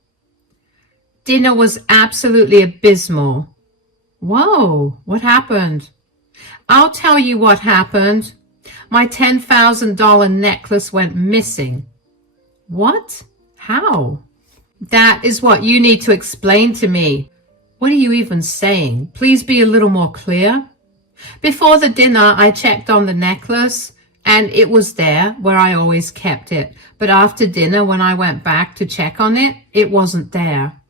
Dinner was absolutely abysmal. Whoa, what happened? I'll tell you what happened. My $10,000 necklace went missing. What? How? That is what you need to explain to me. What are you even saying? Please be a little more clear. Before the dinner, I checked on the necklace, and it was there where I always kept it. But after dinner, when I went back to check on it, it wasn't there.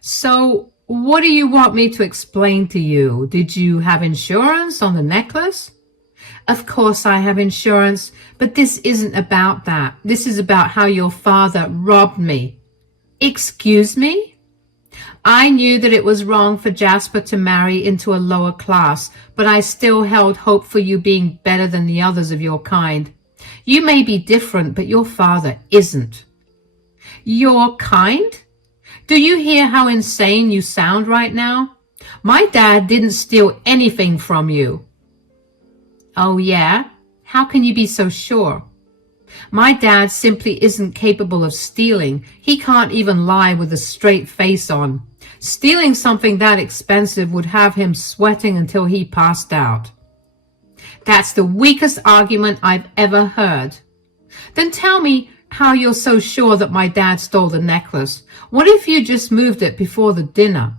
So, what do you want me to explain to you? Did you have insurance on the necklace? Of course I have insurance, but this isn't about that. This is about how your father robbed me. Excuse me? I knew that it was wrong for Jasper to marry into a lower class, but I still held hope for you being better than the others of your kind. You may be different, but your father isn't. Your kind? Do you hear how insane you sound right now? My dad didn't steal anything from you. Oh yeah? How can you be so sure? My dad simply isn't capable of stealing. He can't even lie with a straight face on. Stealing something that expensive would have him sweating until he passed out. That's the weakest argument I've ever heard. Then tell me how you're so sure that my dad stole the necklace. What if you just moved it before the dinner?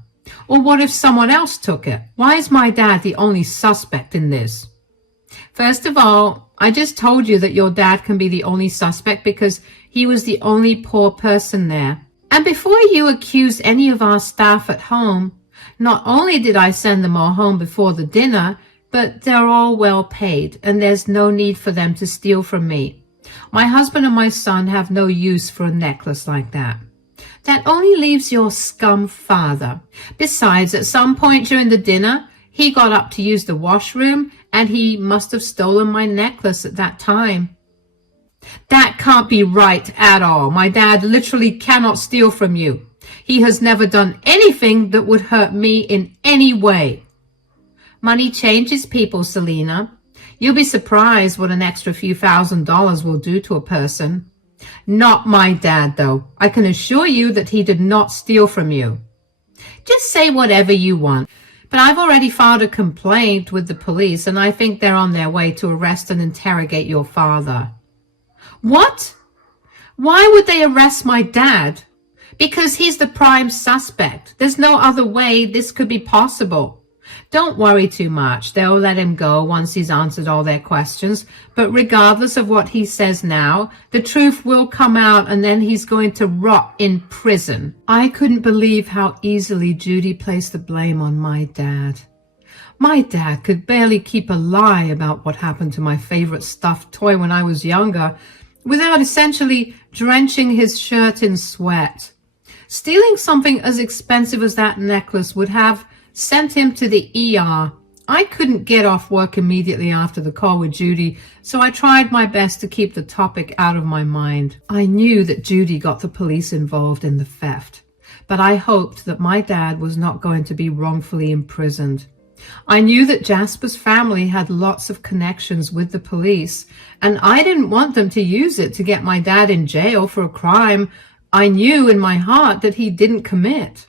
Or what if someone else took it? Why is my dad the only suspect in this? First of all, I just told you that your dad can be the only suspect because he was the only poor person there. And before you accuse any of our staff at home, not only did I send them all home before the dinner, but they're all well paid, and there's no need for them to steal from me. My husband and my son have no use for a necklace like that. That only leaves your scum father. Besides, at some point during the dinner, he got up to use the washroom, and he must have stolen my necklace at that time. That can't be right at all. My dad literally cannot steal from you. He has never done anything that would hurt me in any way. Money changes people, Selena. You'll be surprised what an extra few $1,000s will do to a person. Not my dad, though. I can assure you that he did not steal from you. Just say whatever you want. But I've already filed a complaint with the police, and I think they're on their way to arrest and interrogate your father. What? Why would they arrest my dad? Because he's the prime suspect. There's no other way this could be possible. Don't worry too much. They'll let him go once he's answered all their questions. But regardless of what he says now, the truth will come out, and then he's going to rot in prison. I couldn't believe how easily Judy placed the blame on my dad. My dad could barely keep a lie about what happened to my favorite stuffed toy when I was younger without essentially drenching his shirt in sweat. Stealing something as expensive as that necklace would have sent him to the ER. I couldn't get off work immediately after the call with Judy, so I tried my best to keep the topic out of my mind. I knew that Judy got the police involved in the theft, but I hoped that my dad was not going to be wrongfully imprisoned. I knew that Jasper's family had lots of connections with the police, and I didn't want them to use it to get my dad in jail for a crime I knew in my heart that he didn't commit.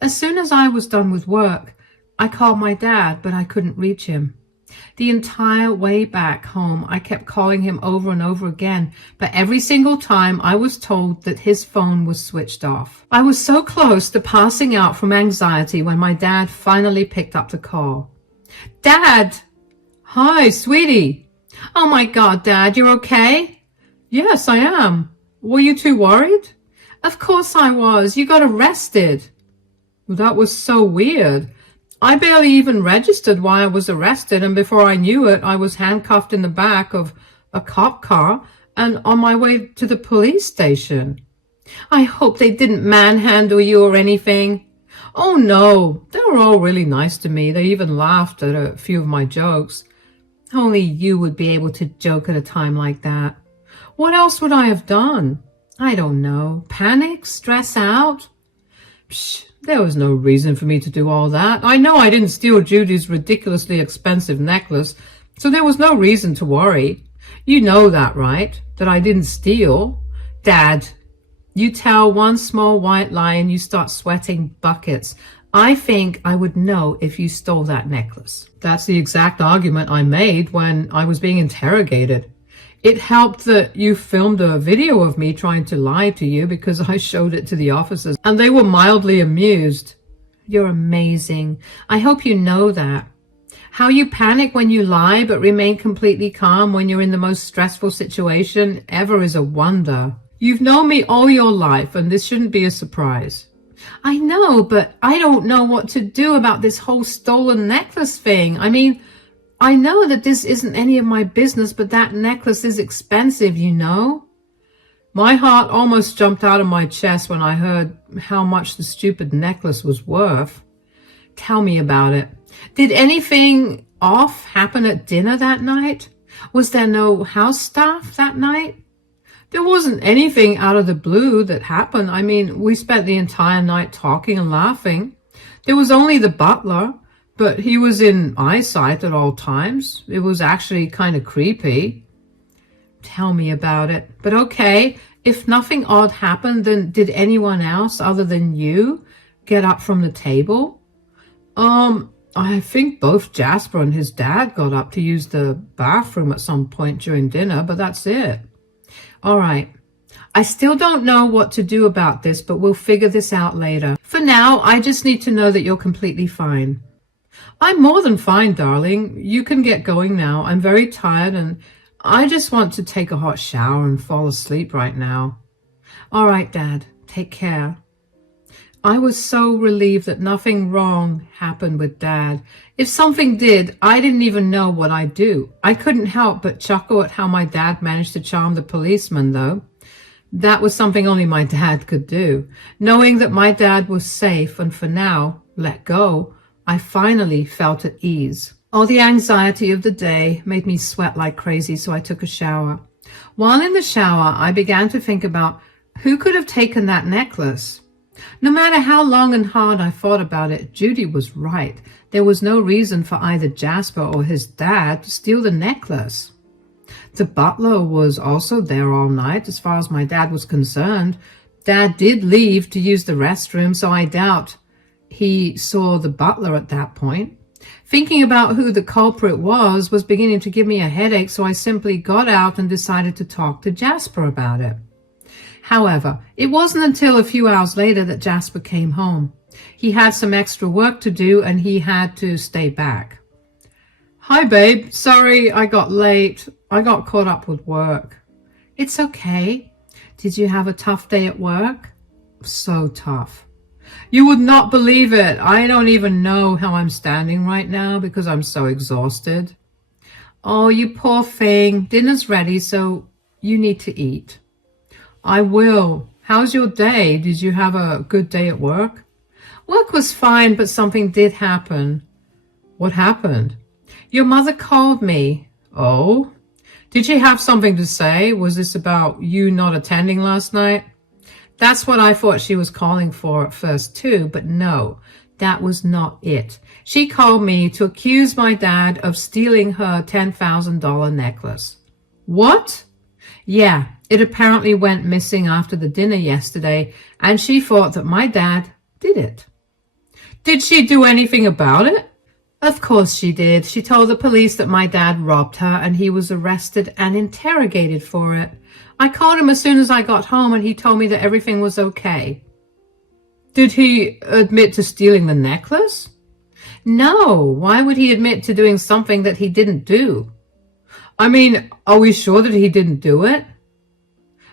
As soon as I was done with work, I called my dad, but I couldn't reach him. The entire way back home, I kept calling him over and over again, but every single time I was told that his phone was switched off. I was so close to passing out from anxiety when my dad finally picked up the call. Dad! Hi, sweetie. Oh my God, Dad, you're okay? Yes, I am. Were you too worried? Of course I was. You got arrested. Well, that was so weird. I barely even registered why I was arrested, and before I knew it, I was handcuffed in the back of a cop car and on my way to the police station. I hope they didn't manhandle you or anything. Oh no, they were all really nice to me. They even laughed at a few of my jokes. Only you would be able to joke at a time like that. What else would I have done? I don't know. Panic? Stress out? Psh, there was no reason for me to do all that. I know I didn't steal Judy's ridiculously expensive necklace, so there was no reason to worry. You know that, right? That I didn't steal. Dad, you tell one small white lie and you start sweating buckets. I think I would know if you stole that necklace. That's the exact argument I made when I was being interrogated. It helped that you filmed a video of me trying to lie to you because I showed it to the officers and they were mildly amused. You're amazing. I hope you know that. How you panic when you lie but remain completely calm when you're in the most stressful situation ever is a wonder. You've known me all your life and this shouldn't be a surprise. I know, but I don't know what to do about this whole stolen necklace thing. I mean, I know that this isn't any of my business, but that necklace is expensive, you know? My heart almost jumped out of my chest when I heard how much the stupid necklace was worth. Tell me about it. Did anything off happen at dinner that night? Was there no house staff that night? There wasn't anything out of the blue that happened. I mean, we spent the entire night talking and laughing. There was only the butler, but he was in eyesight at all times. It was actually kind of creepy. Tell me about it. But okay, if nothing odd happened, then did anyone else other than you get up from the table? I think both Jasper and his dad got up to use the bathroom at some point during dinner, but that's it. All right. I still don't know what to do about this, but we'll figure this out later. For now, I just need to know that you're completely fine. I'm more than fine, darling. You can get going now. I'm very tired and I just want to take a hot shower and fall asleep right now. All right, Dad. Take care. I was so relieved that nothing wrong happened with Dad. If something did, I didn't even know what I'd do. I couldn't help but chuckle at how my dad managed to charm the policeman, though. That was something only my dad could do. Knowing that my dad was safe and for now let go, I finally felt at ease. All the anxiety of the day made me sweat like crazy, so I took a shower. While in the shower, I began to think about who could have taken that necklace. No matter how long and hard I thought about it, Judy was right. There was no reason for either Jasper or his dad to steal the necklace. The butler was also there all night, as far as my dad was concerned. Dad did leave to use the restroom, so I doubt he saw the butler at that point. Thinking about who the culprit was beginning to give me a headache, so I simply got out and decided to talk to Jasper about it. However, it wasn't until a few hours later that Jasper came home. He had some extra work to do and he had to stay back. Hi, babe. Sorry I got late. I got caught up with work. It's okay. Did you have a tough day at work? So tough. You would not believe it. I don't even know how I'm standing right now because I'm so exhausted. Oh, you poor thing. Dinner's ready, so you need to eat. I will. How's your day? Did you have a good day at work? Work was fine, but something did happen. What happened? Your mother called me. Oh? Did she have something to say? Was this about you not attending last night? That's what I thought she was calling for at first too, but no, that was not it. She called me to accuse my dad of stealing her $10,000 necklace. What? Yeah, It apparently went missing after the dinner yesterday, and she thought that my dad did it. Did she do anything about it? Of course she did. She told the police that my dad robbed her and he was arrested and interrogated for it. I called him as soon as I got home and he told me that everything was okay. Did he admit to stealing the necklace? No. Why would he admit to doing something that he didn't do? I mean, are we sure that he didn't do it?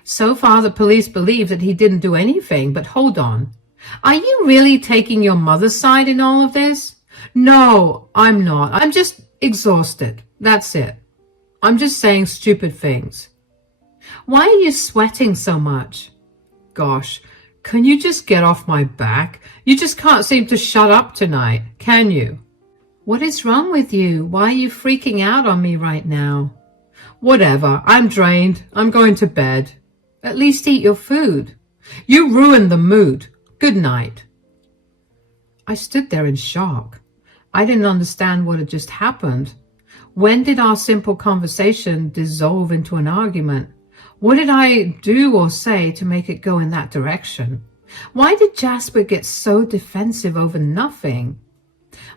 So far, the police believe that he didn't do anything, but hold on. Are you really taking your mother's side in all of this? No, I'm not. I'm just exhausted. That's it. I'm just saying stupid things. Why are you sweating so much? Gosh, can you just get off my back? You just can't seem to shut up tonight, can you? What is wrong with you? Why are you freaking out on me right now? Whatever, I'm drained. I'm going to bed. At least eat your food. You ruined the mood. Good night. I stood there in shock. I didn't understand what had just happened. When did our simple conversation dissolve into an argument? What did I do or say to make it go in that direction? Why did Jasper get so defensive over nothing?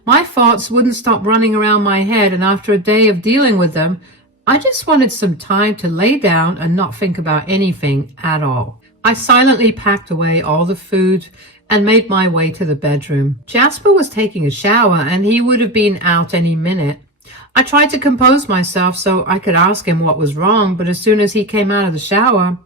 My thoughts wouldn't stop running around my head, and after a day of dealing with them, I just wanted some time to lay down and not think about anything at all. I silently packed away all the food and made my way to the bedroom. Jasper was taking a shower and he would have been out any minute. I tried to compose myself so I could ask him what was wrong, but as soon as he came out of the shower,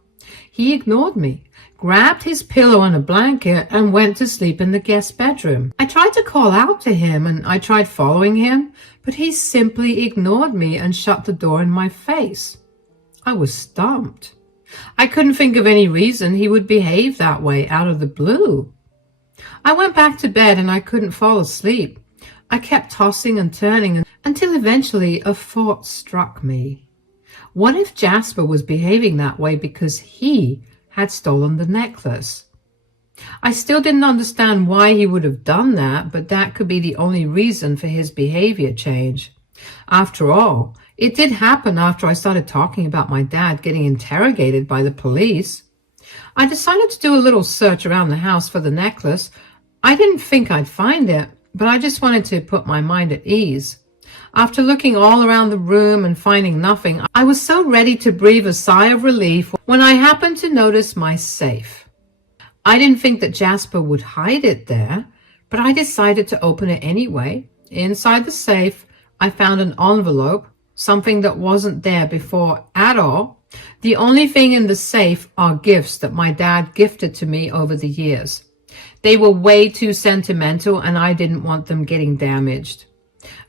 he ignored me, grabbed his pillow and a blanket, and went to sleep in the guest bedroom. I tried to call out to him and I tried following him, but he simply ignored me and shut the door in my face. I was stumped. I couldn't think of any reason he would behave that way out of the blue. I went back to bed and I couldn't fall asleep. I kept tossing and turning until eventually a thought struck me. What if Jasper was behaving that way because he had stolen the necklace? I still didn't understand why he would have done that, but that could be the only reason for his behavior change. After all, it did happen after I started talking about my dad getting interrogated by the police. I decided to do a little search around the house for the necklace. I didn't think I'd find it, but I just wanted to put my mind at ease. After looking all around the room and finding nothing, I was so ready to breathe a sigh of relief when I happened to notice my safe. I didn't think that Jasper would hide it there, but I decided to open it anyway. Inside the safe, I found an envelope, something that wasn't there before at all. The only thing in the safe are gifts that my dad gifted to me over the years. They were way too sentimental and I didn't want them getting damaged.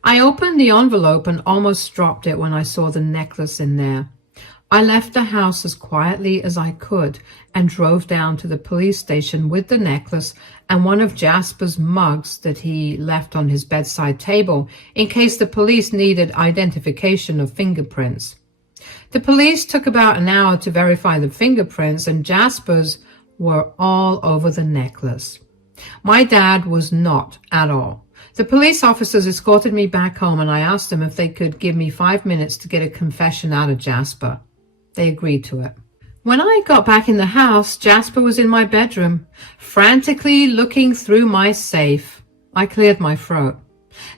I opened the envelope and almost dropped it when I saw the necklace in there. I left the house as quietly as I could and drove down to the police station with the necklace and one of Jasper's mugs that he left on his bedside table in case the police needed identification of fingerprints. The police took about an hour to verify the fingerprints, and Jasper's were all over the necklace. My dad was not at all. The police officers escorted me back home and I asked them if they could give me 5 minutes to get a confession out of Jasper. They agreed to it. When I got back in the house, Jasper was in my bedroom, frantically looking through my safe. I cleared my throat.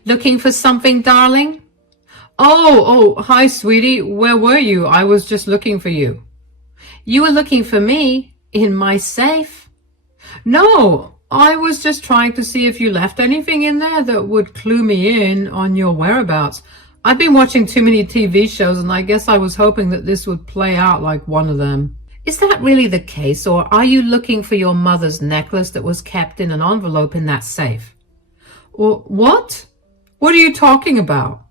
Looking for something, darling? Oh, hi, sweetie. Where were you? I was just looking for you. You were looking for me? In my safe? No, I was just trying to see if you left anything in there that would clue me in on your whereabouts. I've been watching too many TV shows and I guess I was hoping that this would play out like one of them. Is that really the case, or are you looking for your mother's necklace that was kept in an envelope in that safe? What? What are you talking about?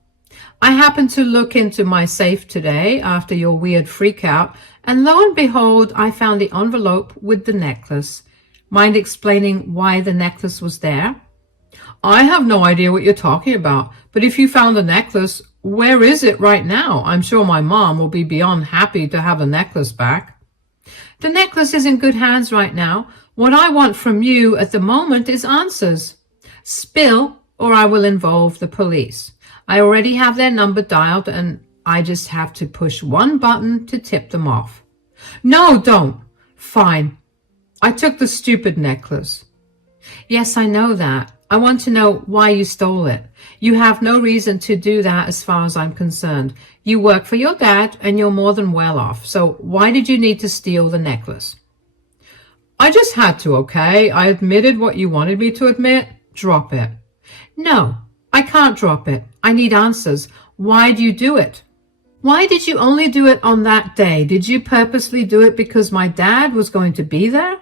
I happened to look into my safe today after your weird freak out, and lo and behold, I found the envelope with the necklace. Mind explaining why the necklace was there? I have no idea what you're talking about, but if you found the necklace, where is it right now? I'm sure my mom will be beyond happy to have the necklace back. The necklace is in good hands right now. What I want from you at the moment is answers. Spill, or I will involve the police. I already have their number dialed and I just have to push one button to tip them off. No, don't. Fine. I took the stupid necklace. Yes, I know that. I want to know why you stole it. You have no reason to do that as far as I'm concerned. You work for your dad and you're more than well off. So why did you need to steal the necklace? I just had to, okay? I admitted what you wanted me to admit. Drop it. No, I can't drop it. I need answers. Why do you do it? Why did you only do it on that day? Did you purposely do it because my dad was going to be there?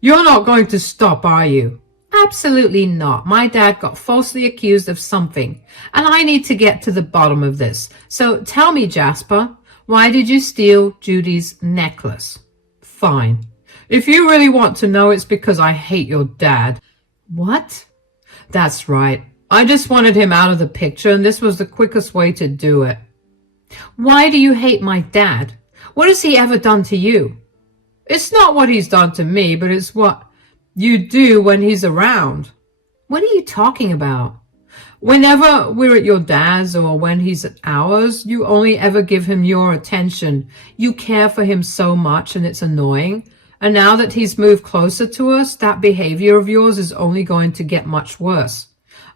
You're not going to stop, are you? Absolutely not. My dad got falsely accused of something, and I need to get to the bottom of this. So tell me, Jasper, why did you steal Judy's necklace? Fine. If you really want to know, it's because I hate your dad. What? That's right. I just wanted him out of the picture, and this was the quickest way to do it. Why do you hate my dad? What has he ever done to you? It's not what he's done to me, but it's what you do when he's around. What are you talking about? Whenever we're at your dad's or when he's at ours, you only ever give him your attention. You care for him so much and it's annoying. And now that he's moved closer to us, that behavior of yours is only going to get much worse.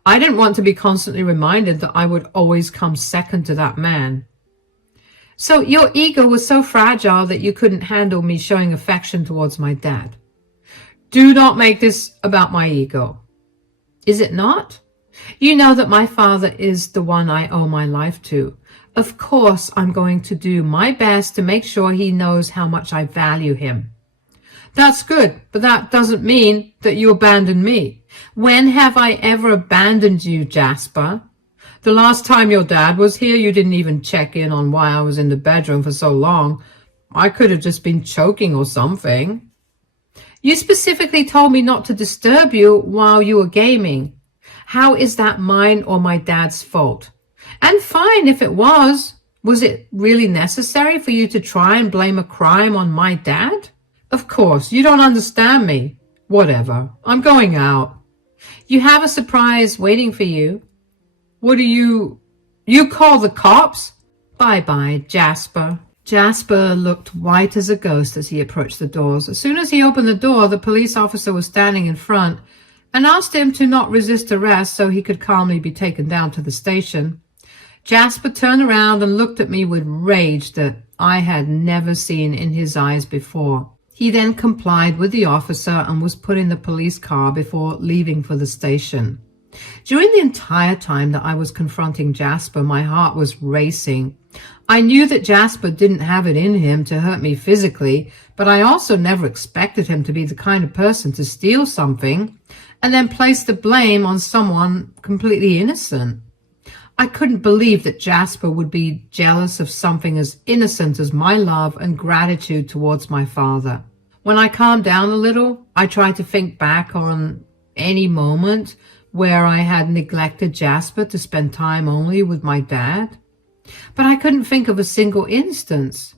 I didn't want to be constantly reminded that I would always come second to that man. So your ego was so fragile that you couldn't handle me showing affection towards my dad. Do not make this about my ego. Is it not? You know that my father is the one I owe my life to. Of course, I'm going to do my best to make sure he knows how much I value him. That's good, but that doesn't mean that you abandon me. When have I ever abandoned you, Jasper? The last time your dad was here, you didn't even check in on why I was in the bedroom for so long. I could have just been choking or something. You specifically told me not to disturb you while you were gaming. How is that mine or my dad's fault? And fine if it was. Was it really necessary for you to try and blame a crime on my dad? Of course, you don't understand me. Whatever. I'm going out. You have a surprise waiting for you. What do you call the cops? Bye-bye, Jasper. Jasper looked white as a ghost as he approached the doors. As soon as he opened the door, the police officer was standing in front and asked him to not resist arrest so he could calmly be taken down to the station. Jasper turned around and looked at me with rage that I had never seen in his eyes before. He then complied with the officer and was put in the police car before leaving for the station. During the entire time that I was confronting Jasper, my heart was racing. I knew that Jasper didn't have it in him to hurt me physically, but I also never expected him to be the kind of person to steal something and then place the blame on someone completely innocent. I couldn't believe that Jasper would be jealous of something as innocent as my love and gratitude towards my father. When I calmed down a little, I tried to think back on any moment where I had neglected Jasper to spend time only with my dad. But I couldn't think of a single instance.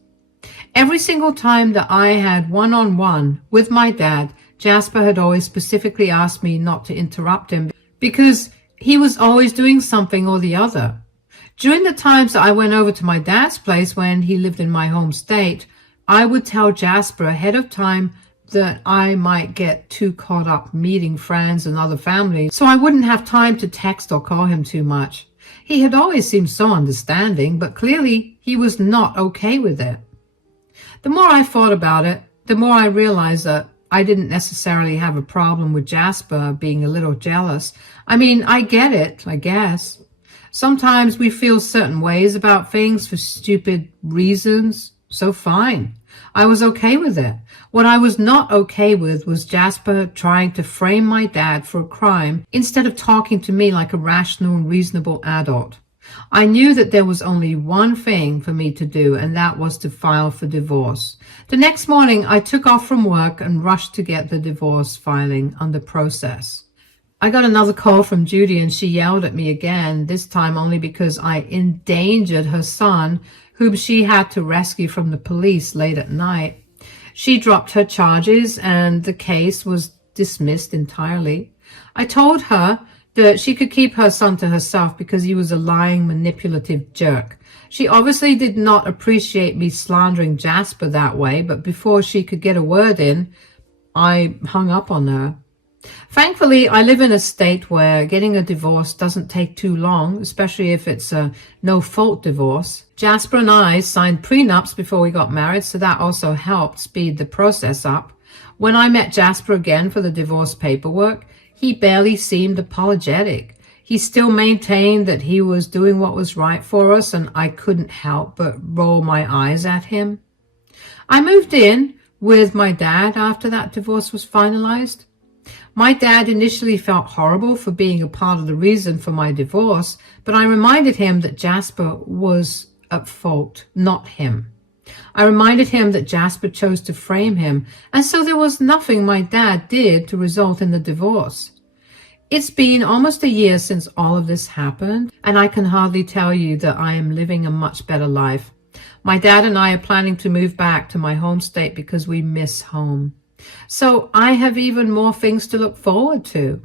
Every single time that I had one-on-one with my dad, Jasper had always specifically asked me not to interrupt him because he was always doing something or the other. During the times that I went over to my dad's place when he lived in my home state, I would tell Jasper ahead of time that I might get too caught up meeting friends and other families, so I wouldn't have time to text or call him too much. He had always seemed so understanding, but clearly he was not okay with it. The more I thought about it, the more I realized that I didn't necessarily have a problem with Jasper being a little jealous. I mean, I get it, I guess. Sometimes we feel certain ways about things for stupid reasons, so fine. I was okay with it. What I was not okay with was Jasper trying to frame my dad for a crime instead of talking to me like a rational and reasonable adult. I knew that there was only one thing for me to do, and that was to file for divorce. The next morning, I took off from work and rushed to get the divorce filing under process. I got another call from Judy, and she yelled at me again, this time only because I endangered her son, whom she had to rescue from the police late at night. She dropped her charges, and the case was dismissed entirely. I told her that she could keep her son to herself because he was a lying, manipulative jerk. She obviously did not appreciate me slandering Jasper that way, but before she could get a word in, I hung up on her. Thankfully, I live in a state where getting a divorce doesn't take too long, especially if it's a no-fault divorce. Jasper and I signed prenups before we got married, so that also helped speed the process up. When I met Jasper again for the divorce paperwork, he barely seemed apologetic. He still maintained that he was doing what was right for us, and I couldn't help but roll my eyes at him. I moved in with my dad after that divorce was finalized. My dad initially felt horrible for being a part of the reason for my divorce, but I reminded him that Jasper was at fault, not him. I reminded him that Jasper chose to frame him, and so there was nothing my dad did to result in the divorce. It's been almost a year since all of this happened, and I can hardly tell you that I am living a much better life. My dad and I are planning to move back to my home state because we miss home. So I have even more things to look forward to.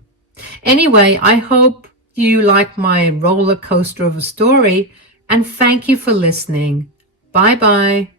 Anyway, I hope you like my roller coaster of a story, and thank you for listening. Bye-bye.